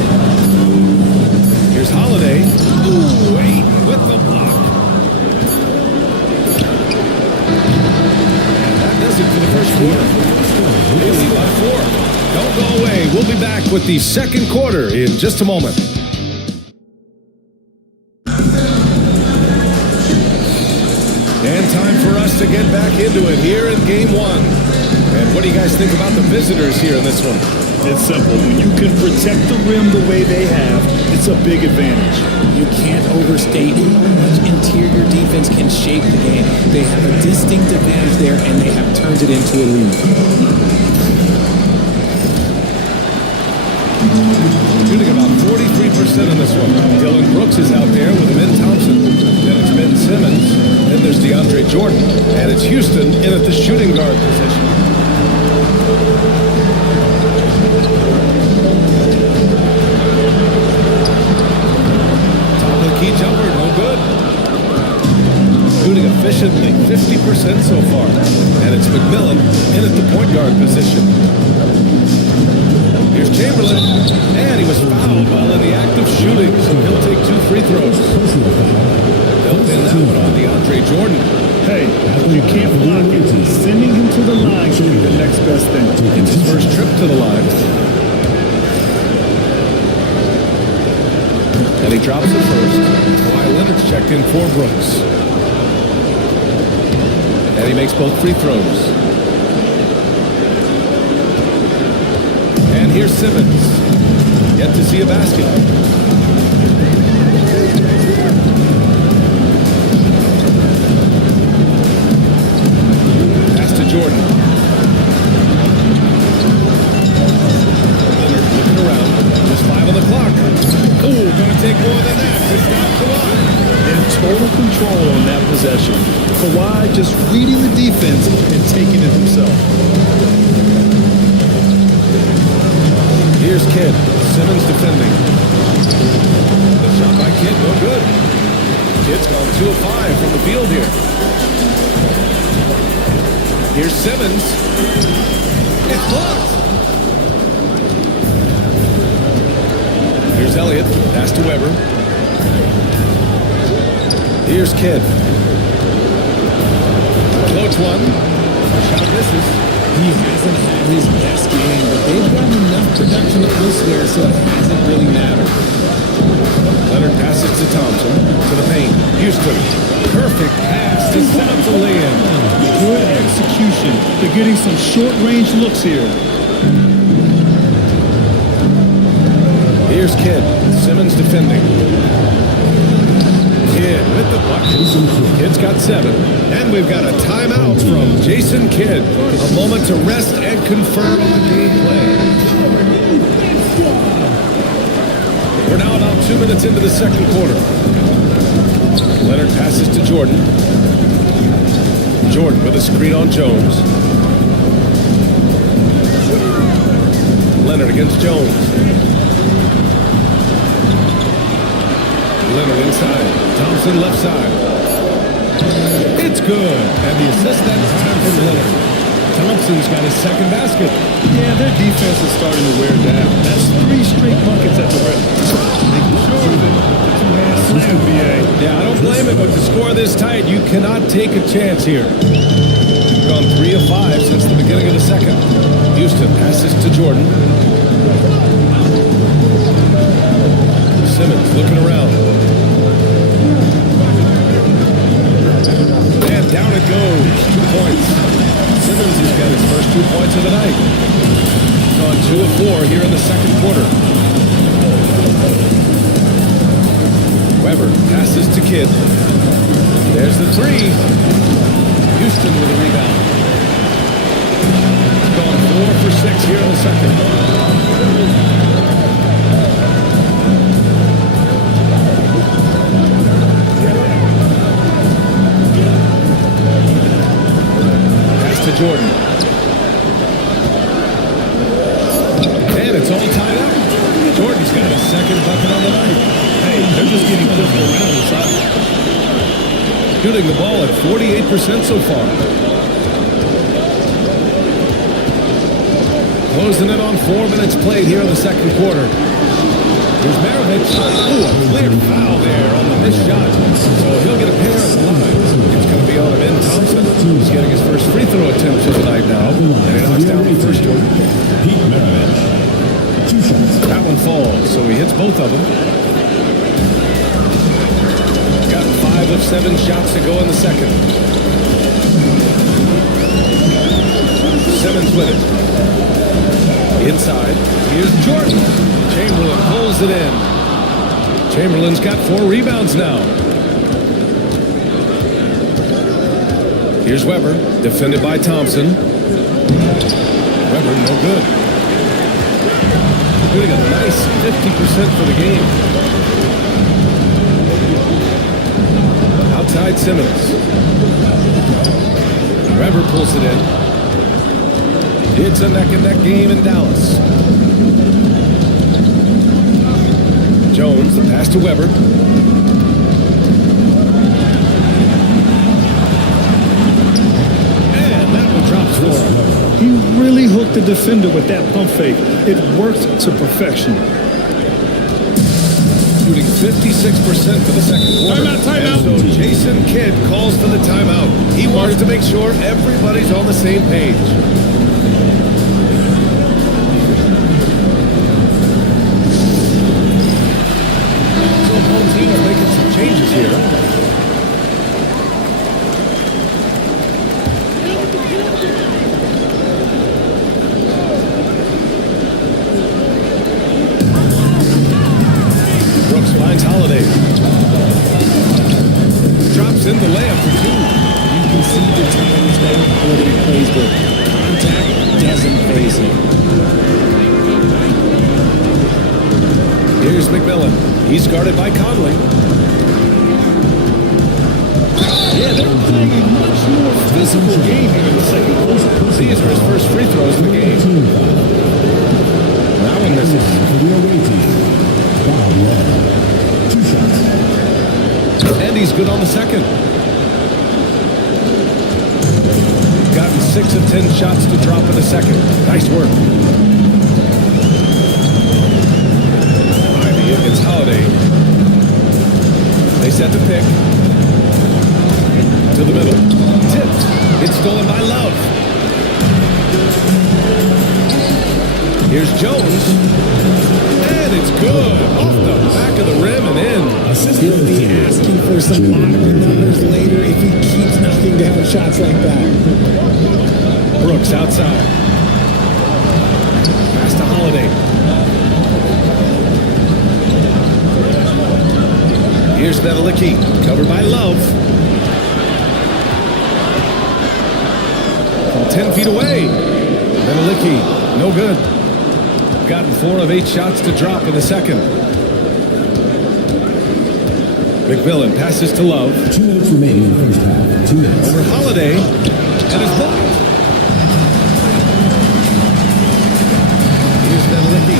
Here's Holiday. Ooh, Ayton with the block. And that does it for the first quarter. They lead by 4. Don't go away. We'll be back with the second quarter in just a moment. And time for us to get back into it here in game 1. And what do you guys think about the visitors here in this one? It's simple. When you can protect the rim the way they have, it's a big advantage. You can't overstate how much interior defense can shape the game. They have a distinct advantage there, and they have turned it into a lead. Shooting about 43% on this one. Dylan Brooks is out there with Ben Thompson. Then it's Ben Simmons. Then there's DeAndre Jordan. And it's Houston in at the shooting guard position. Top of the key jumper, no good. Shooting efficiently, 50% so far. And it's McMillan in at the point guard position. Here's Chamberlain, and he was fouled while in the act of shooting, so he'll take 2 free throws. They'll pin that one on DeAndre Jordan. Hey, when you can't block it, sending him to the line should be the next best thing. It's his first trip to the line. And he drops it first. Kawhi Leonard's checked in for Brooks. And he makes both free throws. And here's Simmons. Yet to see a basket. Pass to Jordan. Leonard looking around. Just 5 on the clock. Ooh, gonna take more than that. It's not Kawhi. In total control on that possession. Kawhi just reading the defense and taking it himself. Here's Kidd. Simmons defending. The shot by Kidd, no good. Kid's gone 2 of 5 from the field here. Here's Simmons. It's blocked. Here's Elliott. Pass to Weber. Here's Kidd. Floats one. Shot misses. He hasn't had his best game, but they've gotten enough production elsewhere, so it hasn't really mattered. Leonard passes to Thompson. To the paint. Houston. Perfect pass to set up the lay-in. Good execution. They're getting some short-range looks here. Here's Kidd. Simmons defending. Kidd with the bucket. Kidd's got 7. And we've got a timeout from Jason Kidd. A moment to rest and confirm the game plan. We're now about 2 minutes into the second quarter. Leonard passes to Jordan. Jordan with a screen on Jones. Leonard against Jones. Leonard inside. Thompson left side. It's good. And the assist that time from Leonard. Thompson's got his second basket. Yeah, their defense is starting to wear down. That's 3 straight buckets at the rim. Making sure that the two-hand slam, BA. Yeah, I don't blame him, but to score this tight, you cannot take a chance here. Gone 3 of 5 since the beginning of the second. Houston passes to Jordan. Simmons looking around. And down it goes. 2 points. Simmons has got his first 2 points of the night. Gone 2 of 4 here in the second quarter. Weber passes to Kidd. There's the 3. Houston with a rebound. Gone 4 for 6 here in the second. Jordan. And it's all tied up. Jordan's got his second bucket on the night. Hey, they're just getting flipped around inside. Shooting the ball at 48% so far. Closing it on 4 minutes played here in the second quarter. Here's Maravich. Ooh, a clear foul there on the missed shot. So he'll get a pair at the line. It's going to be on him in Thompson. He's getting his first free throw attempt of the night now. And he knocks down the first one. That one falls, so he hits both of them. Got 5 of 7 shots to go in the second. Simmons with it. Inside. Here's Jordan. Chamberlain pulls it in. Chamberlain's got 4 rebounds now. Here's Weber, defended by Thompson. Weber, no good. Doing a nice 50% for the game. Outside Simmons. Weber pulls it in. It's a neck-and-neck game in Dallas. Jones, the pass to Weber. And that one drops for him. He really hooked the defender with that pump fake. It worked to perfection. Shooting 56% for the second quarter. Timeout. And so Jason Kidd calls for the timeout. He wants to make sure everybody's on the same page. Team's making some changes here. Brooks finds Holiday. Drops in the layup for 2. You can see the times that Holiday plays with. Contact doesn't phase him. Here's McMillan. He's guarded by Conley. Yeah, they're playing a much more physical game here in the second quarter. These are his first free throws in the game. That one misses. And he he's good on the second. Gotten 6 of 10 shots to drop in the second. Nice work. Ivy against Holiday. They set the pick. To the middle. Tipped. It's stolen by Love. Here's Jones. And it's good. Off the back of the rim and in. He'll be asking for some lottery numbers later if he keeps knocking down shots like that. Brooks outside. Pass to Holiday. Here's Nedelicki. Covered by Love. From 10 feet away. Nedelicki. No good. Gotten 4 of 8 shots to drop in the second. McMillan passes to Love. 2 minutes remaining in the first half. 2 minutes. Over Holiday. And it's blocked. Here's Nedelicki.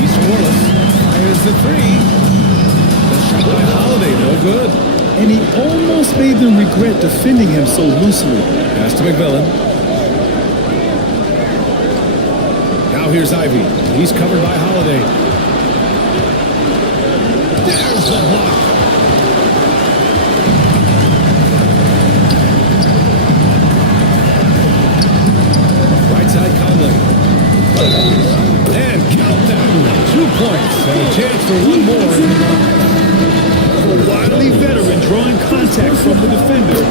He's scoreless. Fires the 3. The shot by Holiday. No good. And he almost made them regret defending him so loosely. Pass to McMillan. Now here's Ivy. He's covered by Holiday. There's the block. Right side Conley. And countdown. 2 points. And a chance for one more. A wily veteran drawing contact from the defender.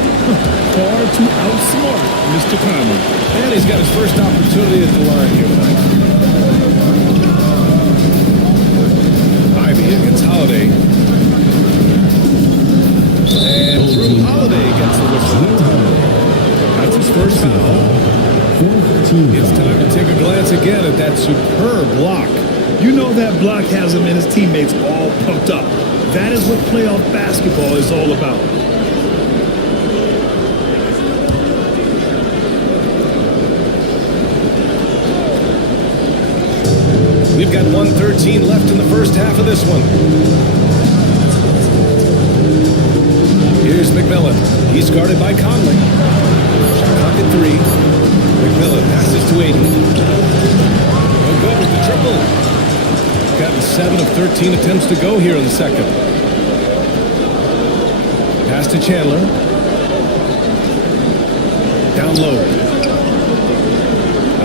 Far to outsmart Mr. Conley. And he's got his first opportunity at the line here tonight. Ivy against Holiday. And Drew Holiday gets the whistle. That's his first foul. It's time to take a glance again at that superb block. You know that block has him and his teammates all pumped up. That is what playoff basketball is all about. We've got 1:13 left in the first half of this one. Here's McMillan. He's guarded by Conley. Shot clock at 3. McMillan passes to 80. No good with the triple. Gotten 7 of 13 attempts to go here in the second. Pass to Chandler. Down low.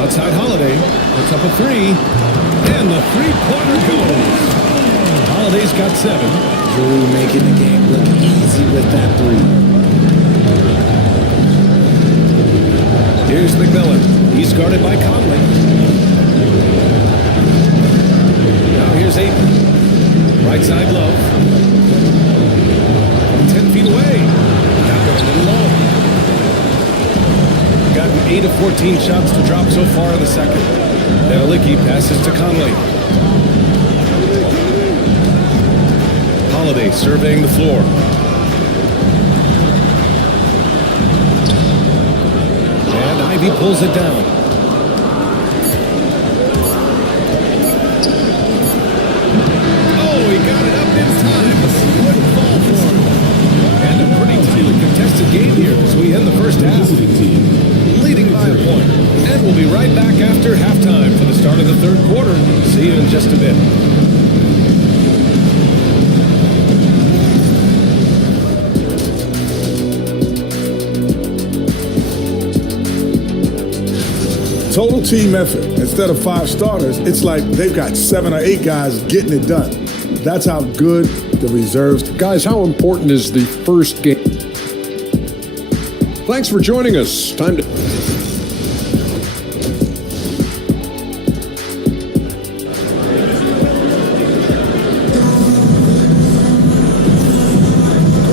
Outside Holiday. Puts up a 3. And the three-pointer goes. Holiday's got 7. Drew making the game look easy with that 3. Here's McMillan. He's guarded by Conley. Now here's Aiton. Right side Love. From 10 feet away. Got it a little low. Gotten 8 of 14 shots to drop so far in the second. Nedelicki passes to Conley. Holiday surveying the floor. And Ivy pulls it down. Oh, he got it up in time. Wouldn't fall for him. And a pretty tightly contested game here as we end the first half. Leading by a point. And we'll be right back after halftime for the start of the third quarter. See you in just a bit. Total team effort. Instead of 5 starters, it's like they've got 7 or 8 guys getting it done. That's how good the reserves. Guys, how important is the first game? Thanks for joining us. Time to...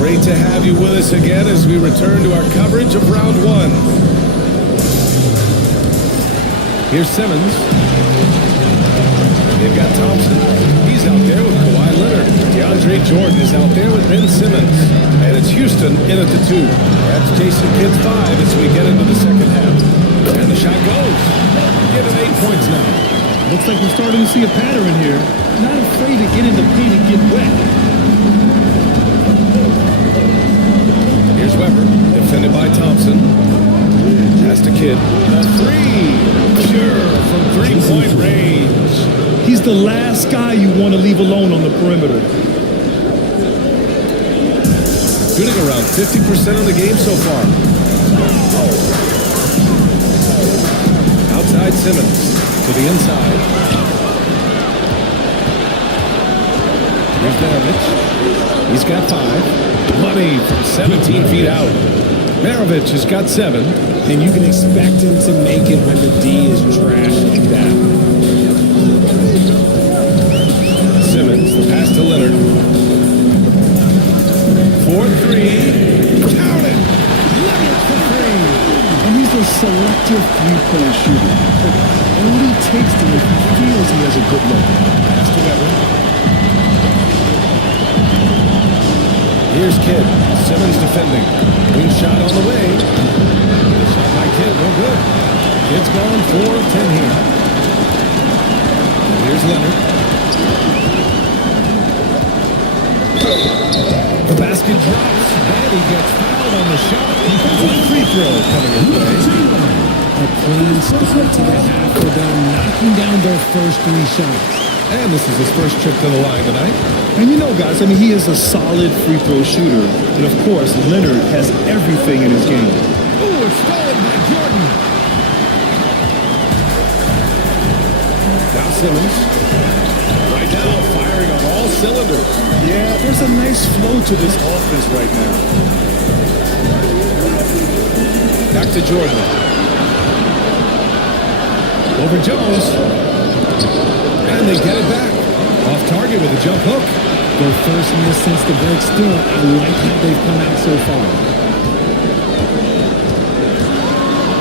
Great to have you with us again as we return to our coverage of round 1. Here's Simmons. They've got Thompson. He's out there with Kawhi Leonard. DeAndre Jordan is out there with Ben Simmons. And it's Houston in at the 2. That's Jason Kidd's 5 as we get into the second half. And the shot goes. Given 8 points now. Looks like we're starting to see a pattern here. Not afraid to get in the paint and get wet. Carter, defended by Thompson. Pass to Kidd. The three. Sure, from three-point range. He's the last guy you want to leave alone on the perimeter. Shooting around 50% of the game so far. Outside Simmons to the inside. Here's Maravich. He's got 5. Money from 17 feet out. Maravich has got 7. And you can expect him to make it when the D is trash like that. Simmons, the pass to Leonard. 4-3. Count it! Leonard for 3. And he's a selective three-point shooter. It only takes him if he feels he has a good look. Pass to Weber. Here's Kidd. Simmons defending. Wing shot on the way. The shot by Kidd, no good. Kidd's gone 4 of 10 here. And here's Leonard. The basket drops. And he gets fouled on the shot. One free throw coming his way. A clean start to the half for them, knocking down their first 3 shots. And this is his first trip to the line tonight. And you know, guys, I mean, he is a solid free throw shooter. And of course, Leonard has everything in his game. Ooh, it's stolen by Jordan. Now Simmons. Right now, firing on all cylinders. Yeah, there's a nice flow to this offense right now. Back to Jordan. Over Jones. And they get it back. Off target with a jump hook. Their first miss since the break. Still, I like how they've come out so far.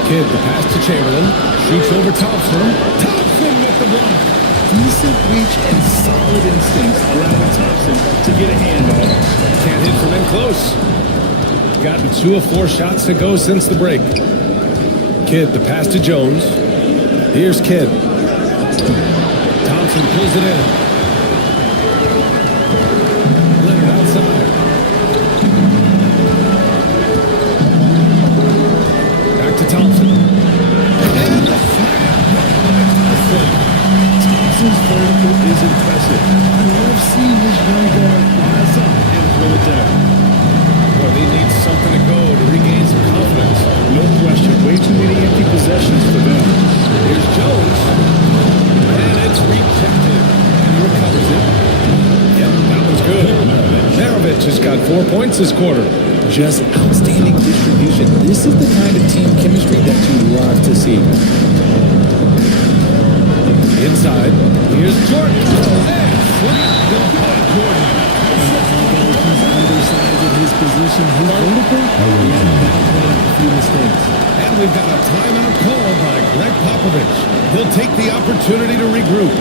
Kidd, the pass to Chamberlain. Shoots over Thompson. Thompson with the block. Decent reach and solid instincts allowing Thompson to get a hand on it. Can't hit from in close. Gotten 2 of 4 shots to go since the break. Kidd, the pass to Jones. Here's Kidd. Thompson pulls it in. Leonard outside. Back to Thompson. And the slam. Thompson's vertical is impressive. I love seeing his young guard rise up and throw it down. Well, he needs something to go to regain some confidence. No question. Way too many empty possessions for them. Here's Jones. And it's rejected. And he recovers it. Yep, that one's good. Maravich has got 4 points this quarter. Just outstanding distribution. This is the kind of team chemistry that you love to see. Inside. Here's Jordan. And slam dunk by Jordan. Although he's undersized at his position, his vertical, he had a few mistakes. And we've got a timeout called by Greg Popovich. He'll take the opportunity to regroup.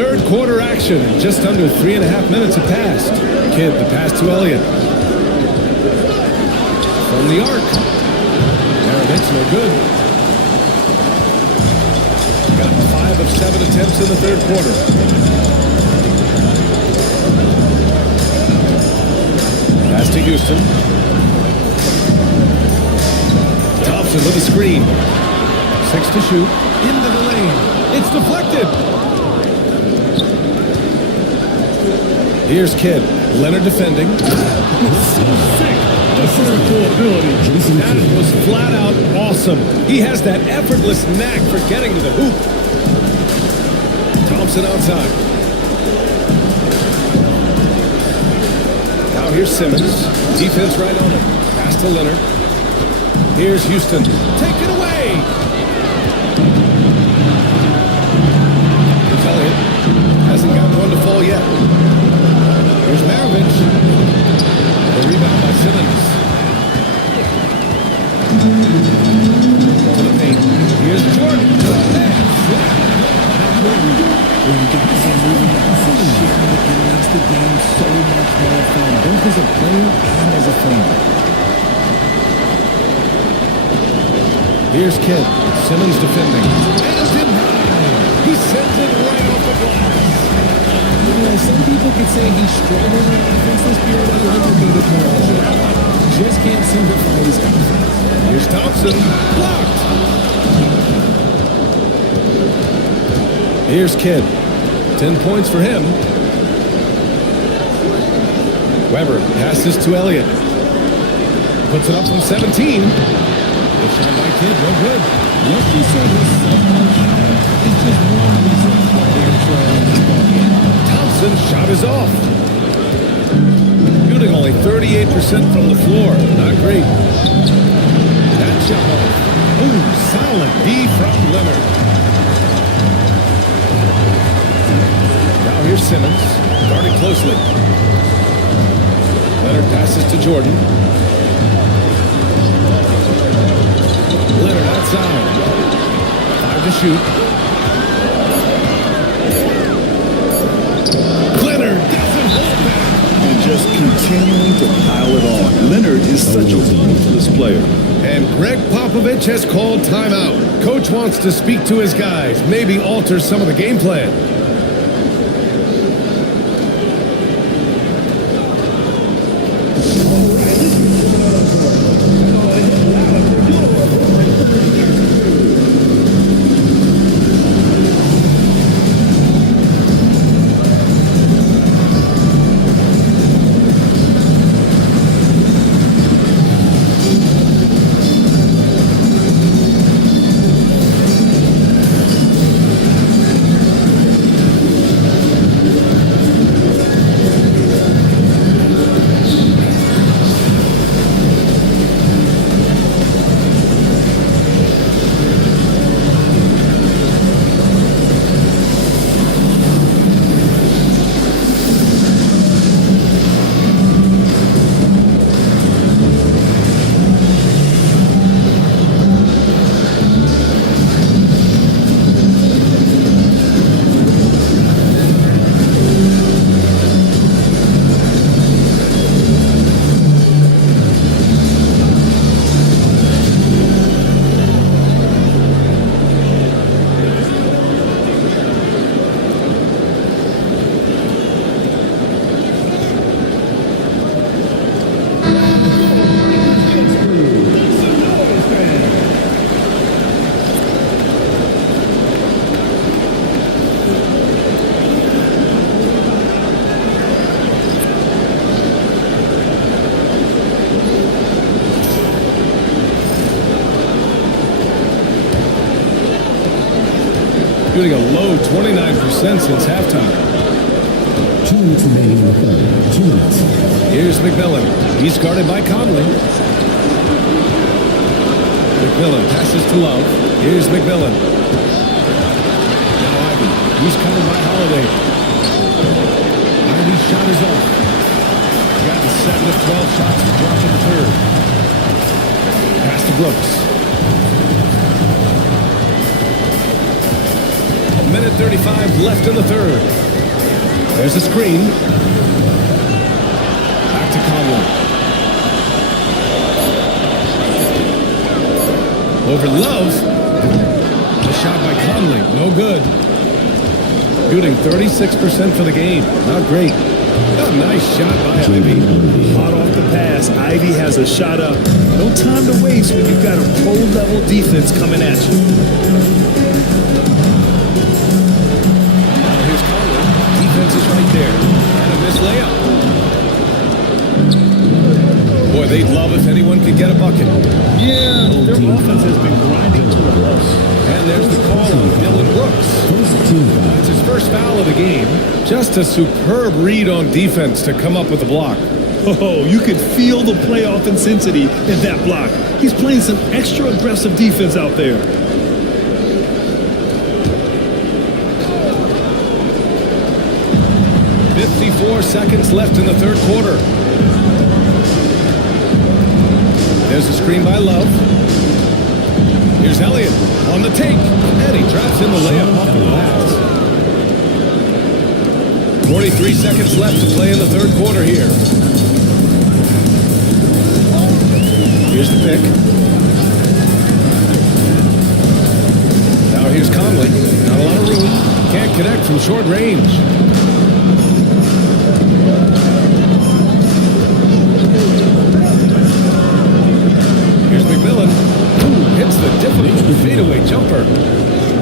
Third quarter action. Just under 3.5 minutes have passed. Kidd, the pass to Elliott. From the arc. Maravich, no good. Got 5 of 7 attempts in the third quarter. Pass to Houston. Thompson with a screen. 6 to shoot. Into the lane. It's deflected. Here's Kidd. Leonard defending. That was flat out awesome. He has that effortless knack for getting to the hoop. Thompson outside. Now here's Simmons. Defense right on him. Pass to Leonard. Here's Houston. Take it away. Here's Elliott. Hasn't got one to fall yet. Here's Maravich. The rebound by Simmons. To the paint. Here's Jordan. When guys are moving out and sharing, it makes the game so much more fun, both as a player and as a fan. Here's Kidd. Simmons defending. He sends it right off the glass. You know, some people could say he's struggling on offense this period. I'm looking at more. Just can't seem to find his confidence. Here's Thompson. Blocked. Here's Kidd. 10 points for him. Weber passes to Elliott. Puts it up from 17. Good shot by Kidd. No good. What you said was so much is just one reason why they're trying this ball game. Thompson's shot is off. Shooting only 38% from the floor. Not great. That shot off. Ooh, solid D from Leonard. Now here's Simmons. Guarding closely. Leonard passes to Jordan. Leonard outside. 5 to shoot. Leonard doesn't hold back. And just continuing to pile it on. Leonard is such a ruthless player. And Greg Popovich has called timeout. Coach wants to speak to his guys, maybe alter some of the game plan. Shooting a low 29% since halftime. 2 minutes remaining in the third. 2 minutes. Here's McMillan. He's guarded by Conley. McMillan passes to Love. Here's McMillan. Now Ivy. He's covered by Holiday. Ivy's shot is off. Gotten 7 of 12 shots to drop in the third. Pass to Brooks. 1:30 2:35 left in the third. There's a screen. Back to Conley. Over Love. A shot by Conley. No good. Shooting 36% for the game. Not great. A nice shot by Ivy. Hot off the pass. Ivy has a shot up. No time to waste when you've got a pro-level defense coming at you. Now here's Conley. Defense is right there. And a missed layup. Boy, they'd love if anyone could get a bucket. Yeah, their offense has been grinding to a halt. And there's the call on Dylan Brooks. That's his first foul of the game. Just a superb read on defense to come up with the block. Oh, you could feel the playoff intensity in that block. He's playing some extra aggressive defense out there. .54 seconds left in the third quarter. There's a screen by Love. Here's Elliott on the take. And he drops in the layup off the glass. 43 seconds left to play in the third quarter here. Here's the pick. Now here's Conley. Not a lot of room. Can't connect from short range. Here's McMillan. Ooh, hits the difficult fadeaway jumper.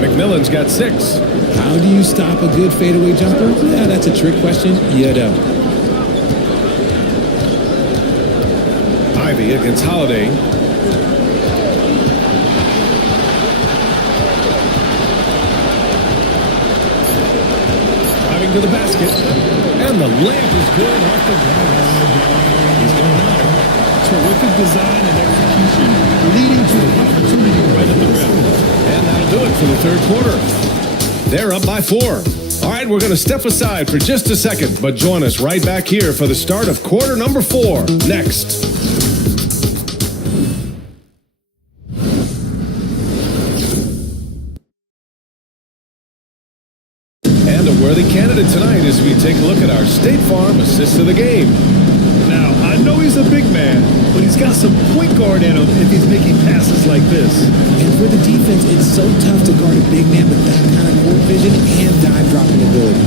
McMillan's got 6. How do you stop a good fadeaway jumper? Yeah, that's a trick question. You don't. Ivy against Holiday. Driving to the basket. And the layup is good off the glass. He's got 9. Terrific design and execution, leading to an opportunity right at the rim. And that'll do it for the third quarter. They're up by 4. All right, we're going to step aside for just a second, but join us right back here for the start of quarter number 4 next. And a worthy candidate tonight as we take a look at our State Farm assist of the game. Now, I know he's a big man, but he's got some point guard in him if he's making passes like this. And for the defense, it's so tough to guard a big man with that kind of court vision and dive dropping ability.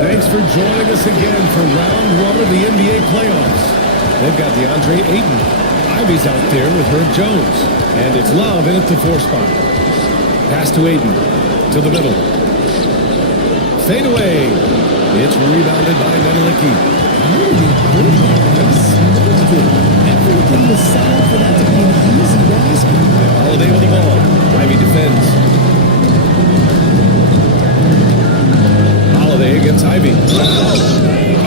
Thanks for joining us again for round 1 of the NBA playoffs. They've got DeAndre Ayton. Ivy's out there with Herb Jones. And it's Love in at the 4 spot. Pass to Ayton. To the middle. Fade away. It's rebounded by Nedelicki. Everything was set up for that to be an easy basket. Holiday with the ball. Ivy defends. Holiday against Ivy.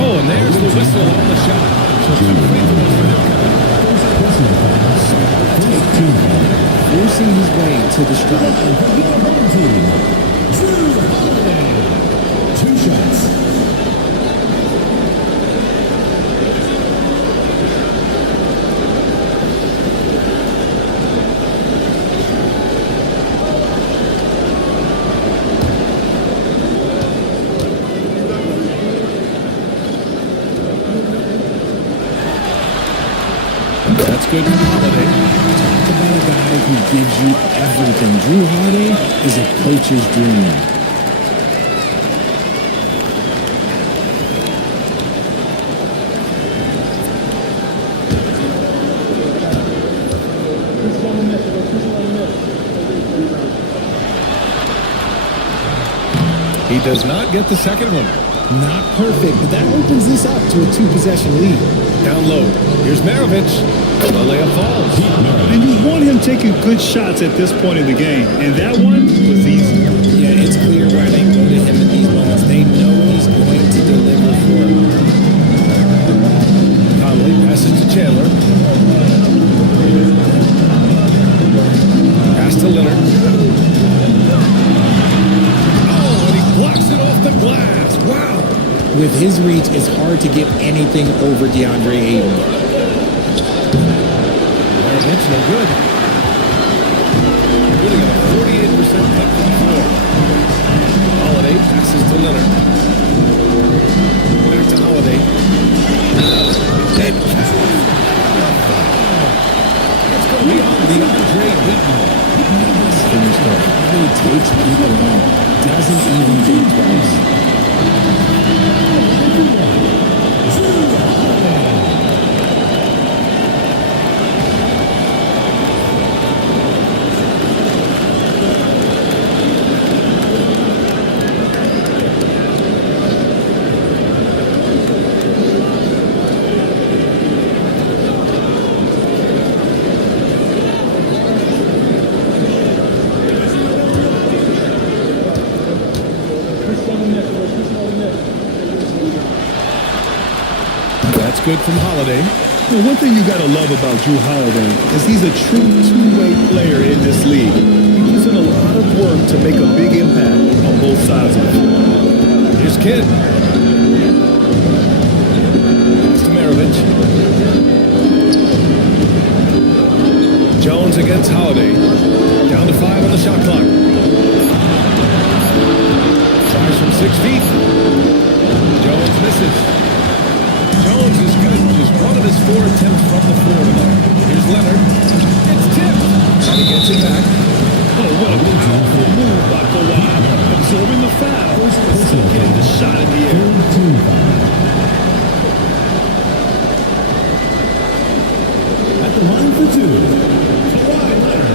Oh, and there's the whistle on the shot. So 2 free throws for him. Forcing his way to the strike. 2 shots. That's good for Holiday. Talk about a guy who gives you everything. Drew Holiday is a coach's dream. He does not get the second one. Not perfect, but that opens this up to a 2-possession lead. Down low. Here's Maravich. The layup falls. And you want him taking good shots at this point in the game, and that one was easy. Yeah, it's clear why they go to him in these moments. They know he's going to deliver for them. Conley passes to Chandler. Pass to Leonard. Oh, and he blocks it off the glass. Wow. With his reach, it's hard to get anything over DeAndre Ayton. Maravich, no good. Really got a 48% clip from the floor. Holiday passes to Leonard. Back to Holiday. Dead catch. Let's go beyond DeAndre Ayton. Finished up. He takes people on. Doesn't even think twice. That's good from Holiday. Well, one thing you got to love about Drew Holiday is he's a true two-way player in this league. He puts in a lot of work to make a big impact on both sides of the floor. Here's Kidd. Pass to Maravich. Jones against Holiday. Down to 5 on the shot clock. Tries from 6 feet. Jones misses. Jones is good. Just one of his 4 attempts from the floor tonight. Here's Leonard. It's tipped. And he gets it back. Oh, what a powerful move by Kawhi. Absorbing the foul. Still getting the shot in the air. At the line for 2, Kawhi Leonard.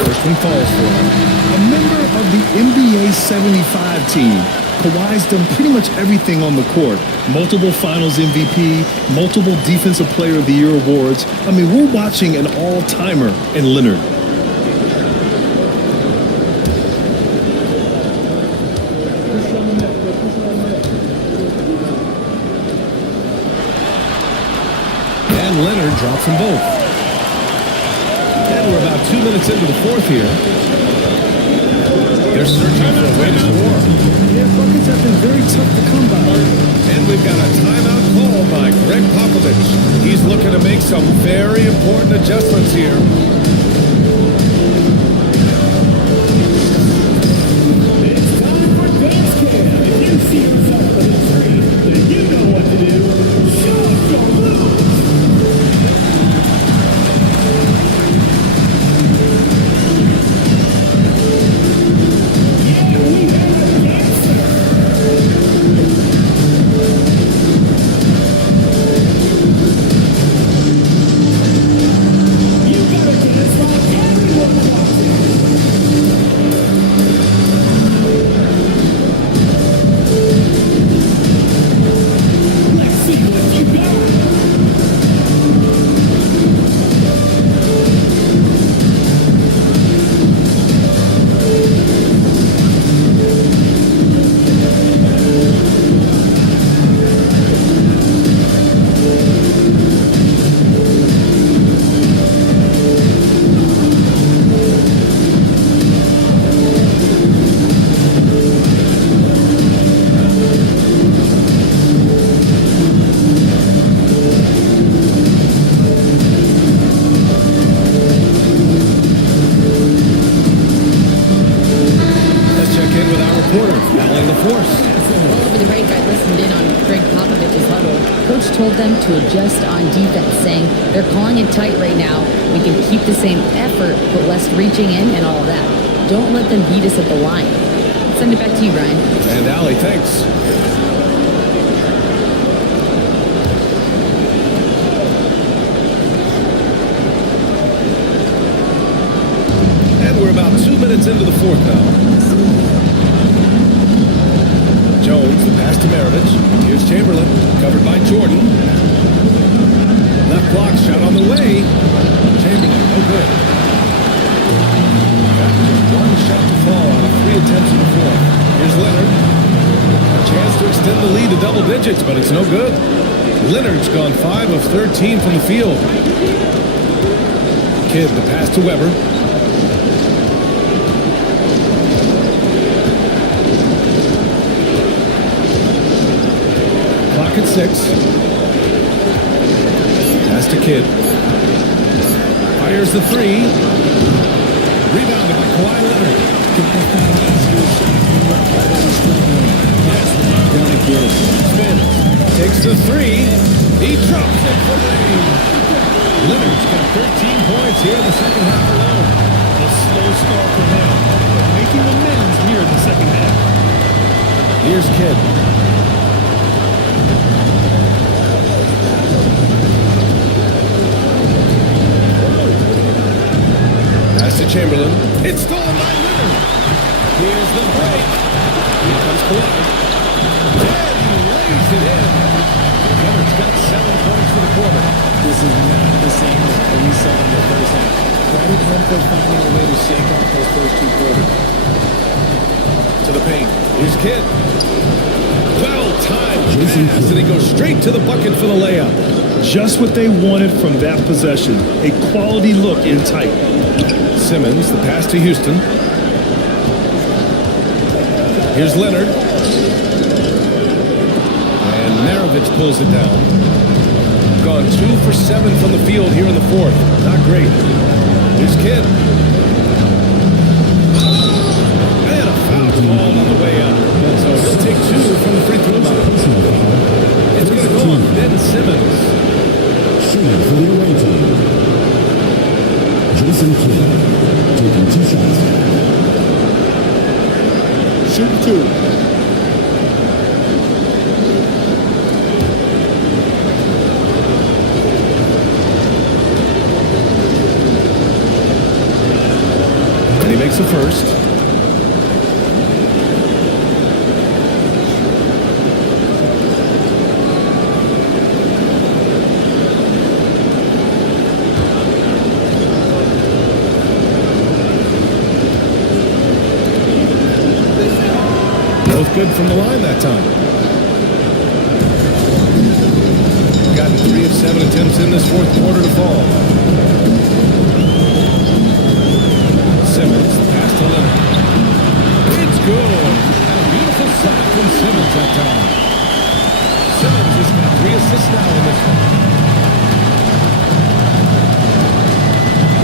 First one falls for him. A member of the NBA 75 team, Kawhi's done pretty much everything on the court. Multiple Finals MVP, multiple Defensive Player of the Year awards. I mean, we're watching an all-timer in Leonard. And Leonard drops them both. And we're about 2 minutes into the fourth here. They're searching for a way to score. Yeah, buckets have been very tough to come by. And we've got a timeout call by Greg Popovich. He's looking to make some very important adjustments here. It's time for dance cam. If you see yourself on the screen, then you know what to do. Show us your moves. Yeah, we have a dancer. You gotta dance like everyone watching. Let's see what you got. Let's check in with our reporter, Allie LaForce. Well, over the break, I listened in on Greg Popovich's huddle. Coach told them to adjust on defense, saying they're calling it tight right now. We can keep the same effort, but less reaching in and all of that. Don't let them beat us at the line. Send it back to you, Brian. And Allie, thanks. And we're about 2 minutes into the fourth now. Jones, the pass to Maravich. Here's Chamberlain, covered by Jordan. Left block shot on the way. Chamberlain, no good. Back to one shot to fall out of 3 attempts in the fourth. Here's Leonard. A chance to extend the lead to double digits, but it's no good. Leonard's gone 5 of 13 from the field. Kidd, the pass to Weber. Clock at 6. Pass to Kidd. Fires the 3. Rebounded by Kawhi Leonard. Gonna get it. Spins. Takes the 3. He drops it for Lane. Leonard's got 13 points here in the second half alone. A slow start for him, but making amends here in the second half. Here's Kidd. Pass to Chamberlain. It's stolen by Leonard. Here's the break. Here comes Kawhi. And he lays it in. Leonard's got 7 points for the quarter. This is not the same as what we saw in the first half. Credit him for finding a way to shake off those first 2 quarters. To the paint. Here's Kidd. Well-timed pass, and he goes straight to the bucket for the layup. Just what they wanted from that possession. A quality look in tight. Simmons, the pass to Houston. Here's Leonard. And Maravich pulls it down. Gone 2 for 7 from the field here in the fourth. Not great. Here's Kidd. And a foul call on the way up. So he'll take 2 from the free throw line. It's going to go on Ben Simmons. Shooting for the away team. Jason Kidd taking 2 shots. Shoot 2. And he makes the first. Both good from the line that time. Gotten 3 of 7 attempts in this fourth quarter to fall. Simmons, pass to Leonard. It's good. And a beautiful shot from Simmons that time. Simmons has got 3 assists now in this one.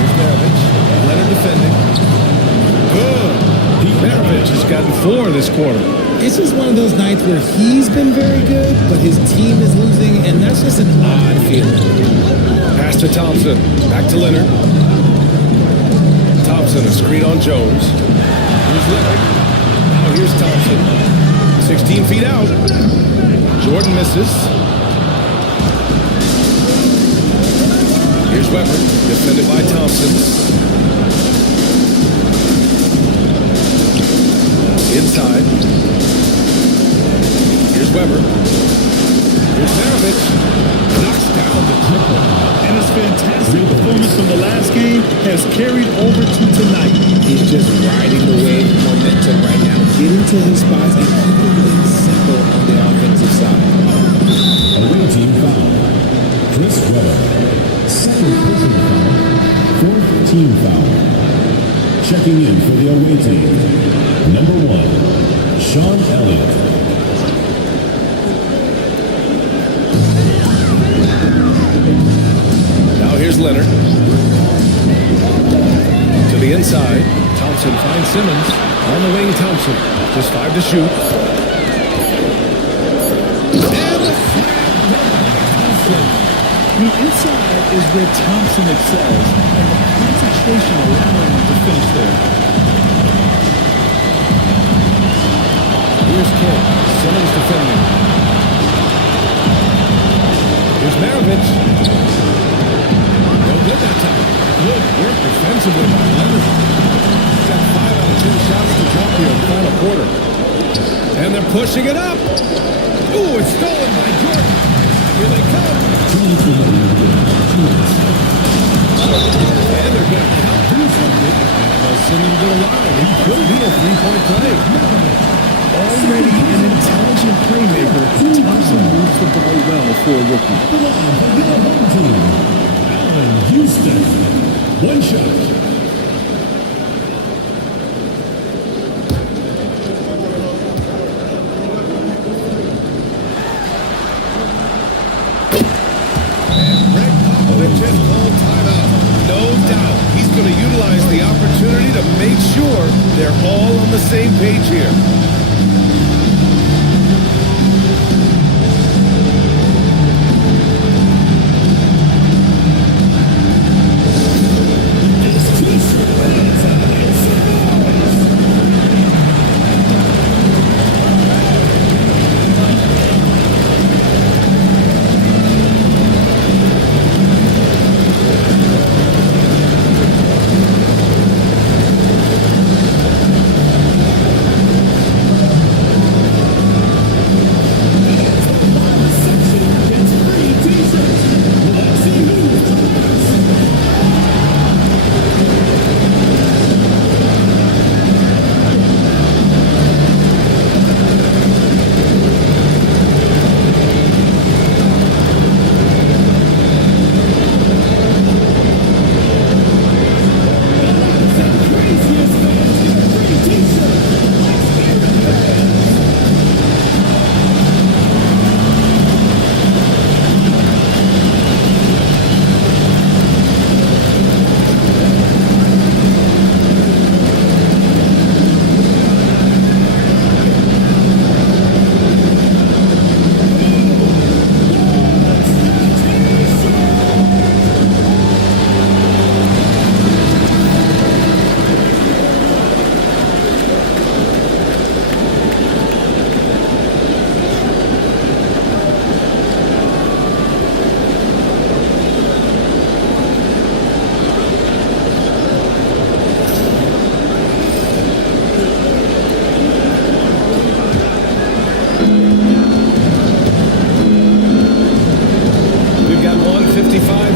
Here's Maravich. Leonard defending. Good. Maravich has gotten 4 this quarter. It's just one of those nights where he's been very good, but his team is losing, and that's just an odd feeling. Pass to Thompson. Back to Leonard. Thompson, a screen on Jones. Here's Leonard. Now here's Thompson. 16 feet out. Jordan misses. Here's Weber, defended by Thompson. Inside. Here's Weber. Here's Maravich. Knocks down the triple. And his fantastic performance from the last game has carried over to tonight. He's just riding the wave of momentum right now, getting to his spots and keeping things simple on the offensive side. Away team foul. Chris Weber. Second personal foul. 4th team foul. Checking in for the away team. Number 1, Sean Elliott. Now here's Leonard. To the inside. Thompson finds Simmons. On the wing, Thompson. Just 5 to shoot. And the slam by Thompson. The inside is where Thompson excels, and the concentration allowing him to finish there. Here's Kidd. Simmons defending. Here's Maravich. No good that time. Good work defensively by Leonard. He's got 5 out of 10 shots to drop here in the final quarter. And they're pushing it up. Ooh, it's stolen by Jordan. Here they come. And they're going to count something. And they'll pass into the middle line. It could be a three-point play. Already an intelligent playmaker, Thompson moves the ball well for a rookie. Allen Houston. One shot. Greg Popovich has called timeout. No doubt he's going to utilize the opportunity to make sure they're all on the same page here.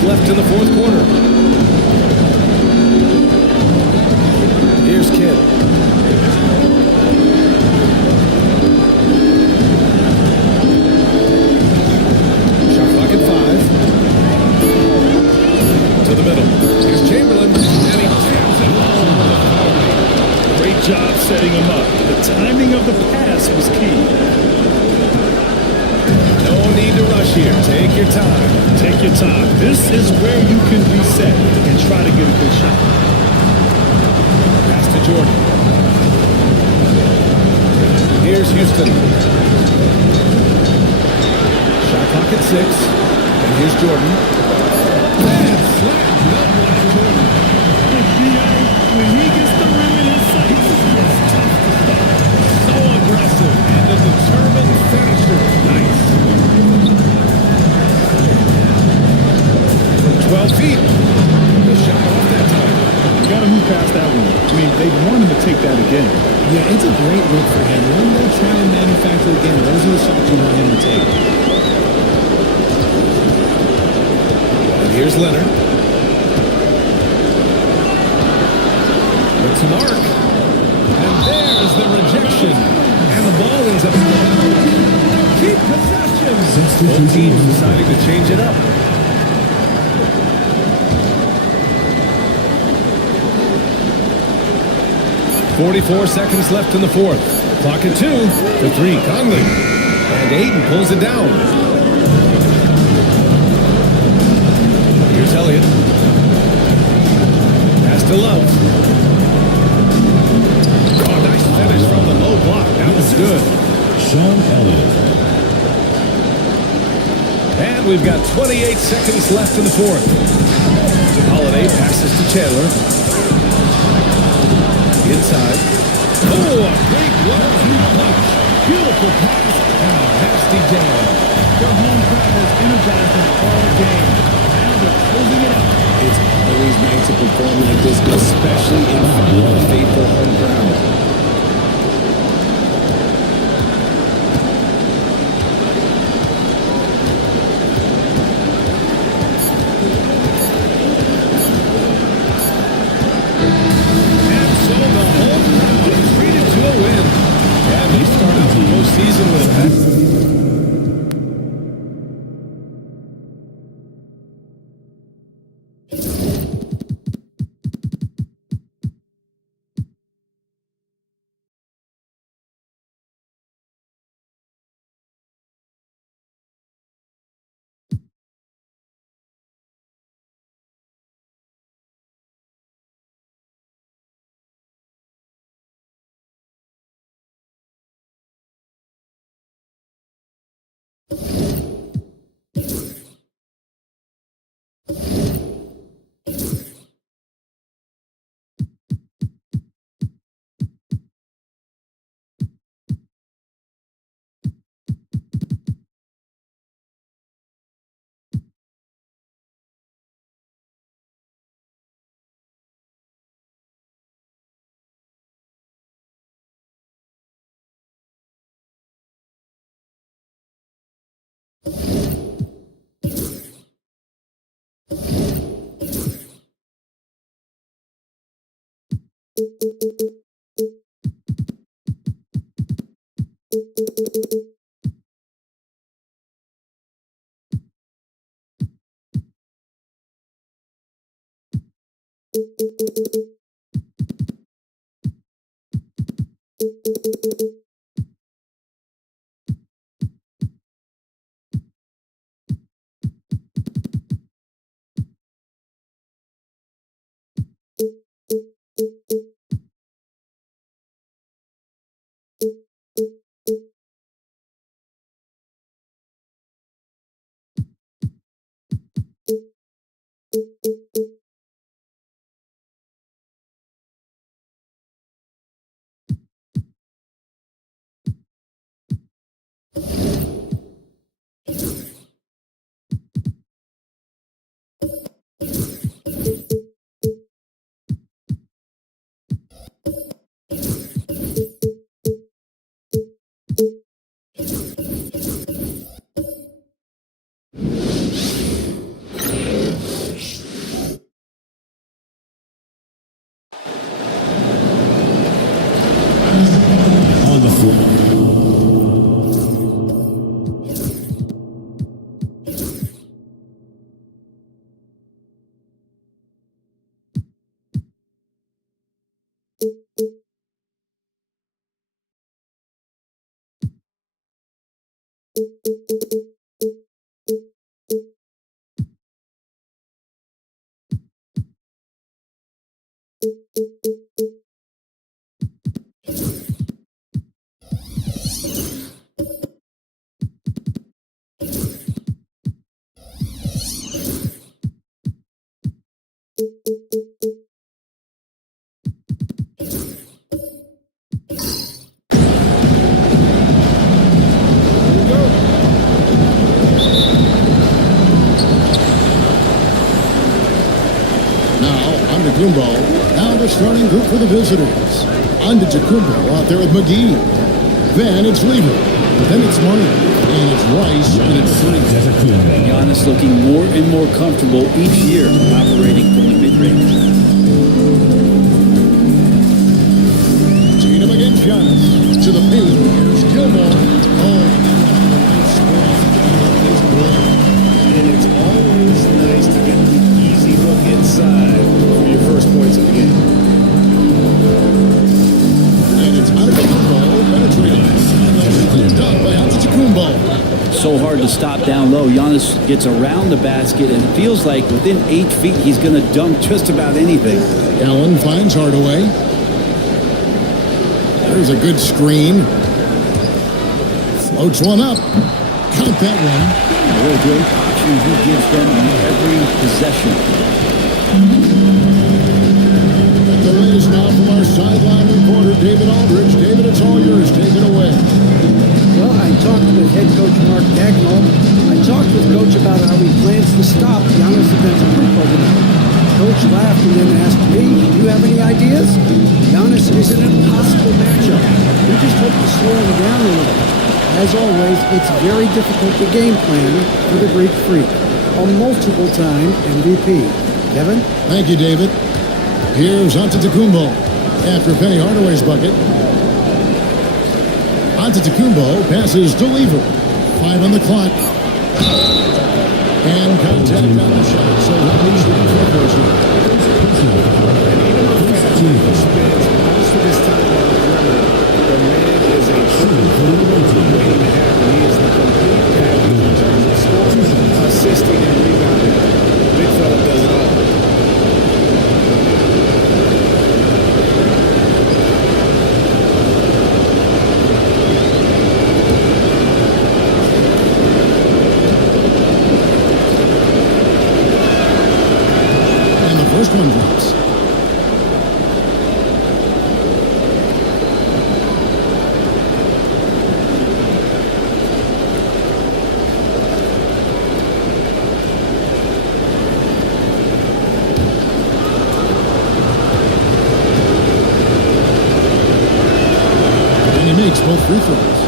Left in the fourth quarter. Here's Kidd. Shot clock at 5. To the middle. Here's Chamberlain. And he jams it home with a foul. Great job setting him up. The timing of the pass was key. No need to rush here. Take your time. Take your time. This is where you can reset and try to get a good shot. Pass to Jordan. Here's Houston. Shot clock at 6. And here's Jordan. And slammed up by Jordan. When he gets the rim in his sights, it's tough to stop. So aggressive. And a determined finisher. Nice. 12 feet. The shot off that time. You got to move past that one. I mean, they want him to take that again. Yeah, it's a great look for him. Let him go try and manufacture again. Those are the shots you want him to take. And here's Leonard. It's Mark. And there's the rejection. And the ball ends up. Keep possession. Both teams deciding to change it up. 44 seconds left in the fourth. Clock at 2 for 3. Conley. And Ayton pulls it down. Here's Elliott. Pass to Love. Oh, nice finish from the low block. That was good. Sean Elliott. And we've got 28 seconds left in the fourth. Holiday passes to Chandler. Inside. Oh, a great 1-2 punch. Beautiful pass and a nasty jam. Their home crowd has energized them all game. Now they're closing it out. It's always nice to perform like this, especially in front of a faithful home crowd. On the floor. Antetokounmpo. Now the starting group for the visitors. Antetokounmpo out there with McGee. Then it's Lever. Then it's Martin. And it's Rice. And it's Free. Giannis looking more and more comfortable each year operating from the mid-range. Tatum against Giannis. To the paint. Here's Gilmore. And it's always nice to get the easy look inside for your first points of the game. And it's Antetokounmpo penetrating. Done by Antetokounmpo. So hard to stop down low. Giannis gets around the basket, and it feels like within 8 feet he's going to dunk just about anything. Allen finds Hardaway. There's a good screen. Floats one up. Count that one. What a great option he gives them in every possession. The latest now from our sideline reporter, David Aldridge. David, it's all yours. Take it away. Well, I talked with head coach Mark Dagnall. I talked with coach about how he plans to stop Giannis Antetokounmpo tonight. Coach laughed and then asked me, do you have any ideas? Giannis is an impossible matchup. We just hope to slow him down a little. As always, it's very difficult to game plan for the Greek Freak, a multiple-time MVP. Kevin? Thank you, David. Here's Antetokounmpo after Penny Hardaway's bucket. Antetokounmpo passes to Lever. 5 on the clock. And contact on the shot, so that leaves the free throw shot. And even the fact that he spends most of his time on the perimeter, the man is a true waiting to happen. He is the complete package in terms of scoring, assisting, and rebounding. Big fella does it all. First one drops. And he makes both free throws.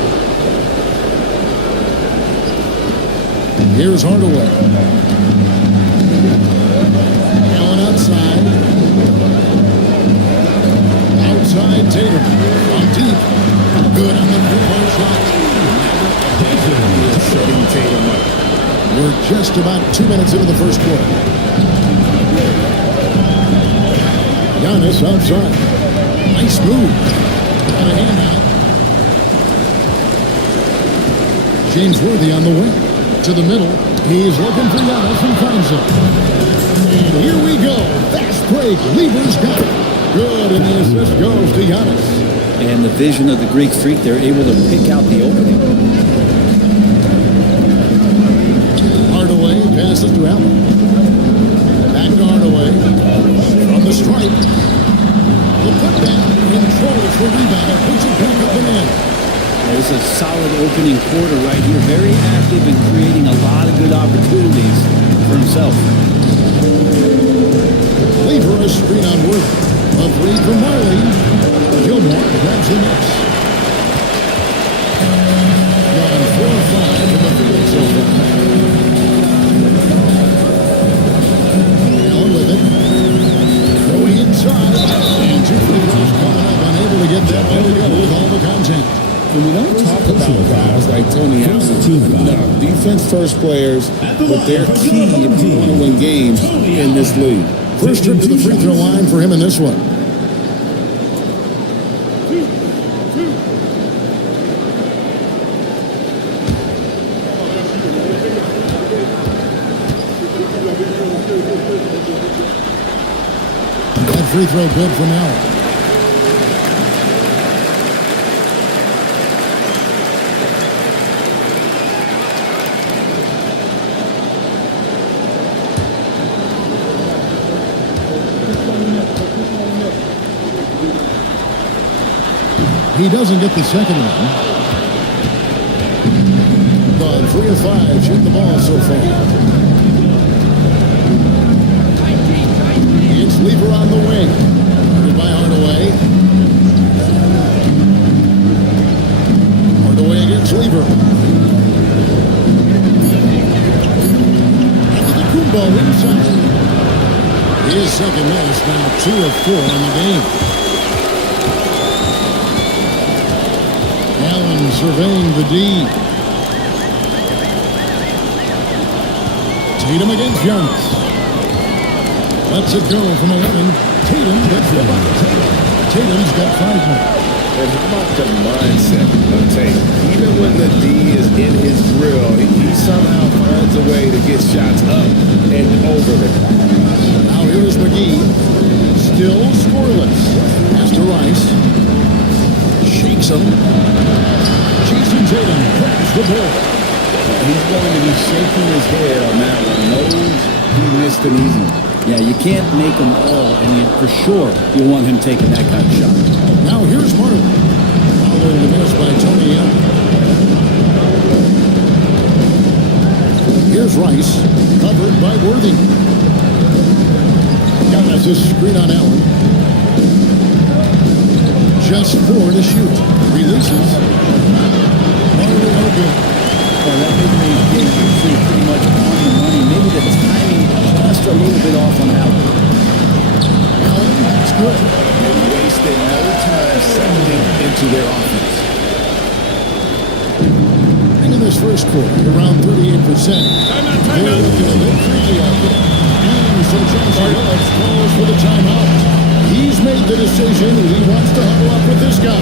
Here's Hardaway. Outside. inside Tatum. From deep. Good on the three-point shot. Setting Tatum up. We're just about 2 minutes into the first quarter. Giannis outside. Nice move. Got a hand on it. James Worthy on the wing. To the middle. He's looking for Giannis and finds him. And here we go. Fast break. Lever's got it. Good, and the assist goes to Giannis. And the vision of the Greek Freak, they're able to pick out the opening. Hardaway passes to Allen. Back to Hardaway. From the stripe. The putback. Controls the rebound. Puts it back up and in. There's a solid opening quarter right here. Very active and creating a lot of good opportunities for himself. Lever a screen on Worthy. A three from Marley. Gilmore grabs the next. Gone 4 or 5 in the field so far. Allen with it. Going inside. And 2 free throws coming up. Unable to get that one to go with all the content. And we don't talk about guys like Tony Allen. No, defense-first players, but they're key if you want to win games in this league. First trip to the free throw line for him in this one. That free throw good from Allen. He doesn't get the second one. But 3 of 5 shoot the ball so far. It's Lever on the wing. Guarded by Hardaway. Hardaway against Lever. Antetokounmpo inside. His second miss, now 2 of 4 in the game. Allen surveying the D. Tatum against Giannis. Lets it go from 11. Tatum gets the bucket. Tatum's got 5 more. And how about the mindset of Tatum? Even when the D is in his grill, he somehow finds a way to get shots up and over them. Now here's McGee. Still scoreless. Pass to Rice. Shakes him. Jason Tatum grabs the ball. He's going to be shaking his head on that one. Knows he missed an easy one. Yeah, you can't make them all, and for sure you want him taking that kind of shot. Now here's Martin. Following the miss by Tony Allen. Here's Rice. Covered by Worthy. Giannis a screen on Allen. Just 4 to shoot. Releases. Marley open. Well, that mid-range game usually pretty much on the money. Maybe the timing just a little bit off on Allen. Allen, that's good. They wasted no time settling into their offense. In this first quarter, around 38%. They're looking a bit freaky out there. And so Johnson Phillips calls for the timeout. He's made the decision. He wants to huddle up with this guy.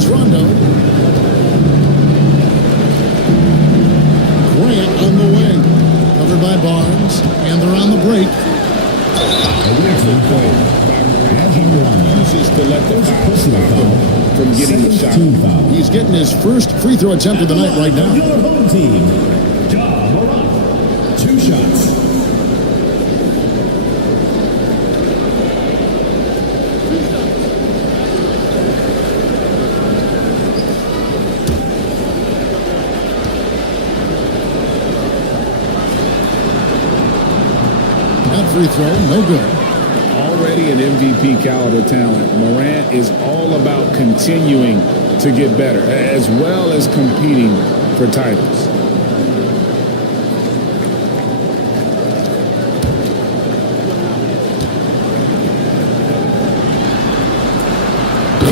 Here's Rondo. Grant on the wing. Covered by Barnes. And they're on the break. Uses to let the foul stop him from getting the shot. He's getting his first free throw attempt of the night right now. Your home team, Ja Morant. 2 shots. That free throw, no good. Already an MVP caliber talent, Morant is all about continuing to get better, as well as competing for titles.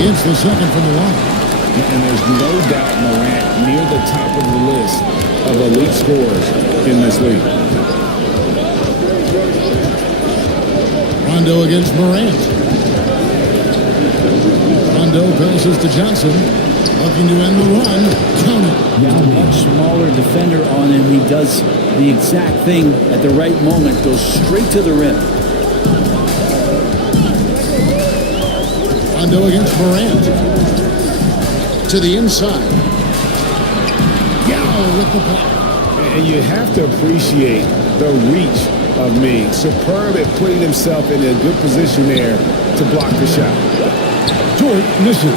It's the second from the line. And there's no doubt Morant near the top of the list of elite scorers in this league. Rondo against Morant. Rondo passes to Johnson. Looking to end the run. Counted. Just a much smaller defender on him. He does the exact thing at the right moment. Goes straight to the rim. Rondo against Morant. To the inside. Yao with the block. And you have to appreciate the reach of me. Superb at putting himself in a good position there to block the shot. George, listen.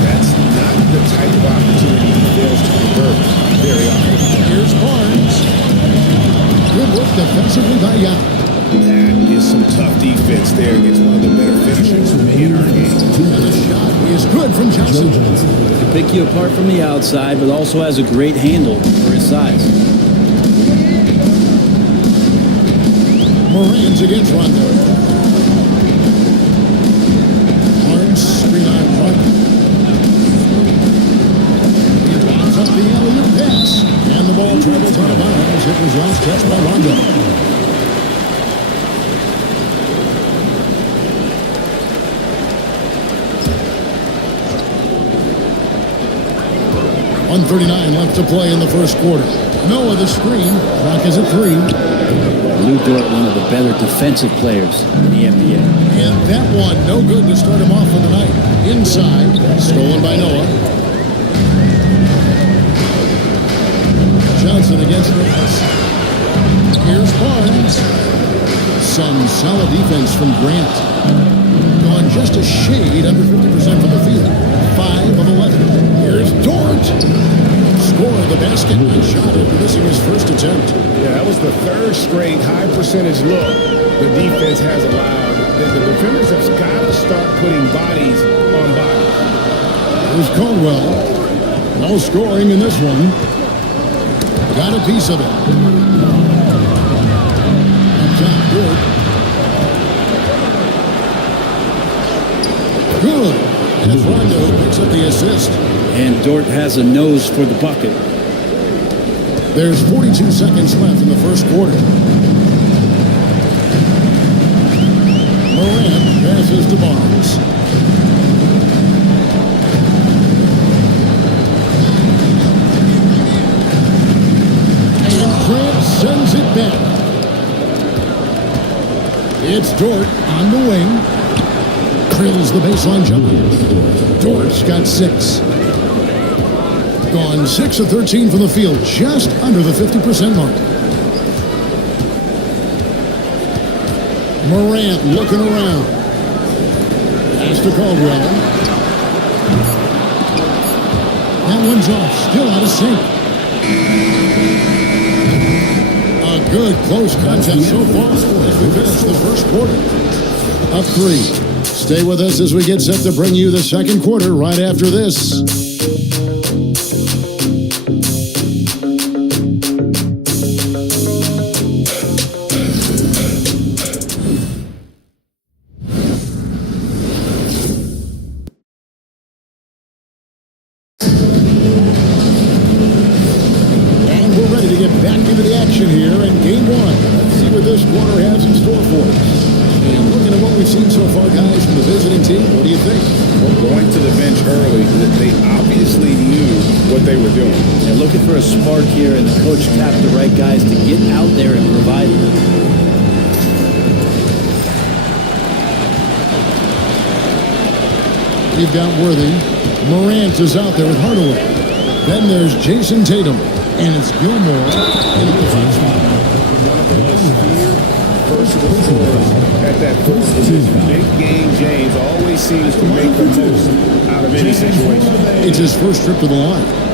That's not the type of opportunity he fails to convert very often. Here's Barnes. Good work defensively by Yao. That is some tough defense there against one of the better finishers in our game. And the shot is good from Johnson. Can pick you apart from the outside, but also has a great handle for his size. Morant against Rondo. Barnes screen on Rondo. He lobs up the alley-oop pass. And the ball travels out of bounds. It was last touched by Rondo. 1:39 left to play in the first quarter. Noah the screen. Clock is at 3. Lou Dort, one of the better defensive players in the NBA. And that one, no good to start him off for the night. Inside, stolen by Noah. Johnson against Reyes. Here's Barnes. Some solid defense from Grant. Gone just a shade under 50% from the field. 5 of 11. Here's Dort. Scored the basket and shot after missing his first attempt. Yeah, that was the third straight high percentage look the defense has allowed. The defenders have got to start putting bodies on bodies. Here's Caldwell. No scoring in this one. Got a piece of it. Up top, Dort. Good. And Rondo picks up the assist. And Dort has a nose for the bucket. There's 42 seconds left in the first quarter. Morant passes to Barnes. And Grant sends it back. It's Dort on the wing. Drills the baseline jumper. Dort's got 6. Gone 6 of 13 from the field, just under the 50% mark. Morant looking around. Pass to Caldwell. That one's off, still out of sync. A good close contest so far as we finish the first quarter. Up 3. Stay with us as we get set to bring you the second quarter right after this. And we're ready to get back into the action here in Game 1. Let's see what this quarter has in store for us. And looking at what we've seen so far more guys from the visiting team. What do you think? Well, going to the bench early, they obviously knew what they were doing. They're looking for a spark here, and the coach tapped the right guys to get out there and provide it. We've got Worthy. Morant is out there with Hardaway. Then there's Jason Tatum. And it's Gilmore in at the first spot. One of the most feared versatile scorers at that first position. Big game James always seems to make the most out of any situation. It's his first trip to the line.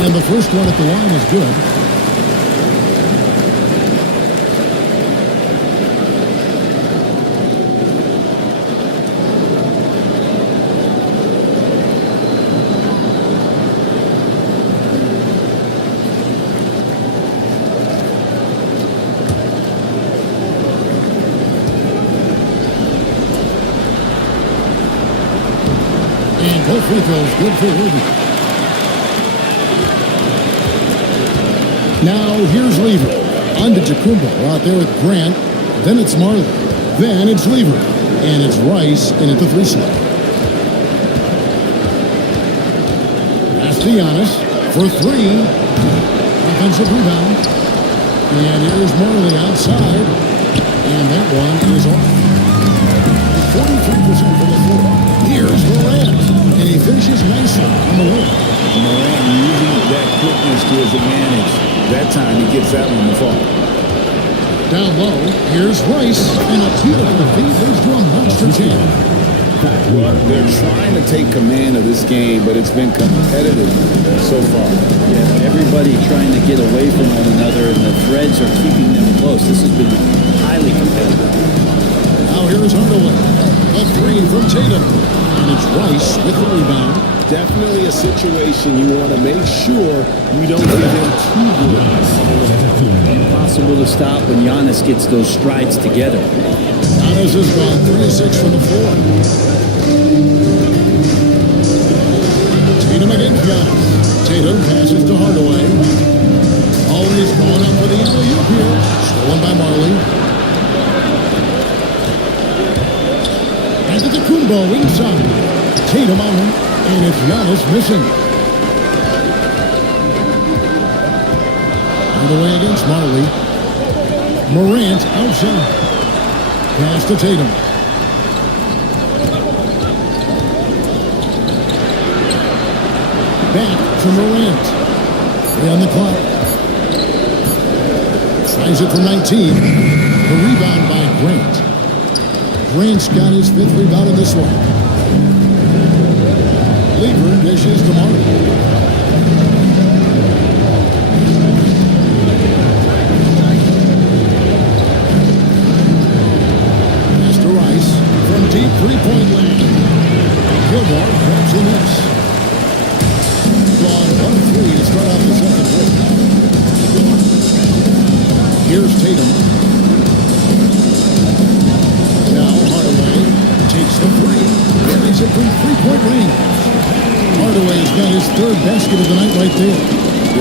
And the first one at the line is good. And both free throws good for Worthy. Now here's Lever. On to Jacumbo out there with Grant. Then it's Marley. Then it's Lever. And it's Rice in at the 3 slot. Pass to Giannis for 3. Offensive rebound. And here's Marley outside. And that one is off. 43% from the floor. Here's Morant. And he finishes nicely on the way. Morant using that quickness to his advantage. That time he gets that one to fall. Down low, here's Rice, and a beautiful feed leads to a monster jam. Well, they're trying to take command of this game, but it's been competitive so far. Yeah, everybody trying to get away from one another, and the threads are keeping them close. This has been highly competitive. Now here's Hardaway. A 3 from Tatum. And it's Rice with the rebound. Definitely a situation you want to make sure you don't give them too good. Impossible to stop when Giannis gets those strides together. Giannis has gone 3-6 from the floor. Tatum against Giannis. Tatum passes to Hardaway. Always going up for the alley-oop here. Stolen by Marley. And to the Kumbo inside. Tatum on him. And it's Giannis missing. Hardaway against Marley. Morant outside. Pass to Tatum. Back to Morant. 3 on the clock. Tries it from 19. The rebound by Grant. Grant's got his 5th rebound in this one. Lever dishes to Marley. Pass to Rice from deep 3-point land. Gilmore grabs the miss. Drawn 1-3 to start off the second quarter. Here's Tatum. Now Hardaway takes the 3. Carries it from 3-point range. Hardaway's got his 3rd basket of the night right there.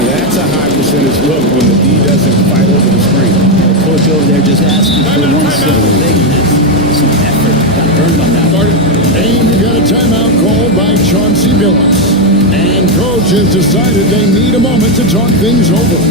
That's a high percentage look when the D doesn't fight over the screen. The coach over there just asking for one simple thing. Some effort got earned on that one. And we got a timeout called by Chauncey Billups. And coach has decided they need a moment to talk things over.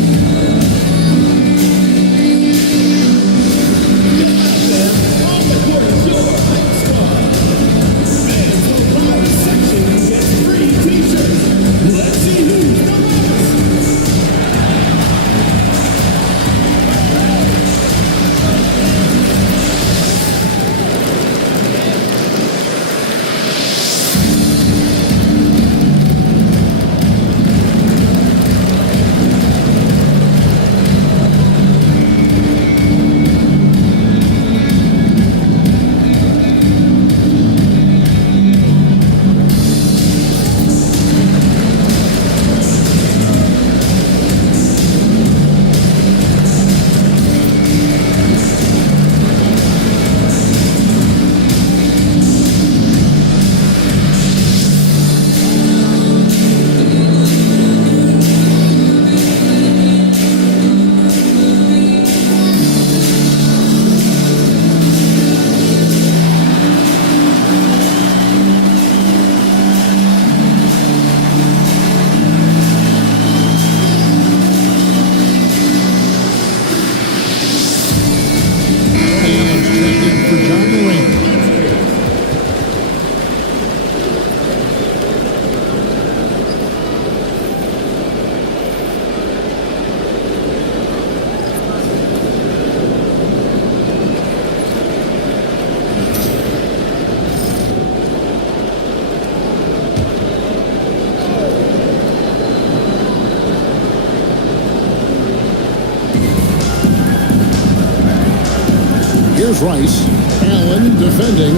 Here's Rice. Allen defending.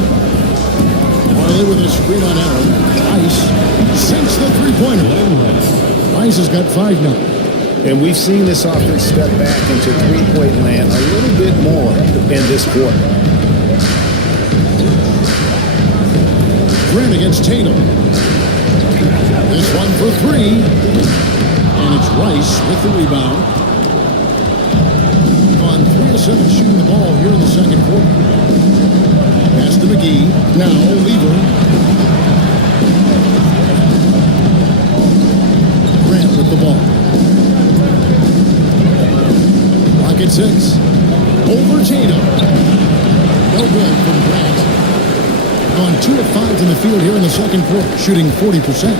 Marley with a screen on Allen. Rice sinks the three-pointer. Rice has got 5 now. And we've seen this offense step back into three-point land a little bit more in this quarter. Grant against Tatum. This one for 3. And it's Rice with the rebound. Gone 3 of 7 shooting the ball here in the second quarter. Pass to McGee. Now Lever. Grant with the ball. Rocket 6. Over Tatum. No good from Grant. Gone 2 of 5 in the field here in the second quarter, shooting 40%.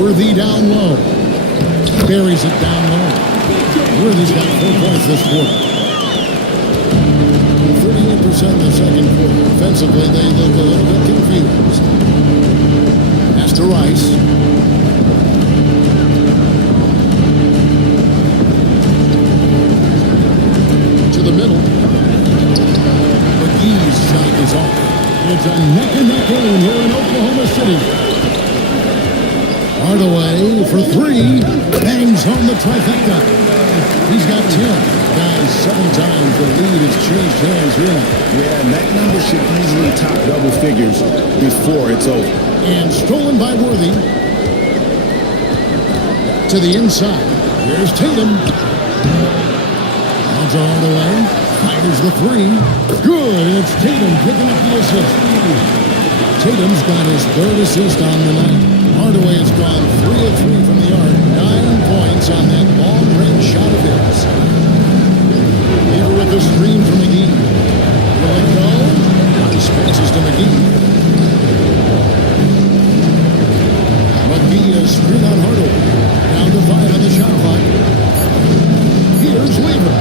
Worthy down low. Buries it down low. Worthy's got 4 points this quarter. 38% in the second quarter. Offensively, they look a little bit confused. Pass to Rice. To the middle. McGee's shot is off. It's a neck-and-neck game here in Oklahoma City. Hardaway for 3. Bangs home the trifecta. He's got 10. Guys, 7 times the lead has changed hands here. Yeah, and that number should easily top double figures before it's over. And stolen by Worthy. To the inside. Here's Tatum. Odds are Hardaway. Fires the 3. Good, and it's Tatum picking up the assist. Tatum's got his 3rd assist on the night. Hardaway has gone 3 of 3 from the arc. 9 points on that long-range shot of his. Here with the screen from McGee. Will it go? Nice passes to McGee. McGee is screen on Hardaway. Down to 5 on the shot clock. Here's Lever.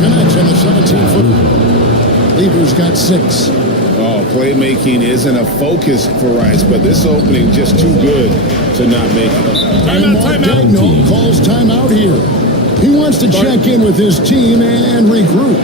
Connects on the 17-footer. Lever's got 6. Oh, playmaking isn't a focus for Rice, but this opening just too good to not make it. And Mark Daigneault calls timeout here. He wants to check in with his team and regroup.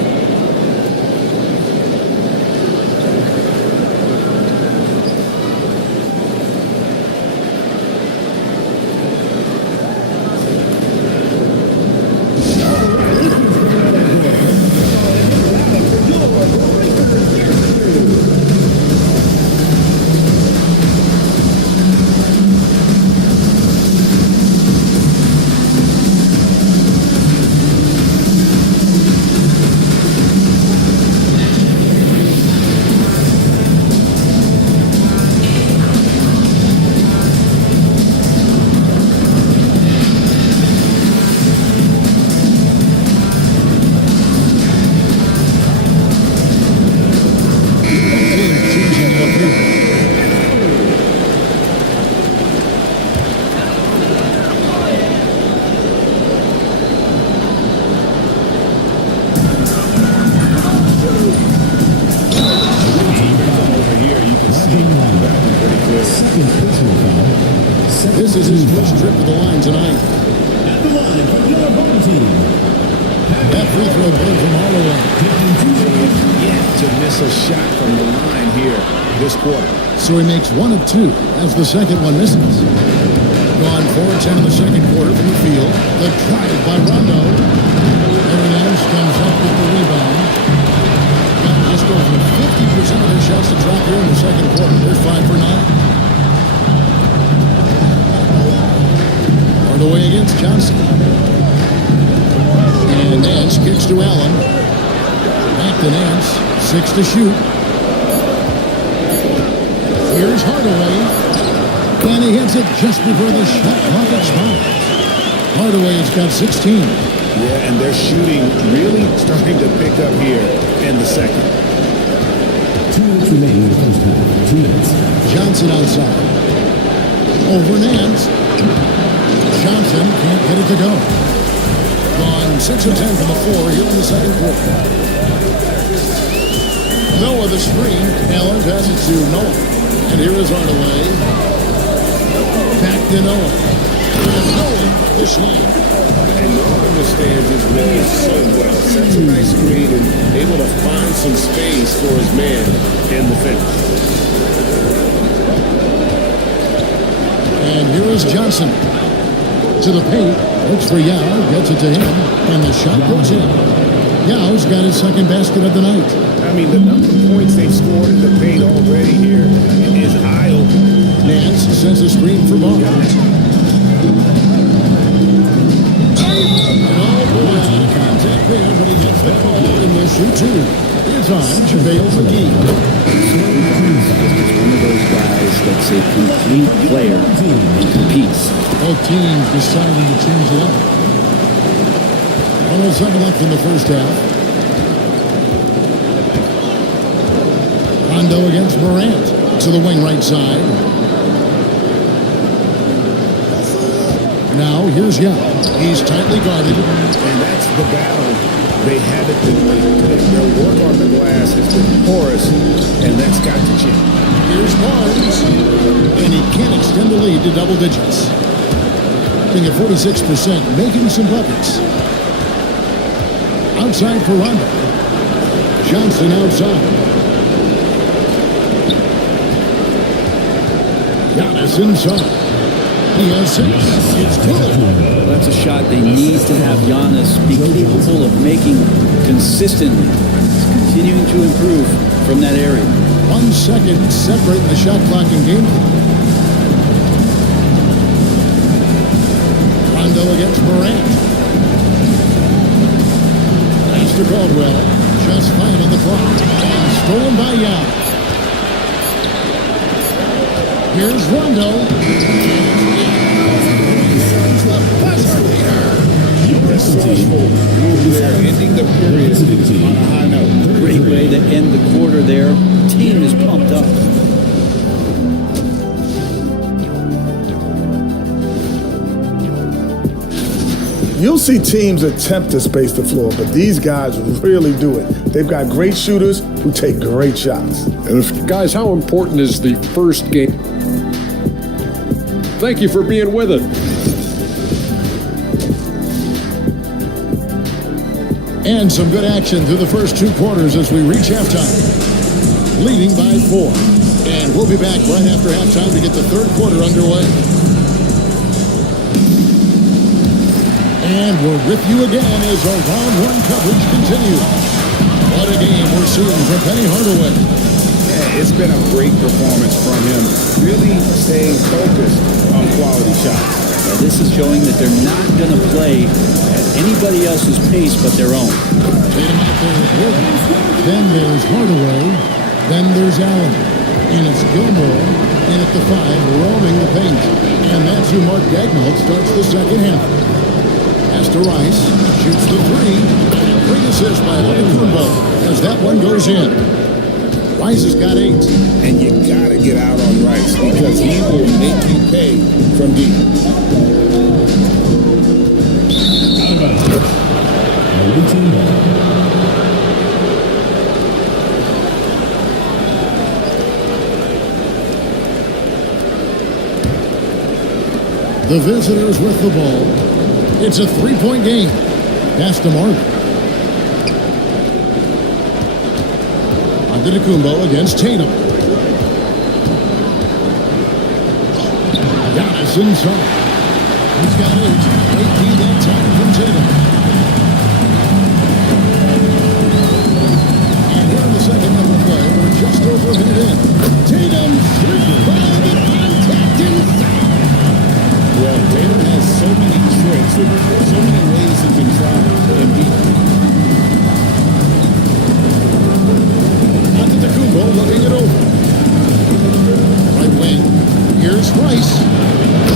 This is his first trip to the line tonight. At the line for your home team. That free throw good from Holloway. Yet to miss a shot from the line here this quarter. So he makes 1 of 2 as the second one misses. Gone 4 of 10 in the second quarter from the field. The drive by Rondo. Hernandez comes up with the rebound. Got just over 50% of their shots to drop here in the second quarter. They're 5 for 9. Hardaway against Johnson. And Nance kicks to Allen. Back to Nance. 6 to shoot. Here's Hardaway. And he hits it just before the shot clock expires. Hardaway has got 16. Yeah, and their shooting really starting to pick up here in the second. 2 minutes remaining in the first half. 2 minutes. Johnson outside. Over Nance. Johnson can't get it to go. Gone 6 of 10 from the floor here in the second quarter. Noah the screen. Allen passes it to Noah. And here is Hardaway. Back to Noah. This line. And Noah understands his role so well. Sets a nice screen and able to find some space for his man in the finish. And here is Johnson. To the paint. Looks for Yao. Gets it to him. And the shot goes in. Yao's got his second basket of the night. I mean, the number of points they've scored in the paint already here is eye-opening. Nance sends a screen for Barnes. Contact there, but he gets the ball and will shoot two. It's on JaVale McGee. He's one of those guys that's a complete player and competes. Both teams deciding to change it up. 107 left in the first half. Rondo against Morant to the wing right side. Now here's Yao. He's tightly guarded. And that's the battle. They haven't been winning. Their work on the glass has been porous, and that's got to change. Here's Barnes. And he can't extend the lead to double digits. Being at 46%, making some buckets. Outside for Rondo. Johnson outside. Giannis inside. He has six. It's good. Well, that's a shot they need to have Giannis be capable of making consistently. He's continuing to improve from that area. 1 second separating the shot clock and game clock. Rondo against Morant. Pass to Caldwell. Just 5 on the clock. And stolen by Yao. Here's Rondo. They're ending the period on a high note. Great way to end the quarter there. Team is pumped up. You'll see teams attempt to space the floor, but these guys really do it. They've got great shooters who take great shots. And guys, how important is the first game? Thank you for being with us. And some good action through the first 2 quarters as we reach halftime. Leading by 4. And we'll be back right after halftime to get the third quarter underway. And we're with you again as our round 1 coverage continues. What a game we're seeing from Penny Hardaway. Yeah, it's been a great performance from him. Really staying focused on quality shots. Now, this is showing that they're not going to play at anybody else's pace but their own. Tatum out there with Wood. Then there's Hardaway. Then there's Allen. And it's Gilmore in at the 5, roaming the paint. And that's who Mark Daigneault starts the second half. Pass to Rice. Shoots the 3. And great assist by Antetokounmpo as that one goes in. Rice has got 8. And you got to get out on Rice because he will make you pay from deep. The visitors with the ball. It's a 3-point game. Pass to Martin. Antetokounmpo against Tatum. Giannis inside. He's got 8. 18 that time from Tatum. And here in the second half of play, we're just over a minute in. Tatum, 3-ball contact inside. Well, Tatum has so many tricks, so many ways he can try and beat. Antetokounmpo looking it over. Right wing. Here's Rice.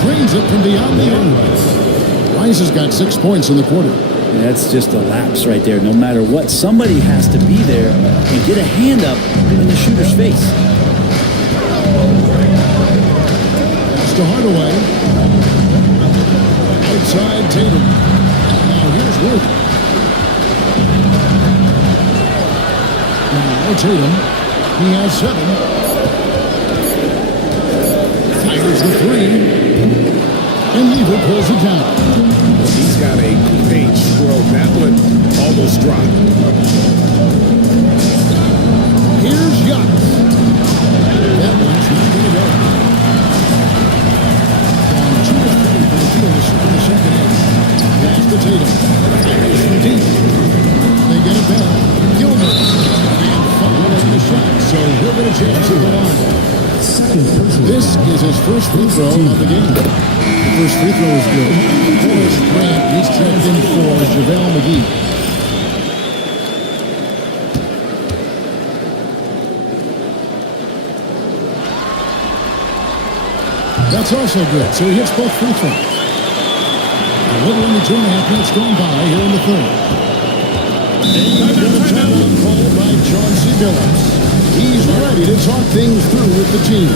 Drains it from beyond the arc. Rice has got 6 points in the quarter. That's just a lapse right there. No matter what, somebody has to be there and get a hand up in the shooter's face. Pass to Hardaway. Outside Tatum. Now here's Wood. Now Tatum. He has 7. Fires the 3. And leaves Denver pulls it down. He's got a great stroke. That one almost dropped. Here's Giannis. That one's not going to go. On 2 of 3 for the field in the second half. Pass to Tatum. Fires from deep. They get it back. Gilbert. And fouled on the shot. So he'll get a chance at the line. This is his first free throw of the game. The first free throw is good. Horace Grant, he's checked in for JaVale McGee. That's also good. So he hits both free throws. A little under 2.5 minutes gone by here in the third. And a timeout called by Chauncey Billups. He's ready to talk things through with the team.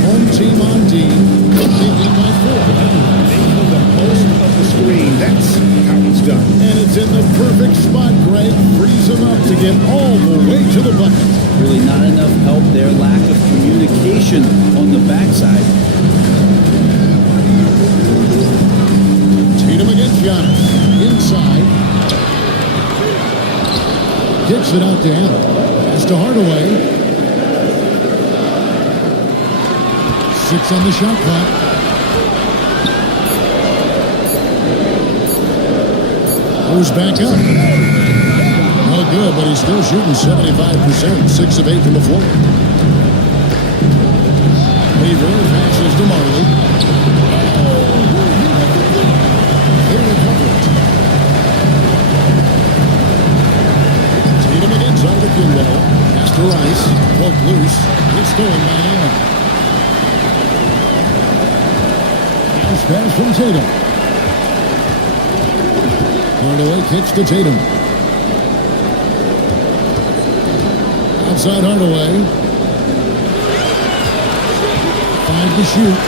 Home team on D. Leading by 4. Making the most of the screen. That's how it's done. And it's in the perfect spot. Greg frees him up to get all the way to the bucket. Really not enough help there. Lack of communication on the backside. Tatum against Giannis. Inside. Kicks it out to Allen. Pass to Hardaway. 6 on the shot clock. Goes back up. No good, but he's still shooting 75%. 6 of 8 from the floor. Weaver passes to Marley. Here to cover it. Tatum against Antetokounmpo. Pass to Rice. Poked loose. It's stolen by Allen. Pass from Tatum. Hardaway kicks to Tatum. Outside Hardaway. 5 to shoot.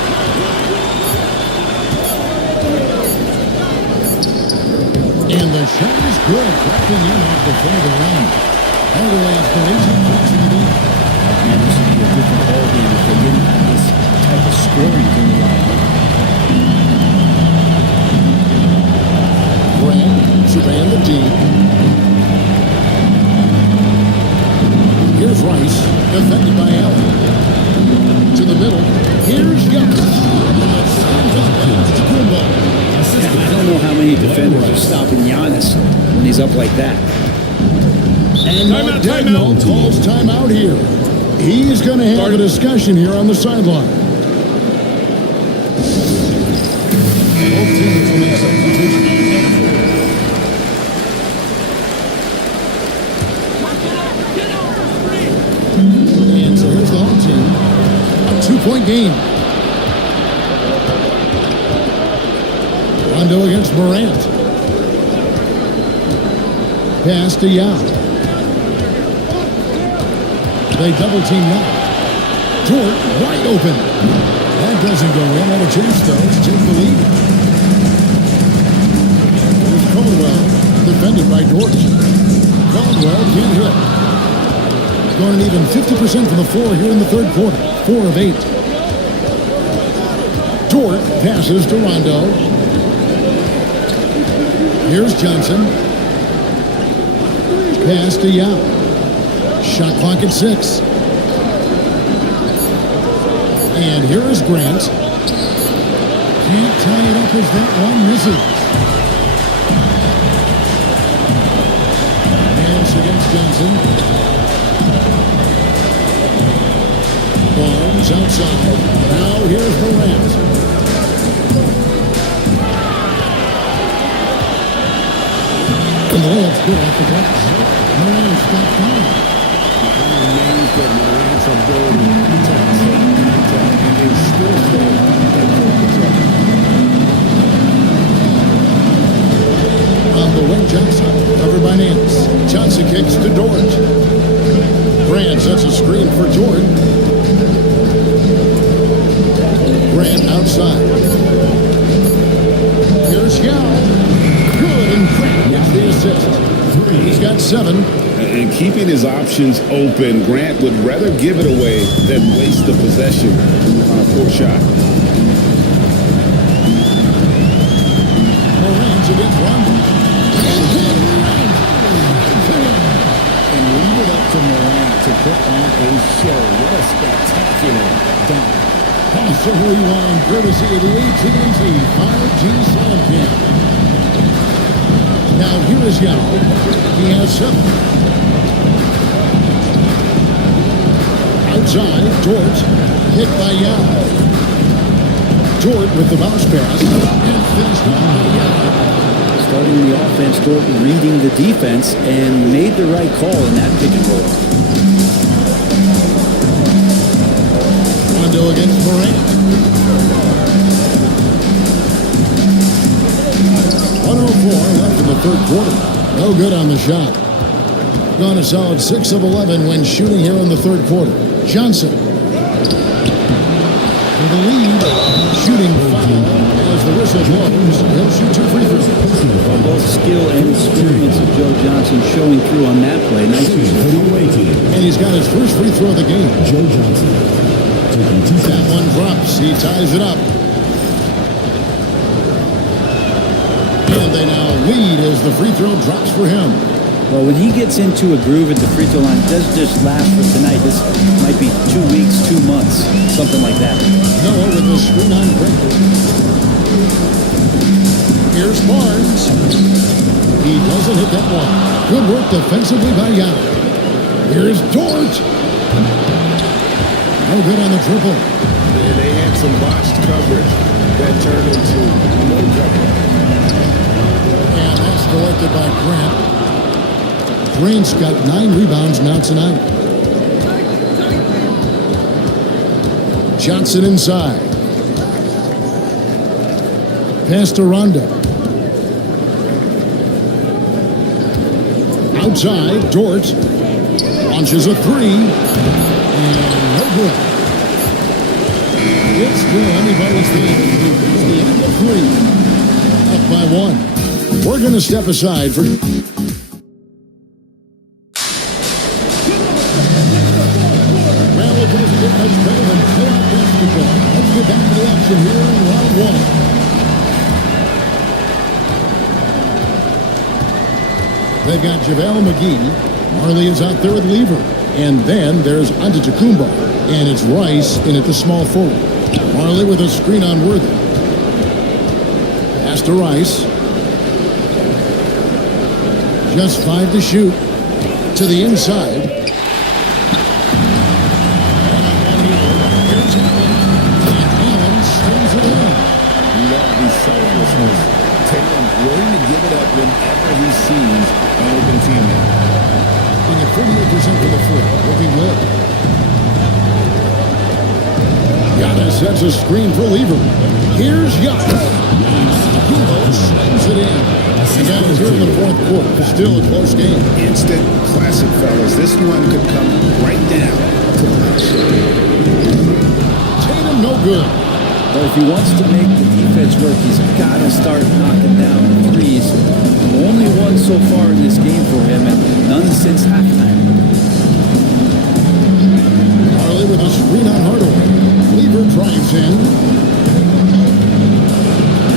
And the shot is good. Cracking in off the front of the rim. Hardaway has been 18 points in the game. Man, this would be a different ballgame if they didn't have this type of scoring going on. Grant surveying the deep. Here's Rice, defended by Allen. To the middle. Here's Giannis. I don't know how many defenders are stopping Giannis when he's up like that. And Daniel calls timeout here. He's going to have a discussion here on the sideline. Both teams will make substitutions. And so here's the home team. A 2-point game. Rondo against Morant. Pass to Yao. They double team Yao. Dort wide open. That doesn't go in. Had a chance though to take the lead. Here's Caldwell, defended by Dort. Caldwell can't hit. Going an even 50% from the floor here in the third quarter. 4 of 8. Dort passes to Rondo. Here's Johnson. Pass to Yao. Shot clock at 6. And here is Grant. Can't tie it up as that one misses. Nance against Johnson. Barnes outside. Now here's Morant. And the layup's good off the glass. Morant's got 5. Amazed at Morant's ability to take contact and then still stay in focus. On the wing, Johnson. Covered by Nance. Johnson Johnson kicks to Dort. Grant sets a screen for Dort. Grant outside. Here's Yao. Good, and Grant gets the assist. He's got 7. And keeping his options open, Grant would rather give it away than waste the possession on a poor shot. Morant against Rondo. And leave it up to Morant to put on a show. What a spectacular dunk. Pass the rewind courtesy of the AT&T 5G Sound Cam. Now here is Yao. He has 7. Outside, Dort, hit by Yao. Dort with the bounce pass, and finished off by Yao. Starting the offense, Dort reading the defense, and made the right call in that pick and roll. Rondo against Morant. 104 left in the third quarter. No good on the shot. Gone a solid 6 of 11 when shooting here in the third quarter. Johnson for the lead, shooting foul as the whistle blows. He'll shoot 2 free throws. Both skill and experience of Joe Johnson showing through on that play. Nice use. And he's got his first free throw of the game. Joe Johnson taking 2 That one drops. He ties it up. And they now lead as the free throw drops for him. Well, when he gets into a groove at the free throw line, it doesn't just last for tonight. This might be 2 weeks, 2 months, something like that. Noah with the screen on break. Here's Barnes. He doesn't hit that one. Good work defensively by Yao. Here's Dort. No good on the triple. And they had some botched coverage that turned into no coverage. And that's collected by Grant. Grant's got 9 rebounds now tonight. Johnson inside. Pass to Rondo. Outside, Dort launches a 3. And no good. It's still anybody's game. It's the end of 3. Up by 1. We're going to step aside for... Well, it doesn't get much better than pull-out basketball. Let's get back to the action here in round 1. They've got JaVale McGee. Marley is out there with Lever. And then there's Antetokounmpo. And it's Rice in at the small forward. Marley with a screen on Worthy. Pass to Rice. Just 5 to shoot. To the inside. Here's Allen. And Allen slings it in. Love his selflessness. Tatum willing to give it up whenever he sees an open teammate. And at 48% for the floor. Looking good. Giannis sets a screen for Lever. Here's Giannis. Kubo slings it in. And Giannis here in the fourth quarter. Still a close game. Instant classic, fellas. This one could come right down to the last. Tatum no good. But if he wants to make the defense work, he's got to start knocking down the threes. Only one so far in this game for him, and none since halftime. Marley with a screen on Hardaway. Lever drives in.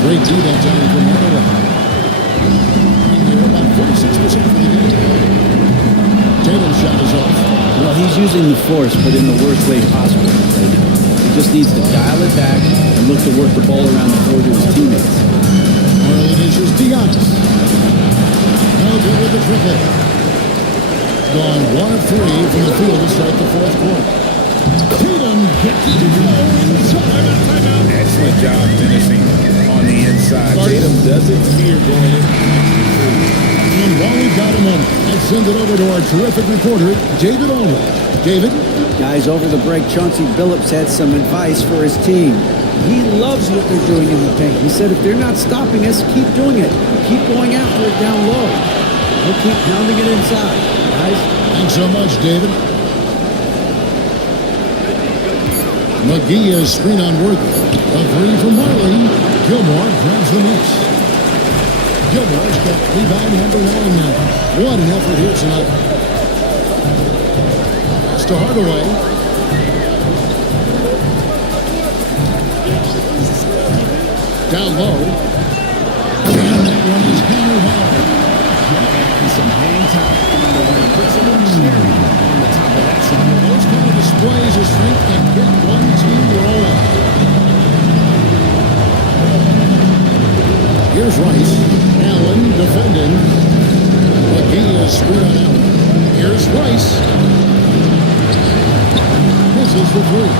Great D that time from Hardaway. Here about 46% for the game. Tatum's shot is off. Well, he's using the force, but in the worst way possible right now. He just needs to dial it back and look to work the ball around the floor to his teammates. Marley dishes to Giannis. No good with the triple. Gone 1 of 3 from the field to start the fourth quarter. Tatum gets to go inside. Excellent job finishing on the inside. Tatum doesn't fear going in. And while we've got a moment, let's send it over to our terrific reporter, David Aldridge. David? Guys, over the break, Chauncey Billups had some advice for his team. He loves what they're doing in the paint. He said, if they're not stopping us, keep doing it. Keep going after it down low. We'll keep pounding it inside, guys. Thanks so much, David. McGee is screen on Worthy. A three from Marley. Gilmore grabs the miss. Gilmore's got rebound number 1 now. What an effort here tonight. Pass to Hardaway. Down low. And that one is hammered home. And some hang time on the wing. Put some more cherry on the top of that side. Those kind of displays of strength can get one team rolling. Here's Rice. Allen defending. McGee is screwed on Allen. Here's Rice. Misses for three.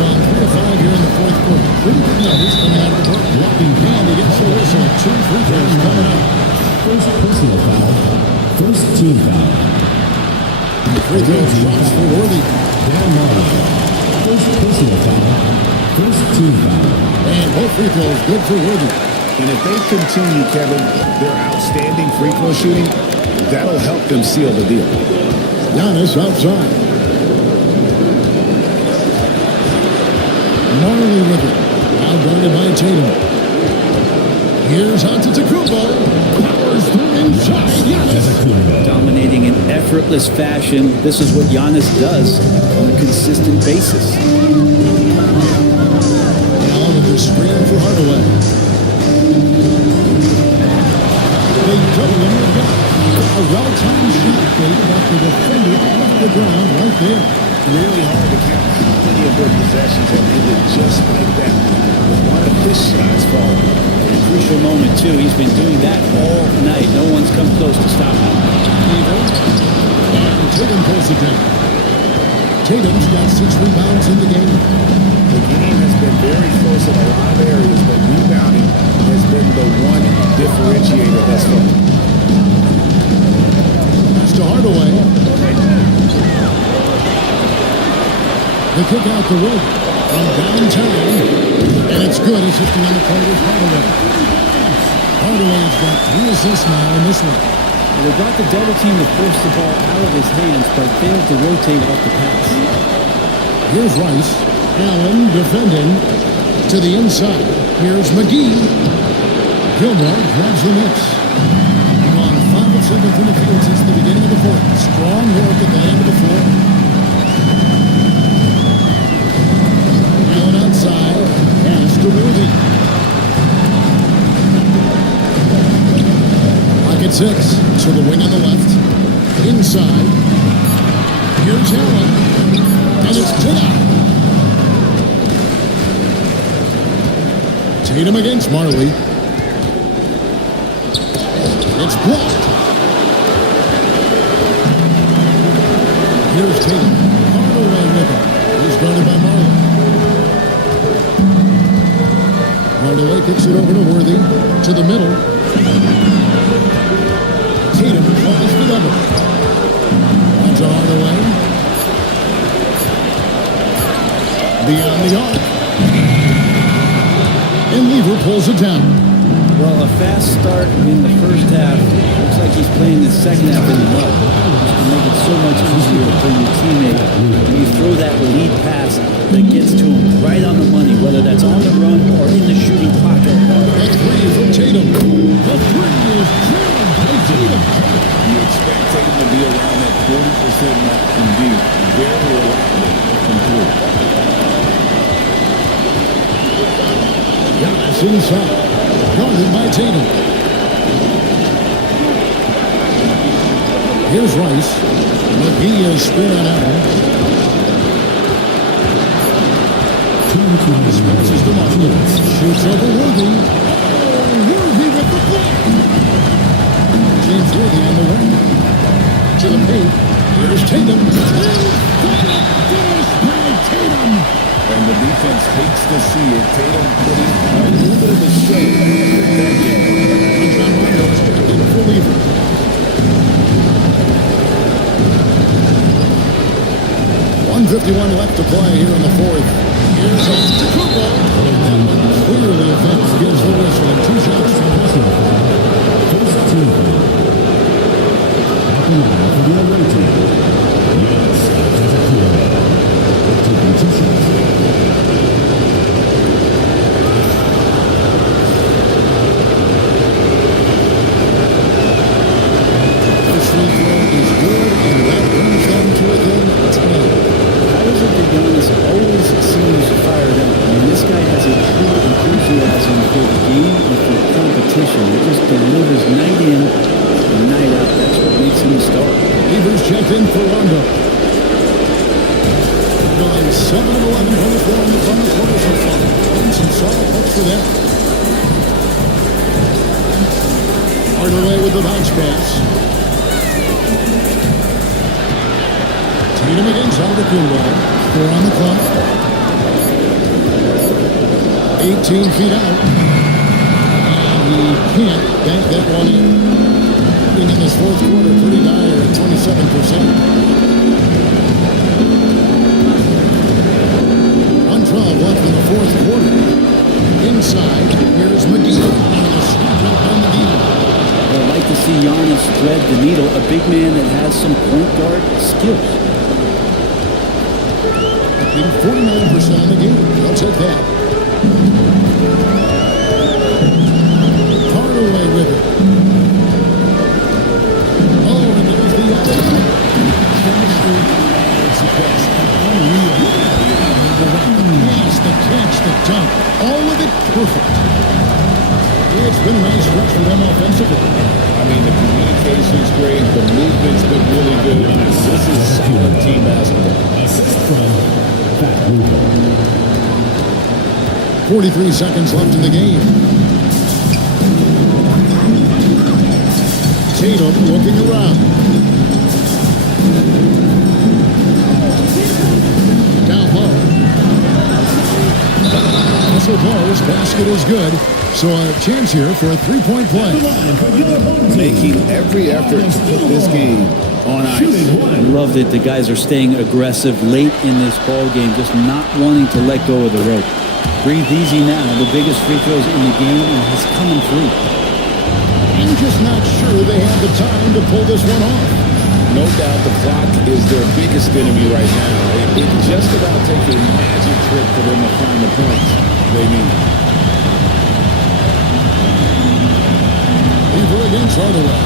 About 3 or 5 here in the fourth quarter. Pretty good numbers coming out of the break. Walking down against the whistle. 2 free throws coming up. First personal foul. First team foul. Free throw shots for Worthy. Dan Marley. First personal foul. First team foul. And both free throws good for Worthy. And if they continue, Kevin, their outstanding free throw shooting, that'll help them seal the deal. Giannis outside. Marley with it. Now guarded by Tatum. Here's Antetokounmpo. Powers through inside. Giannis. Dominating in effortless fashion. This is what Giannis does on a consistent basis. Allen with the screen for Hardaway. They double him with that. A well-timed shot fake after the defender off the ground right there. Really hard to count how many of their possessions have ended just like that, with one of his shots falling. A crucial moment, too. He's been doing that all night. No one's come close to stopping him. And Tatum pulls it down. Tatum's got 6 rebounds in the game. The game has been very close in a lot of areas, but rebounding has been the one differentiator thus far. Pass to Hardaway. They kick out the rope from downtown, and it's good. Assisting on the play is Hardaway. Hardaway has got 3 assists now in this one. Well, they got the double team to force the ball out of his hands, but failed to rotate off the pass. Here's Rice. Allen defending to the inside. Here's McGee. Gilmore grabs the miss. On 5 of 7 from the field since the beginning of the fourth. Strong work at the end of the floor. Allen outside. Pass to Worthy. Pocket 6 to the wing on the left. Inside. Here's Allen. And it's Tatum. Tatum against Marley. It's blocked. Here's Tatum. Hardaway with it. He's guarded by Marley. Hardaway kicks it over to Worthy. To the middle. Tatum calls the double. On to Hardaway. Beyond the arc. And Lever pulls it down. Well, a fast start in the first half. Looks like he's playing the second half in the mud. Just to make it so much easier for your teammate when you throw that lead pass that gets to him right on the money, whether that's on the run or in the shooting pocket. A 3 from Tatum. The 3 is drilled by Tatum. You expect Tatum to be around that 40% mark and be very reliable from 3. Giannis inside. Guarded by Tatum. Here's Rice. McGee is screen on Allen. Thomas passes to Marley. Shoots over Worthy. Oh, Worthy with the block. James Worthy on the wing. To the paint. Here's Tatum. Final finish by Tatum. And the defense hates to see it. Tatum putting a little bit of a show with that game. John Rondo checked in for Lever. .151 left to play here in the fourth. Here's Antetokounmpo. Clearly offense gives the whistle and 2 shots from Russell. First goes night in and night out. That's what makes him a star. Beavers check in for Rondo. Going 7 of 11 from the floor in the front quarter so far. And some solid hooks for them. Hardaway with the bounce pass. Tatum against Antetokounmpo. 4 on the clock. 18 feet out. And he can't bank that one in. In this fourth quarter, pretty dire at 27%. 1:12 left in the fourth quarter. Inside, here's McGee. And a sweep by McGee. I'd like to see Giannis thread the needle, a big man that has some point guard skills. Being 49% on the game. I'll take that. Hardaway with it. Oh, and there's the other. Chemistry is best. Unreal. The pass, the catch, the dunk. All of it perfect. It's been a nice stretch for them offensively. I mean, the communication's great. The movement's been really good. This is solid team basketball. Assist from Pat Ruger. 43 seconds left in the game. Tatum looking around. Down low. So close. Basket is good. So a chance here for a three-point play. Making every effort to put this game on ice. I love that the guys are staying aggressive late in this ball game, just not wanting to let go of the rope. Breathe easy now. The biggest free throws in the game, and he's coming through. I'm just not sure they have the time to pull this one off. No doubt the clock is their biggest enemy right now. It just about takes a magic trick for them to find the points they need. Beaver against Hardaway.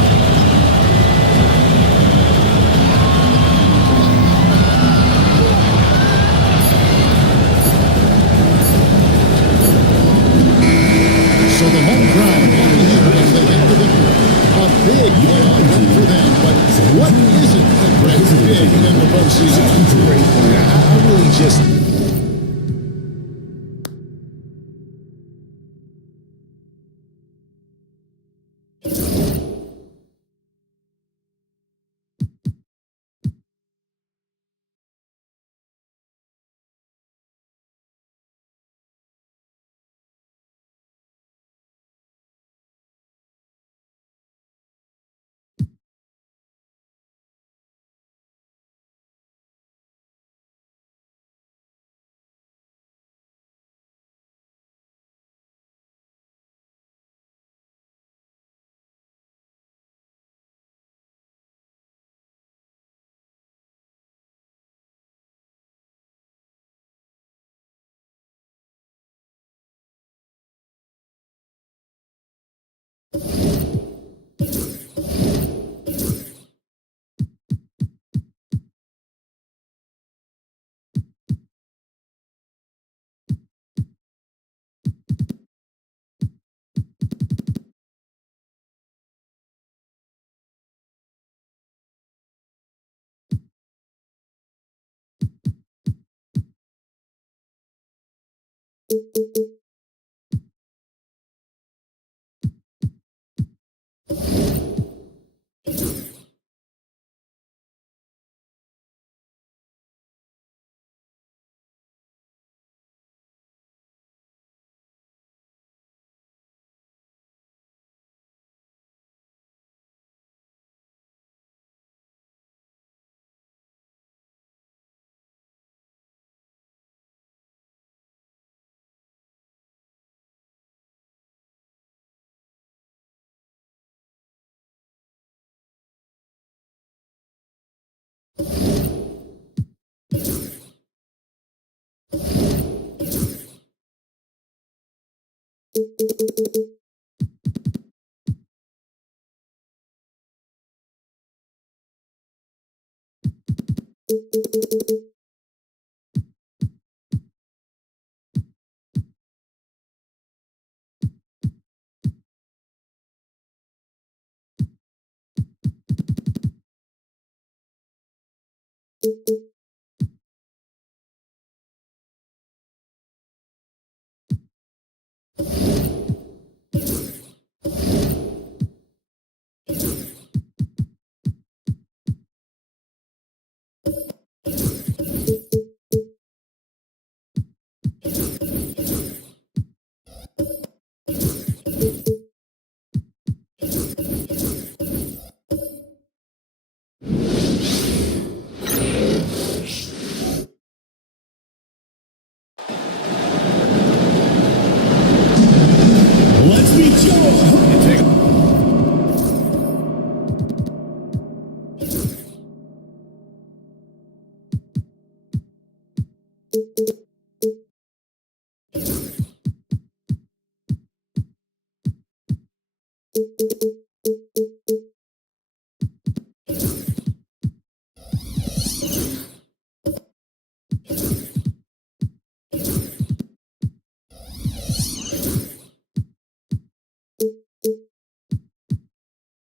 So the home crowd happy here as they get the victory. A big playoff win for them, but what isn't that Brett big in the postseason? Great point. I really just...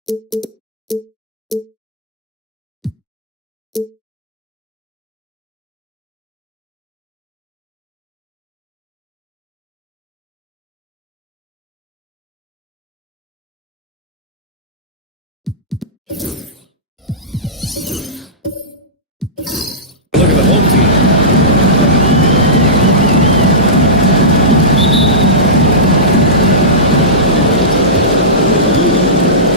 Look at the home team.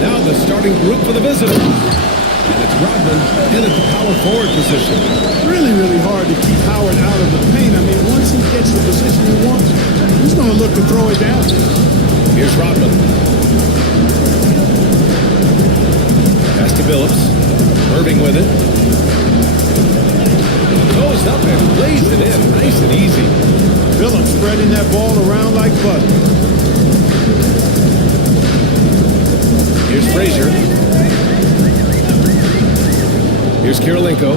Now the starting group for the visitors. And it's Rodman in at the power forward position. Really, really hard to keep Howard out of the paint. I mean, once he gets the position he wants, he's going to look to throw it down. Here's Rodman. Pass to Billups. Irving with it. Goes up and lays it in. Nice and easy. Billups spreading that ball around like butter. Here's Frazier. Here's Kirilenko.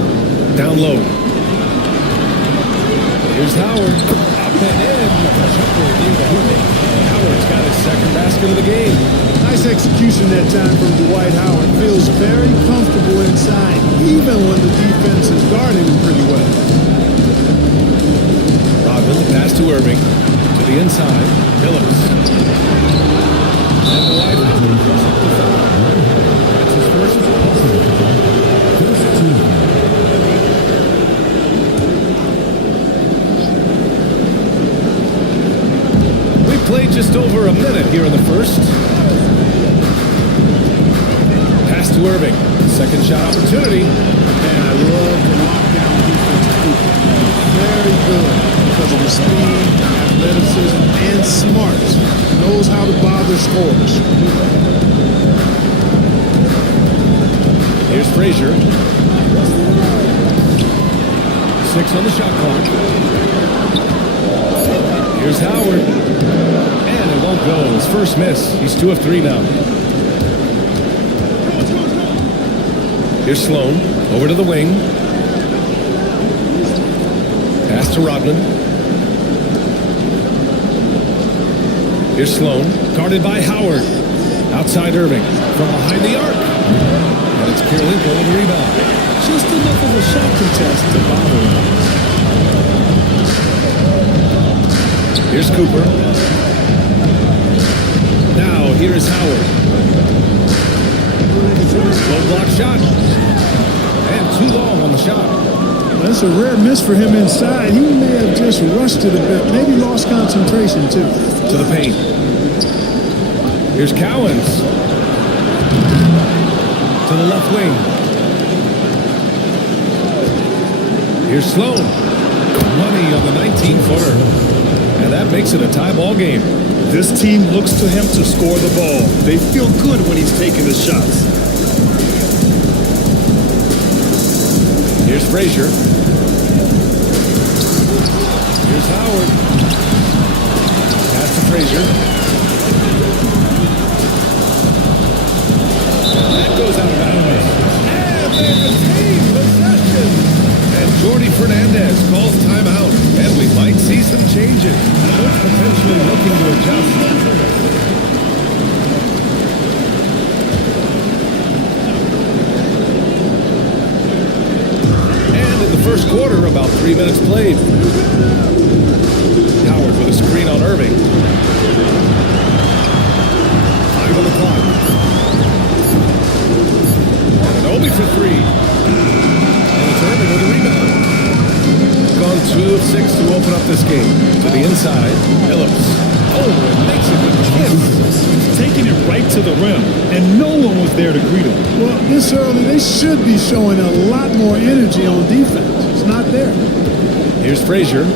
Down low. Here's Howard. Up and in. Howard's got his second basket of the game. Nice execution that time from Dwight Howard. Feels very comfortable inside, even when the defense is guarding him pretty well. Rodman, the pass to Irving. To the inside. Billups. And Dwight Howard picks up the foul. That's his first foul. We played just over a minute here in the first. Pass to Irving. Second shot opportunity. And I love the lockdown defense. Very good because of the speed, athleticism, and smarts. Knows how to bother scorers. Here's Frazier. 6 on the shot clock. Here's Howard. And it won't go. His first miss. He's 2 of 3 now. Here's Sloan. Over to the wing. Pass to Rodman. Here's Sloan. Guarded by Howard. Outside Irving. From behind the arc. And it's Kirilenko with the rebound. Just enough of a shot contest to bother him. Here's Cooper. Now, here's Howard. Low block shot. And too long on the shot. That's a rare miss for him inside. He may have just rushed it a bit. Maybe lost concentration, too. To the paint. Here's Cowens. To the left wing. Here's Sloan. Money on the 19-footer. And that makes it a tie ball game. This team looks to him to score the ball. They feel good when he's taking the shots. Here's Frazier. Here's Howard. Pass to Frazier. That goes out of bounds. And they retain possession. And Jordi Fernandez calls timeout. And we might see some changes. Both potentially looking to adjust. First quarter, about 3 minutes played. Howard with a screen on Irving. 5 on the clock. And Obi for 3. And it's Irving with a rebound. Gone 2 of 6 to open up this game. To the inside, Billups. Oh, it makes a good kiss. Taking it right to the rim, and no one was there to greet him. Well, this early, they should be showing a lot more energy on defense. It's not there. Here's Frazier,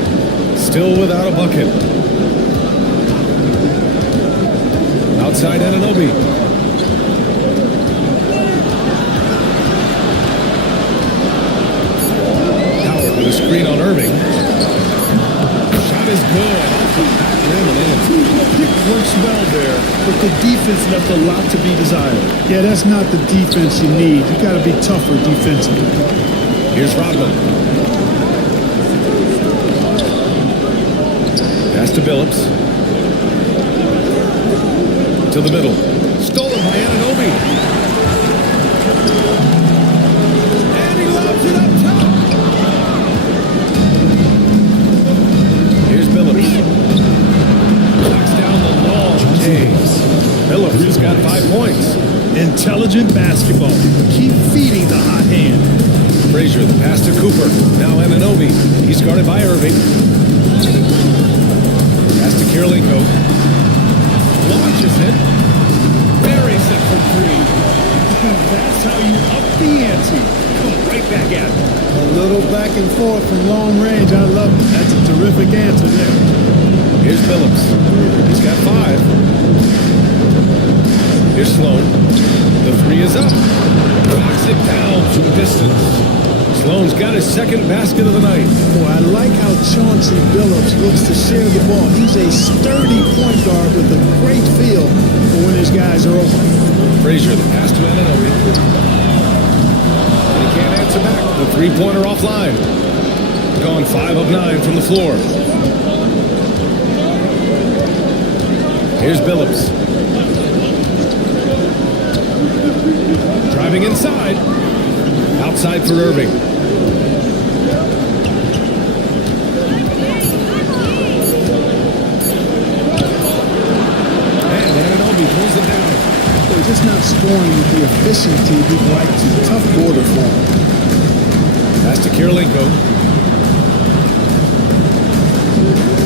still without a bucket. Outside Anunoby. Howard with a screen on Irving. Shot is good. Pick works well there, but the defense left a lot to be desired. Yeah, that's not the defense you need. You got to be tougher defensively. Here's Rodman. Pass to Billups. To the middle. Stolen by Anunoby. intelligent basketball. Keep feeding the hot hand. Frazier, the pass to Cooper. Now Anunoby. He's guarded by Irving. Pass to Kirilenko. Launches it. Buries it for three. That's how you up the ante. Come right back at it. A little back and forth from long range. I love it. That's a terrific answer there. Here's Phillips. He's got 5. Here's Sloan. The 3 is up. Knocks it down from distance. Sloan's got his second basket of the night. Boy, I like how Chauncey Billups looks to share the ball. He's a sturdy point guard with a great feel for when his guys are open. Frazier, the pass to Anunoby. And he can't answer back. The three-pointer offline. Gone 5 of 9 from the floor. Here's Billups. Driving inside. Outside for Irving. And Anunoby pulls it down. They're just not scoring with the efficiency we'd like to. Tough quarter for them. Pass to Kirilenko.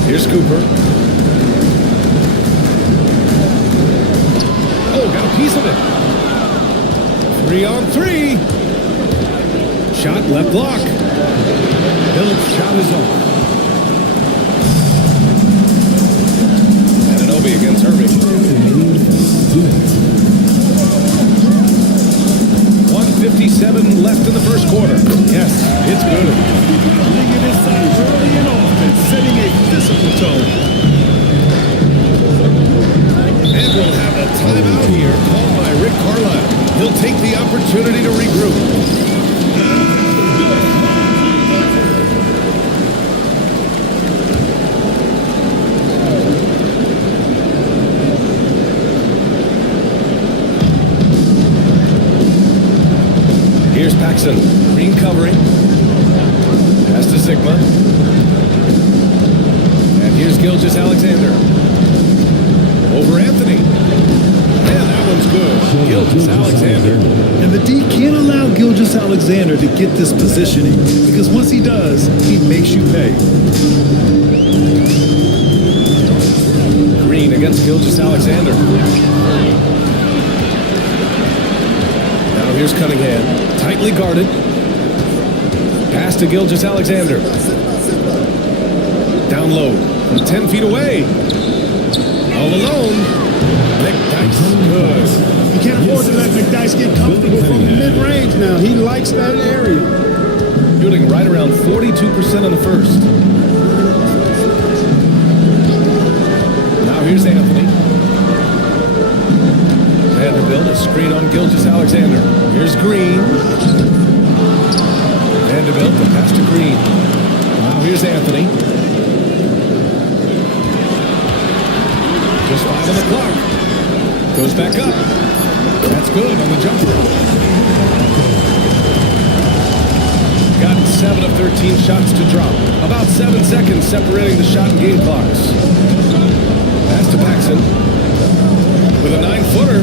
Here's Cooper. Oh, got a piece of it. 3 on 3. Shot left block. Billups' shot is off. Anunoby against Irving. 1:57 left in the first quarter. Yes, it's good. Bringing it inside early and often, setting a physical tone. And we'll have a timeout here called by Rick Carlisle. He'll take the opportunity to regroup. Here's Paxson. Green covering. Pass to Sigma. And here's Gilgeous-Alexander. Over Anthony. Man, that one's good. Gilgeous-Alexander. And the D can't allow Gilgeous-Alexander to get this positioning, because once he does, he makes you pay. Green against Gilgeous-Alexander. Now here's Cunningham. Tightly guarded. Pass to Gilgeous-Alexander. Down low. From 10 feet away. All alone. McDyess. Good. You can't afford to let McDyess get comfortable from the mid-range now. He likes that area. Shooting right around 42% in the first. Now here's Anthony. Vanderbilt, a screen on Gilgeous-Alexander. Here's Green. Vanderbilt, the pass to Green. Now here's Anthony. Just 5 on the clock. Goes back up. That's good on the jumper. Got 7 of 13 shots to drop. About 7 seconds separating the shot and game clocks. Pass to Paxson. With a 9-footer.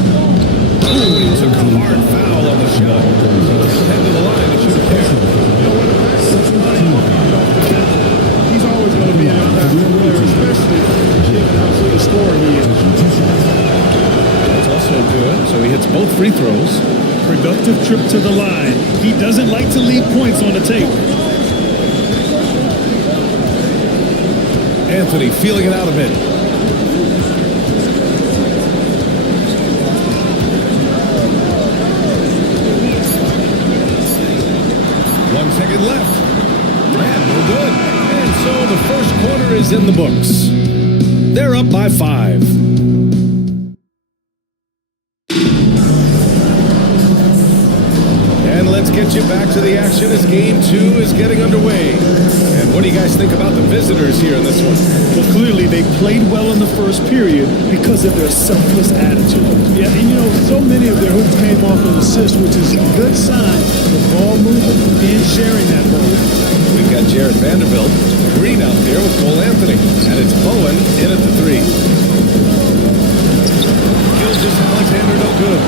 Ooh, he took a hard foul on the shot. Head to the line to shoot a pair. He's always going to be an impactful player, especially given how good a scorer he is. That's also good. So he hits both free throws. Productive trip to the line. He doesn't like to leave points on the table. Anthony feeling it out a bit. Second left. Man, no good. And so the first quarter is in the books. They're up by 5. And let's get you back to the action as game 2 is getting underway. And what do you guys think about the visitors here in this one? Well, clearly they played well in the first period because of their selfless attitude. Yeah, and you know, so many of their hoops came off an assist, which is a good sign of ball movement and sharing that ball. We've got Jared Vanderbilt, Green out there with Cole Anthony. And it's Bowen in at the 3. Gilgeous-Alexander no good.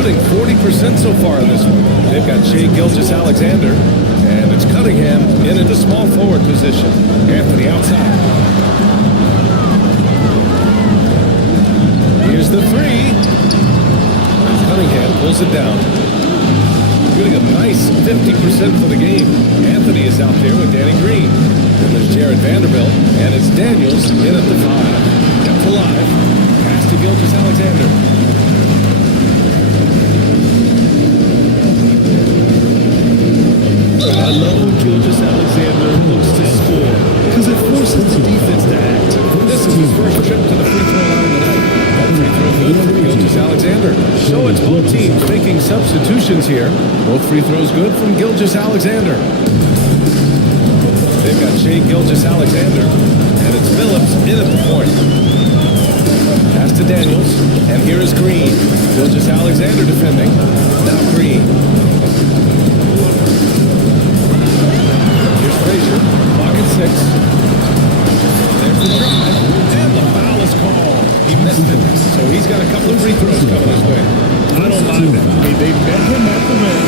Shooting 40% so far in this one. They've got Shea Gilgeous-Alexander, and it's Cunningham in at the small forward position. Anthony outside. Here's the three. And Cunningham pulls it down. Shooting a nice 50% for the game. Anthony is out there with Danny Green. Then there's Jared Vanderbilt, and it's Daniels in at the 5. Kept alive. Pass to Gilgeous-Alexander. I love when Gilgeous-Alexander looks to score because it forces the defense to act. This is his first trip to the free throw line tonight. That free throw good for Gilgeous-Alexander. So it's both teams making substitutions here. Both free throws good from Gilgeous-Alexander. They've got Shea Gilgeous-Alexander, and it's Phillips in at the point. Pass to Daniels, and here is Green. Gilgeous-Alexander defending. Now Green. Frazier, pocket 6. There's the drive, and the foul is called. He missed it, so he's got a couple of free throws coming his way. I don't mind that. I mean, they met him at the rim.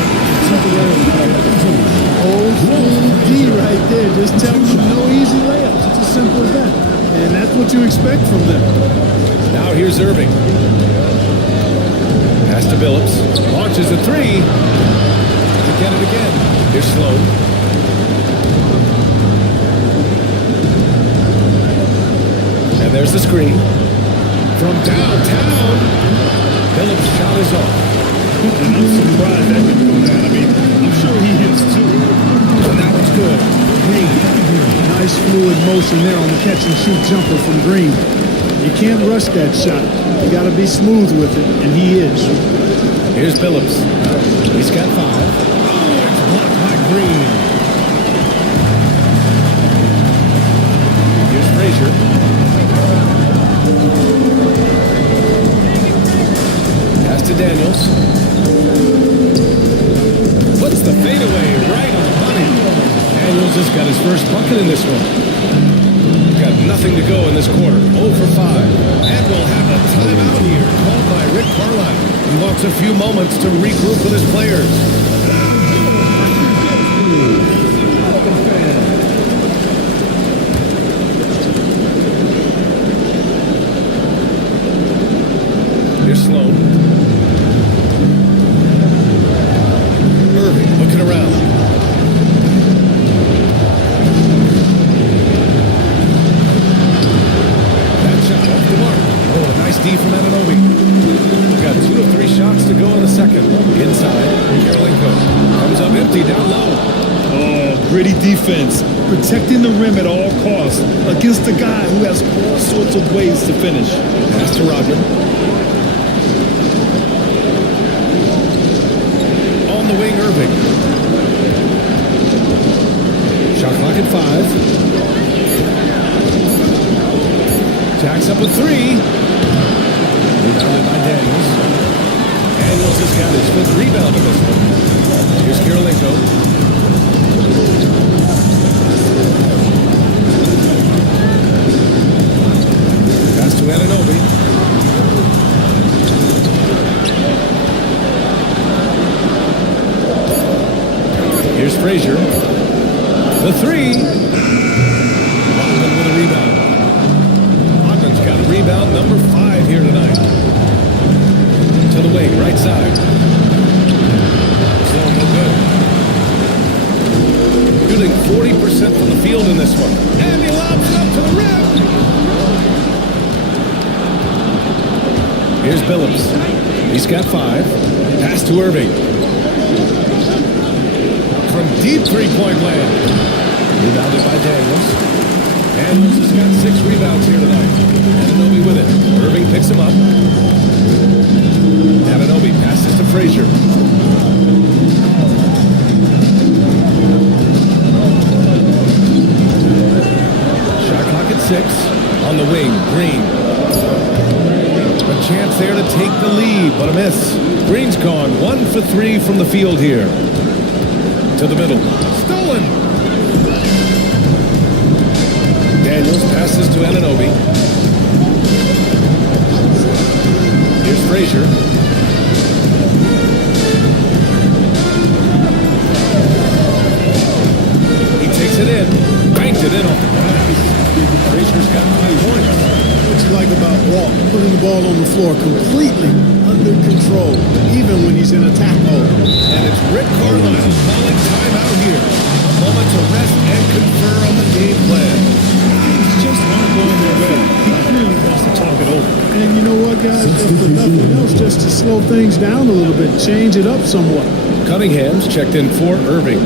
Old school D right there. Just tell them no easy layups. It's as simple as that. And that's what you expect from them. Now here's Irving. Pass to Phillips. Launches a 3. To get it again. Here's Sloan. And there's the screen. From downtown, Phillips' shot is off. And I'm surprised that didn't go down. I mean, I'm sure he hits too. And that one's good. Green. Nice fluid motion there on the catch and shoot jumper from Green. You can't rush that shot. You got to be smooth with it, and he is. Here's Phillips. He's got 5. Oh, it's blocked by Green. Here's Frazier. Pass to Daniels. Puts the fadeaway right on the money. Daniels has got his first bucket in this one. Got nothing to go in this quarter. 0 for 5. And we'll have a timeout here called by Rick Carlisle. He wants a few moments to regroup with his players. Here's Sloan. Irving looking around. That shot off the mark. Oh, a nice D from Anunoby. We've got 2 of 3 shots to go in the second. Inside, Karolinko comes up empty down low. Oh, gritty defense. Protecting the rim at all costs against a guy who has all sorts of ways to finish. Pass to Rodman. On the wing, Irving. Shot clock at 5. Jacks up a 3. Rebounded by Daniels. Daniels has got his 5th rebound in this one. Here's Karolinko. Pass to Anunoby. Here's Frazier. The 3. Rodman with a rebound. Rodman's got rebound number 5 here tonight. To the wing, right side. Still no good. Shooting 40% from the field in this one. And he lobs it up to the rim. Here's Phillips. He's got 5. Pass to Irving. From deep three-point land. Rebounded by Daniels. Daniels has got 6 rebounds here tonight. Anunoby with it. Irving picks him up. Anunoby passes to Frazier. Shot clock at 6. On the wing, Green. A chance there to take the lead, but a miss. Green's gone 1 for 3 from the field here. To the middle. Stolen! Daniels passes to Anunoby. Here's Frazier. floor completely under control, even when he's in attack mode. And it's Rick Carlisle calling timeout here. A moment to rest and confer on the game plan. It's just not going their way. He clearly wants to talk it over. And you know what, guys? If for nothing else, just to slow things down a little bit, change it up somewhat. Cunningham's checked in for Irving.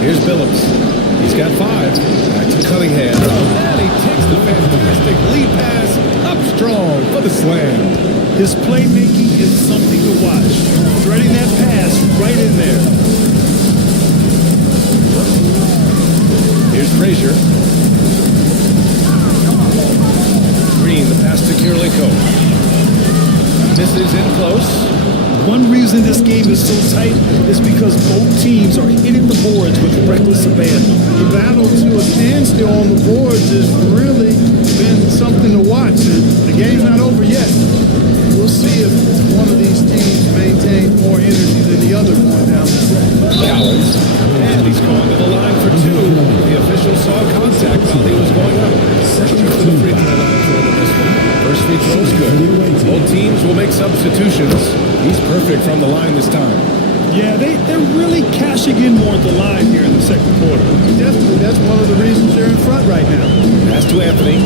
Here's Billups. He's got 5. Back to Cunningham. And he takes the fantastic lead pass up strong for the slam. His playmaking is something to watch. Threading that pass right in there. Here's Frazier. Green, the pass to Kirilenko. Misses in close. One reason this game is so tight is because both teams are hitting the boards with reckless abandon. The battle to a standstill on the boards has really been something to watch. And the game's not over yet. We'll see if one of these teams maintains more energy than the other going down the stretch. Cowens. And he's going to the line for 2. The official saw contact while he was going up. Second to the free throw line for this one. First free throw's good. Both teams will make substitutions. He's perfect from the line this time. Yeah, they're really cashing in more at the line here in the second quarter. Definitely, that's one of the reasons they're in front right now. Pass to Anthony.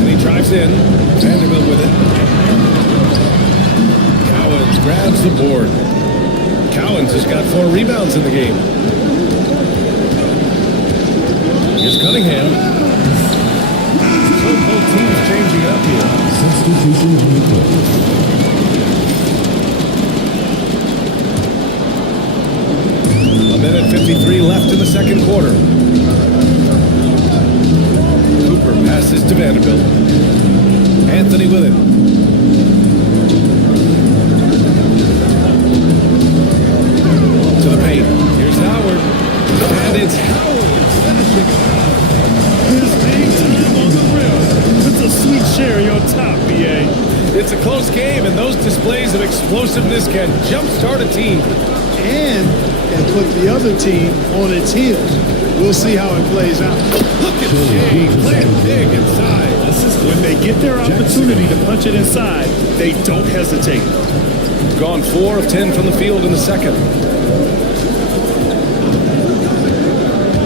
And he drives in. Vanderbilt with it. Cowens grabs the board. Cowens has got 4 rebounds in the game. Here's Cunningham. So both teams changing up here. Substitution replay. A minute 53 left in the second quarter. Cooper passes to Vanderbilt. Anthony with it. To the paint. Here's Howard. And it's Howard finishing it. His big time on the rim. Puts a sweet cherry on top, BA. It's a close game, and those displays of explosiveness can jumpstart a team. And put the other team on its heels. We'll see how it plays out. Look at Shea playing big inside. When they get their opportunity to punch it inside, they don't hesitate. Gone 4 of 10 from the field in the second.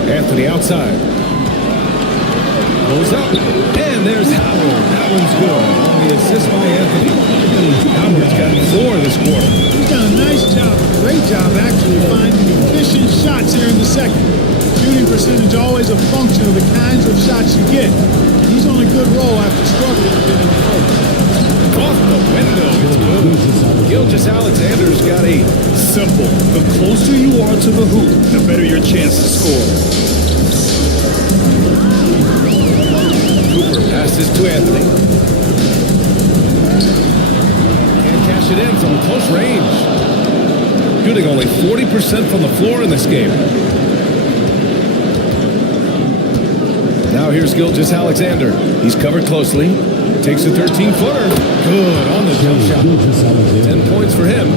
Anthony outside. Goes up, and there's Howard. That one's good. On the assist by Anthony. Howard's got 4 this quarter. He's done a nice job, great job actually, finding efficient shots here in the second. Shooting percentage always a function of the kinds of shots you get. He's on a good roll after struggling a bit in the first. Off the window, it's good. Gilgeous-Alexander's got 8. Simple. The closer you are to the hoop, the better your chance to score. Cooper passes to Anthony. Can't cash it in from close range. Shooting only 40% from the floor in this game. Now here's Gilgeous-Alexander. He's covered closely. Takes a 13-footer. Good on the jump shot. 10 points for him.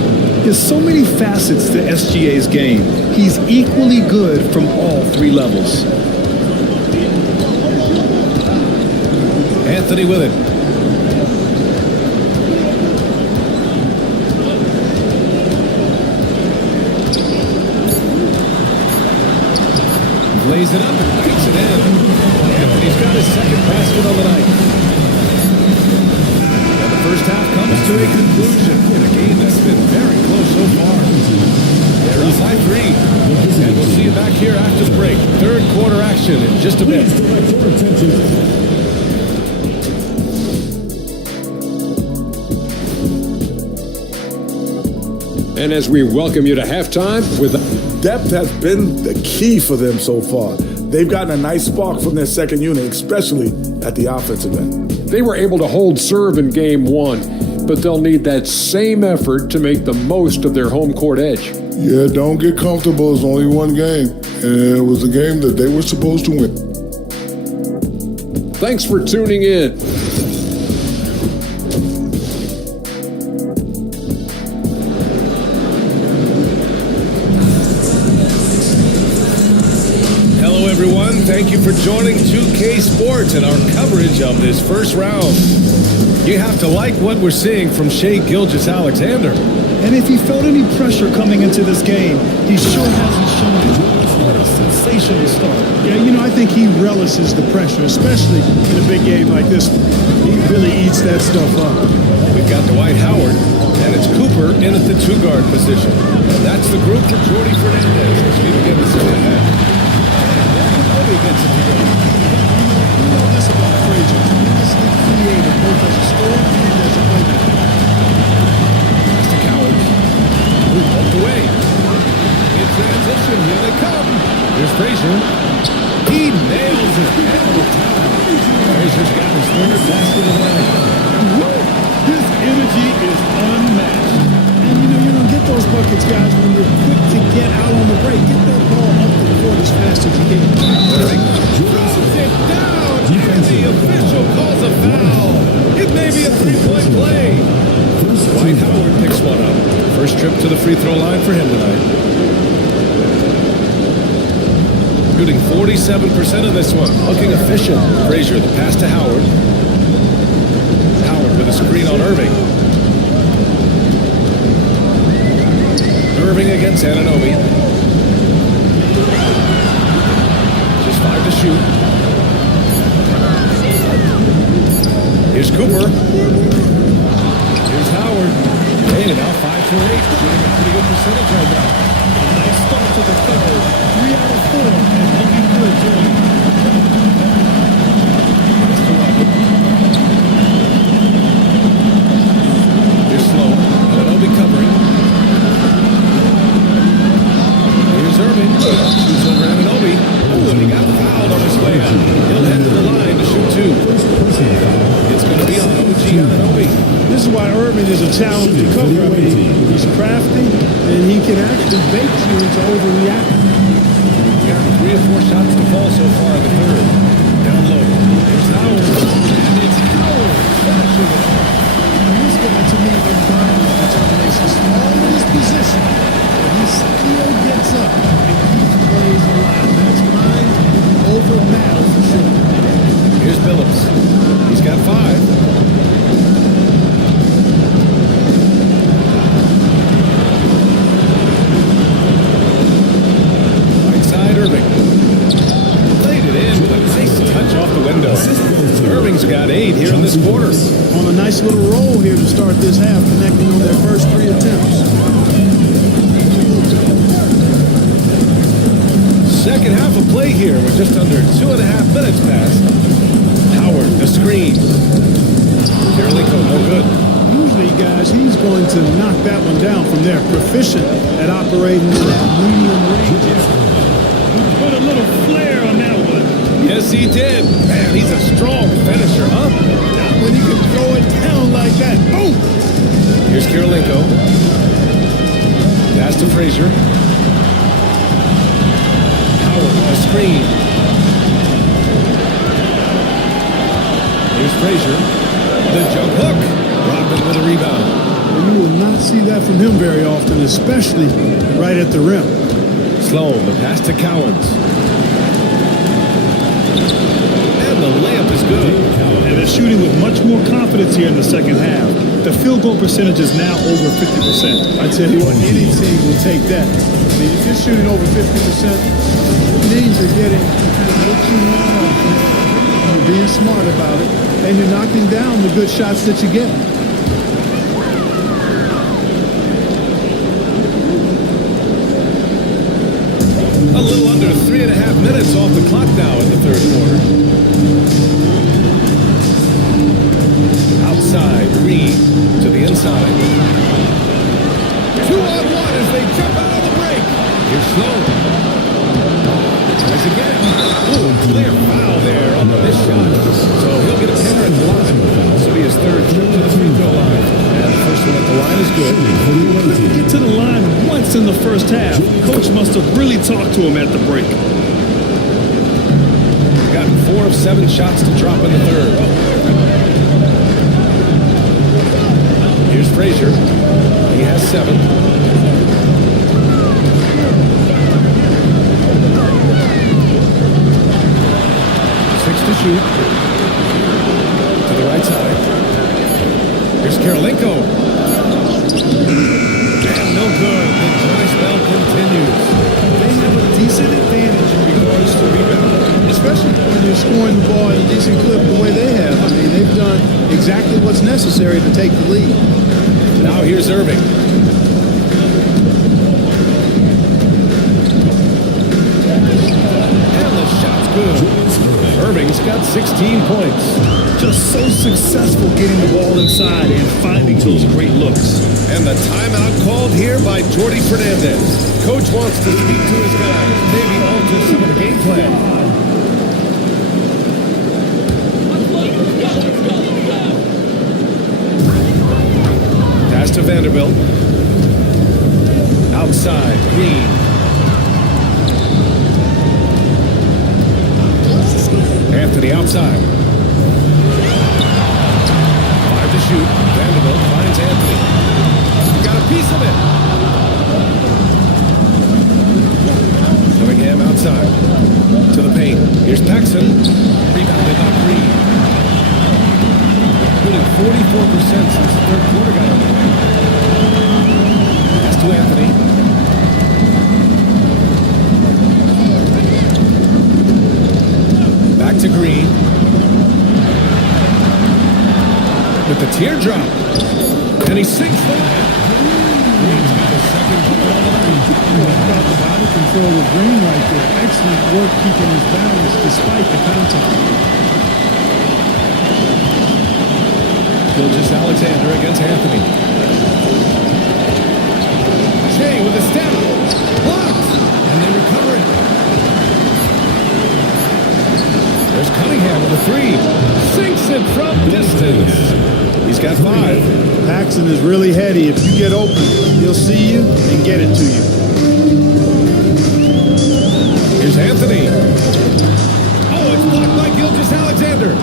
There's so many facets to SGA's game. He's equally good from all 3 levels. Anthony with it. Lays it up and kicks it in. Anthony's got his second basket on the night. And the first half comes to a conclusion in a game that's been very close so far. They're up by 3. And we'll see you back here after the break. Third quarter action in just a bit. And as we welcome you to halftime with... Depth has been the key for them so far. They've gotten a nice spark from their second unit, especially at the offensive end. They were able to hold serve in game 1, but they'll need that same effort to make the most of their home court edge. Yeah, don't get comfortable. It's only one game, and it was a game that they were supposed to win. Thanks for tuning in. thank you for joining 2K Sports and our coverage of this first round. You have to like what we're seeing from Shai Gilgeous-Alexander. And if he felt any pressure coming into this game, he sure hasn't shown it. What a sensational start. Yeah, I think he relishes the pressure, especially in a big game like this one. He really eats that stuff up. We've got Dwight Howard, and it's Cooper in at the two-guard position. And that's the group for Jordy Fernandez as we begin the second half. Nobody gets it together. You know this about Frazier. He's creative both as a scorer and as a playmaker. Mr. Cowards, who walked away. In transition, here they come. Here's Frazier. He nails it. Frazier's got his third basket of the night. His energy is unmatched. And you're going to get those buckets, guys, when you're quick to get out on the break. Get that ball up the court as fast as you can. Throws it down. And the official calls a foul. It may be a three-point play. Dwight Howard picks one up. First trip to the free throw line for him tonight. Shooting 47% of this one. Looking efficient. Frazier, the pass to Howard. Howard with a screen on Irving. Irving against Anunoby. Just 5 to shoot. Here's Cooper. Here's Howard. Hey, now 5 for 8. Getting a pretty good percentage right now. Nice start to the third. 3 out of 4. And looking good, Jordy. Here's Slow. Anunoby covering. Here's Irving. Shoots over Anunoby. Oh, and he got fouled on his way out. He'll head to the line to shoot 2. It's going to be on OG Anunoby. This is why Irving is a challenge to cover. I mean, he's crafty, and he can actually bait you into overreacting. Got 3 or 4 shots to fall so far in the third. Down low. Here's Howard. And it's Howard. Finishing it off. This guy, to me, embodies determination. Small in his position, but he still gets up and keeps plays alive. That's mind over matter for sure. Here's Billups. He's got 5. Irving. Played it in with a nice touch off the window. Irving's got 8 here in this quarter. On a nice little roll here to start this half, connecting on their first 3 attempts. Second half of play here. We're just under 2.5 minutes past. Howard, the screen. Karolinko, no good. Usually, guys, he's going to knock that one down from there. Proficient at operating in that medium range. Put a little flair on that one. Yes, he did. Man, he's a strong finisher, huh? Not when he can throw it down like that. Boom! Here's Karolinko. Pass to Frazier. Howard, the screen. Here's Frazier. The jump hook. Rodman with a rebound. And you will not see that from him very often, especially right at the rim. Sloan, the pass to Cowards. And the layup is good. And they're shooting with much more confidence here in the second half. The field goal percentage is now over 50%. I tell you what, any team will take that. I mean, if you're shooting over 50%, it means you're getting what you want. You're being smart about it, and you're knocking down the good shots that you get. A little under 3.5 minutes off the clock now in the third quarter. Outside, Reed to the inside. 2-on-1 as they jump out of the break. Here's Sloan. Tries again. Ooh, clear foul there on the missed shot. So he'll get a pick at the line. This will be his third trip to the free throw line. And the first one at the line is good. Get to the line once in the first half. Coach must have really talked to him at the break. Gotten 4 of 7 shots to drop in the third. Here's Frazier. He has 7. shoot. To the right side. Here's Karolinko. And no good. The dry spell continues. They have a decent advantage in regards to rebounding, especially when you're scoring the ball at a decent clip the way they have. I mean, they've done exactly what's necessary to take the lead. Now here's Irving. And the shot's good. Irving's got 16 points. Just so successful getting the ball inside and finding those great looks. And the timeout called here by Jordi Fernandez. Coach wants to speak to his guys, maybe alter some of the game plan. Pass to Vanderbilt. Outside, Green. Anthony outside. 5 to shoot. Vanderbilt finds Anthony. Got a piece of it. Cunningham outside. To the paint. Here's Paxson. Rebounded by Green. Shooting 44% since the third quarter got underway. Pass to Anthony. Back to Green. With the teardrop. And he sinks the layup. Green's got a second bucket on the night. About the body control of Green right there. Excellent work keeping his balance despite the contact. Gilgeous-Alexander against Anthony. Shea with a step. Blocked. And they recover it. There's Cunningham with a 3. Sinks it from distance. He's got 5. Paxson is really heady. If you get open, he'll see you and get it to you. Here's Anthony. Oh, it's blocked by Gilgeous-Alexander.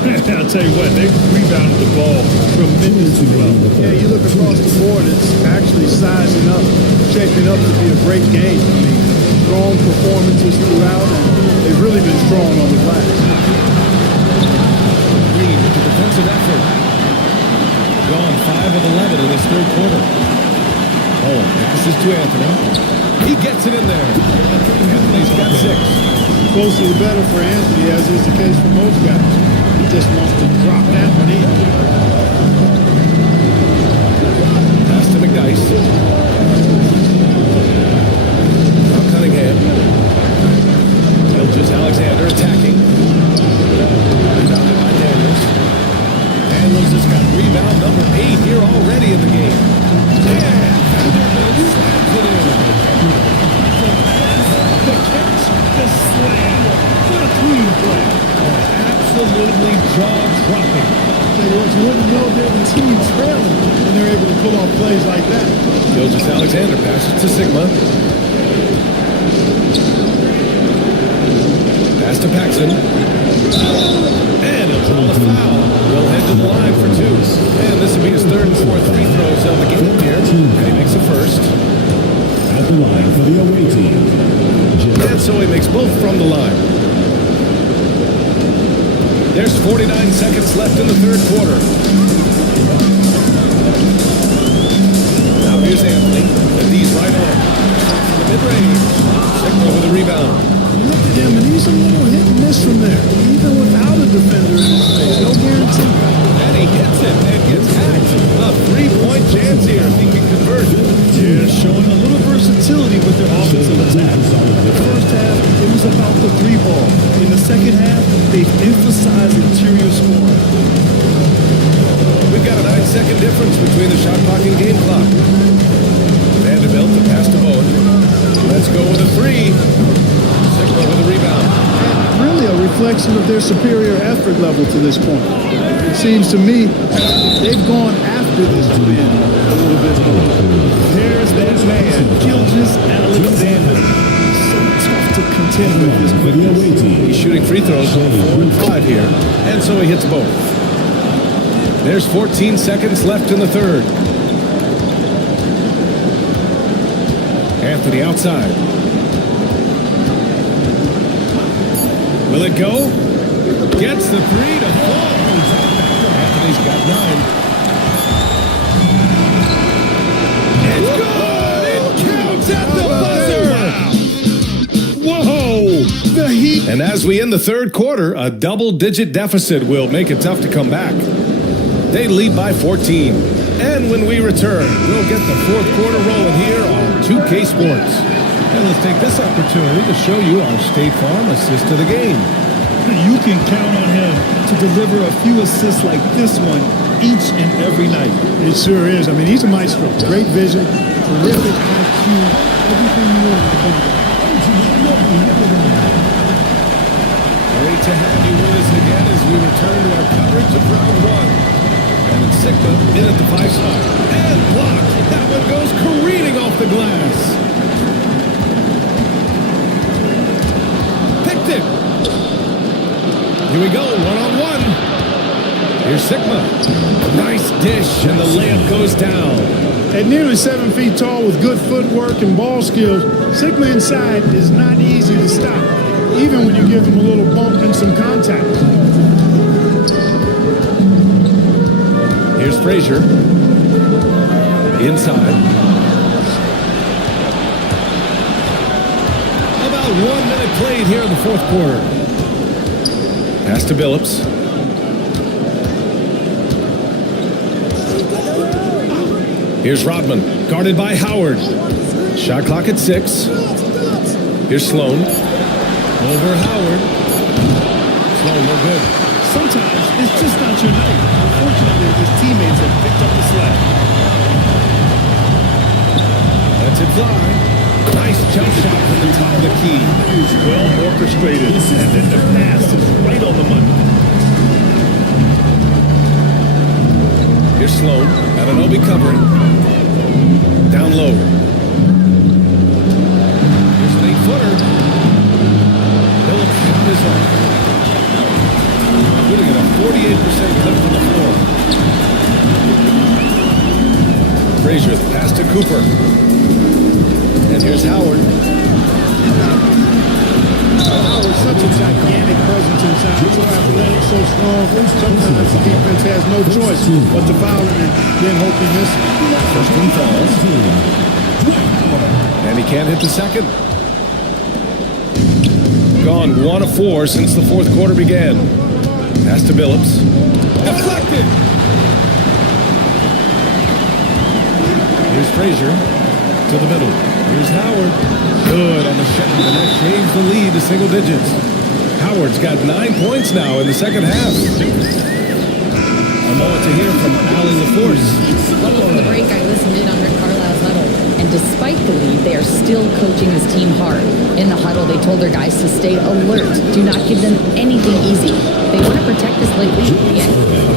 I'll tell you what, they rebounded the ball tremendously well. Yeah, you look across the board, it's actually sizing up, shaping up to be a great game. I mean, strong performances throughout, and they've really been strong on the glass. Green with the defensive effort. Gone 5 of 11 in this third quarter. Oh, passes to Anthony. He gets it in there. Anthony's got 6. Closer the better for Anthony, as is the case for most guys. He just wants to drop that one in. Pass to McDyess. Now Cunningham. Gilgeous-Alexander attacking. Rebounded by Daniels. Daniels has got rebound number 8 here already in the game. And Vanderbilt slams it in. The catch, the slam, what a clean play. Absolutely jaw-dropping. Tell you what, you wouldn't know they're the team trailing when they're able to pull off plays like that. Gilgeous-Alexander passes to Sigma. Pass to Paxson. And a draw the foul. Will head to the line for 2. And this will be his 3rd and 4th free throws of the game here. And he makes the first. At the line for the away team. And so he makes both from the line. There's 49 seconds left in the third quarter. Now here's Anthony. The D's right on. The mid-range. Sigma with a rebound. You look at him, and he's a little hit and miss from there, even without a defender in his face. No guarantee. And he hits it and gets hacked. A 3-point chance here if he can convert. Yeah, showing a little versatility with their offensive attack. The first half, it was about the 3-ball. In the second half, they've emphasized interior scoring. We've got a 9-second difference between the shot clock and game clock. Vanderbilt, the pass to Bowen. Let's go with a 3. Sigma with a rebound. And really a reflection of their superior effort level to this point. It seems to me they've gone after this win a little bit more. There's that man, Gilgeous-Alexander. So tough to contend with his quickness. He's shooting free throws on 4 and 5 here. And so he hits both. There's 14 seconds left in the third. Anthony outside. Will it go? gets the three to fall. Anthony's got 9. It's good! It counts at the buzzer! Whoa! The Heat. And as we end the third quarter, a double-digit deficit will make it tough to come back. They lead by 14. And when we return, we'll get the fourth quarter rolling here on 2K Sports. And let's take this opportunity to show you our State Farm assist to the game. You can count on him to deliver a few assists like this one each and every night. It sure is. I mean, he's a maestro. Great vision, terrific IQ, everything you want to think about. Great to have you with us again as we return to our coverage of round 1. And it's Sigma in at the 5-star. And blocked. That one goes careening off the glass. Picked it. Here we go, one-on-one. Here's Sigma. Nice dish, and the layup goes down. At nearly 7 feet tall with good footwork and ball skills, Sigma inside is not easy to stop, even when you give him a little bump and some contact. Here's Frazier. Inside. About 1 minute played here in the fourth quarter. Pass to Billups. Here's Rodman, guarded by Howard. Shot clock at 6. Here's Sloan. Over Howard. Sloan, no good. Sometimes it's just not your night. Unfortunately, his teammates have picked up the slack. Lets it fly. Nice jump shot from the top of the key. It's well orchestrated, and then the pass is right on the money. Here's Sloan. Anunoby covering. Down low. Here's an 8-footer. Phillips shot is off. Putting it a 48% clip from the floor. Frazier, the pass to Cooper. And here's Howard. Howard's such a gigantic presence inside. So athletic, so strong. Sometimes the defense has no choice but to foul him and then hope he misses. First one falls. And he can't hit the second. Gone 1 of 4 since the fourth quarter began. Pass to Billups. Deflected! Here's Frazier to the middle. Here's Howard. Good on the shot, and that changed the lead to single digits. Howard's got 9 points now in the second half. A moment to hear from Allie LaForce. Before the break, I listened in on Rick Carlisle's huddle. And despite the lead, they are still coaching this team hard. In the huddle, they told their guys to stay alert. Do not give them anything easy. They want to protect this late lead. Yeah.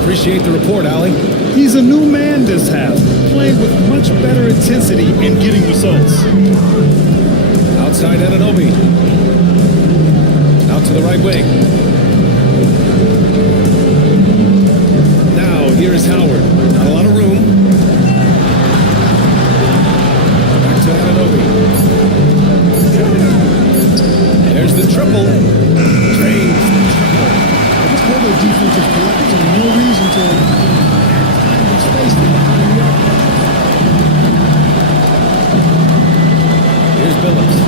Appreciate the report, Allie. He's a new man this half, playing with much better intensity and getting results. Outside Anunoby. Out to the right wing. Now, here's Howard. Not a lot of room. Back to Anunoby. There's the triple. Drains the triple. Before the defense is collapsing, no reason to have time and space to behind the arc. Here's Billups.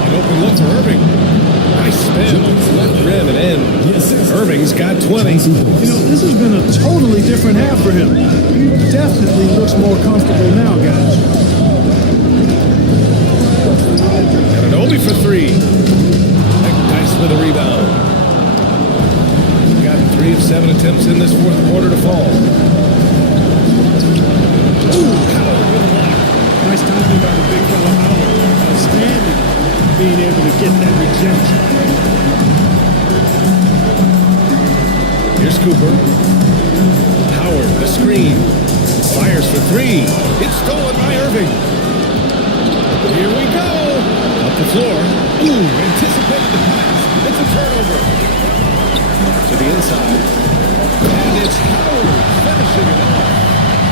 An open look for Irving. Nice spin on the left rim and in. Irving's got 20. You know, this has been a totally different half for him. He definitely looks more comfortable now, guys. Anunoby for 3. Nice with a rebound. Got 3 of 7 attempts in this fourth quarter to fall. Ooh, Howard with a block. Nice timing by the big fella Howard. Outstanding being able to get that rejection. Here's Cooper. Howard, the screen. Fires for 3. It's stolen by Irving. Here we go. Up the floor. Ooh, anticipate the pass. It's a turnover. To the inside. And it's Howard finishing it off.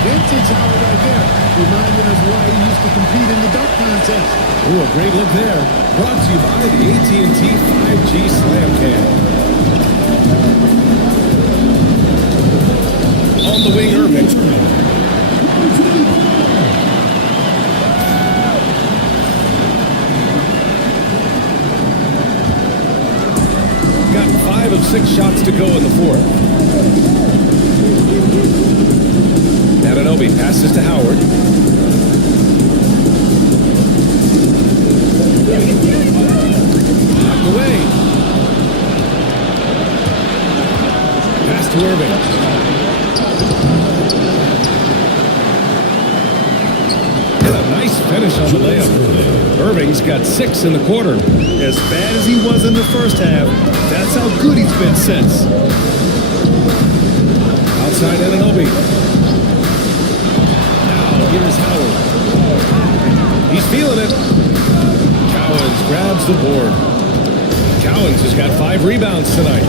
Vintage Howard right there. Reminding us why he used to compete in the dunk contest. Ooh, a great look there. Brought to you by the AT&T 5G Slam Cam. On the wing, Irving. Got 5 of 6 shots to go in the fourth. Anunoby passes to Howard. Knocked away. Pass to Irving. And a nice finish on the layup. Irving's got 6 in the quarter. As bad as he was in the first half, that's how good he's been since. Outside Anunoby. Now here's Howard. He's feeling it. Cowens grabs the board. Cowens has got 5 rebounds tonight.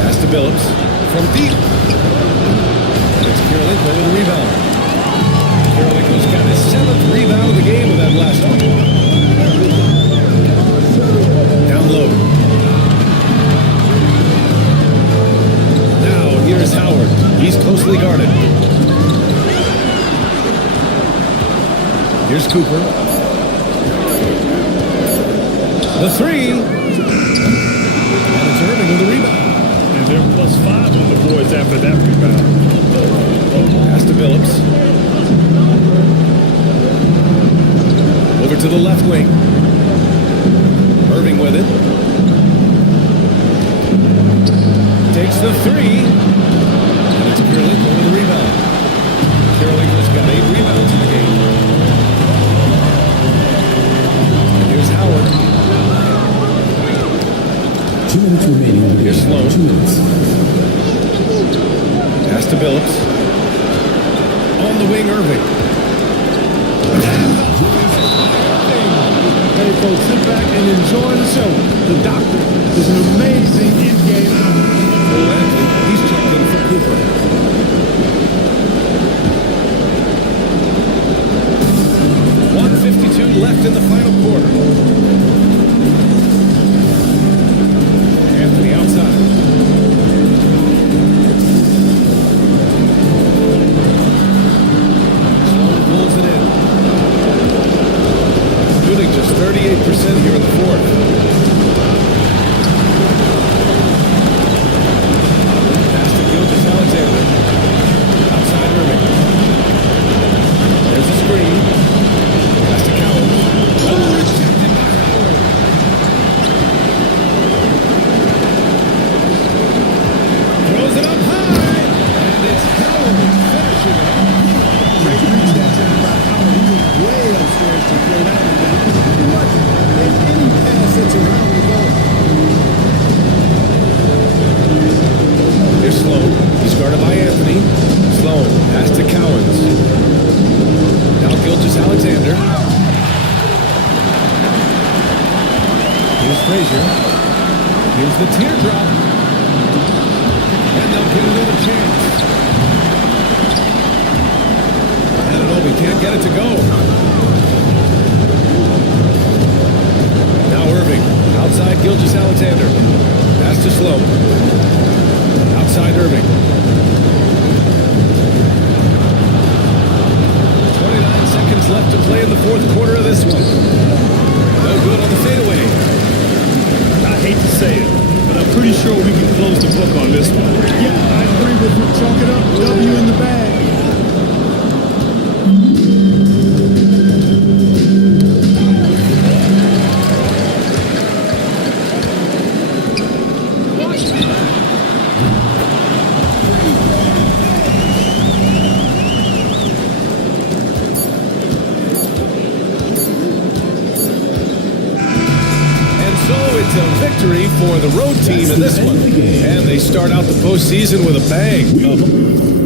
Pass to Billups from deep. And it's Kirilenko with a rebound. Kirilenko's got his 7th rebound of the game with that last one. Down low. Now here's Howard. He's closely guarded. Here's Cooper. The 3. And it's Irving with the rebound. And they're +5 on the boards after that rebound. Pass to Billups. Over to the left wing. Irving with it. Takes the 3. And it's Kirilenko with the rebound. Kirilenko's got 8 rebounds in the game. And here's Howard. 2 minutes remaining. Here's Sloan. 2 minutes. Pass to Billups. On the wing, Irving. Hey, folks, sit back and enjoy the show. The Doctor is an amazing in-game analyst. Cole Anthony, he's checked in for Cooper. .152 left in the final quarter. Anthony outside. Sloan pulls it in. Shooting just 38% here in the fourth. Pass to Gilgeous-Alexander. Outside Irving. There's a screen. Pass to Cowens. Oh, rejected by Howard. Throws it up high. And it's Howard finishing it off. Great reach that time by Howard. He was way upstairs to throw that one down. What? If any pass that's around the ball. Here's Sloan. He's guarded by Anthony. Sloan. Pass to Cowens. Now Gilgeous-Alexander. Here's Frazier. Here's the teardrop. And they'll get another chance. Anunoby can't get it to go. Now Irving. Outside Gilgeous-Alexander. Pass to Sloan. Outside Irving. 29 seconds left to play in the fourth quarter of this one. No good on the fadeaway. I hate to say it, but I'm pretty sure we can close the book on this one. Yeah, I agree with you. Chalk it up. W in the bag. It's a victory for the road team in this one. And they start out the postseason with a bang.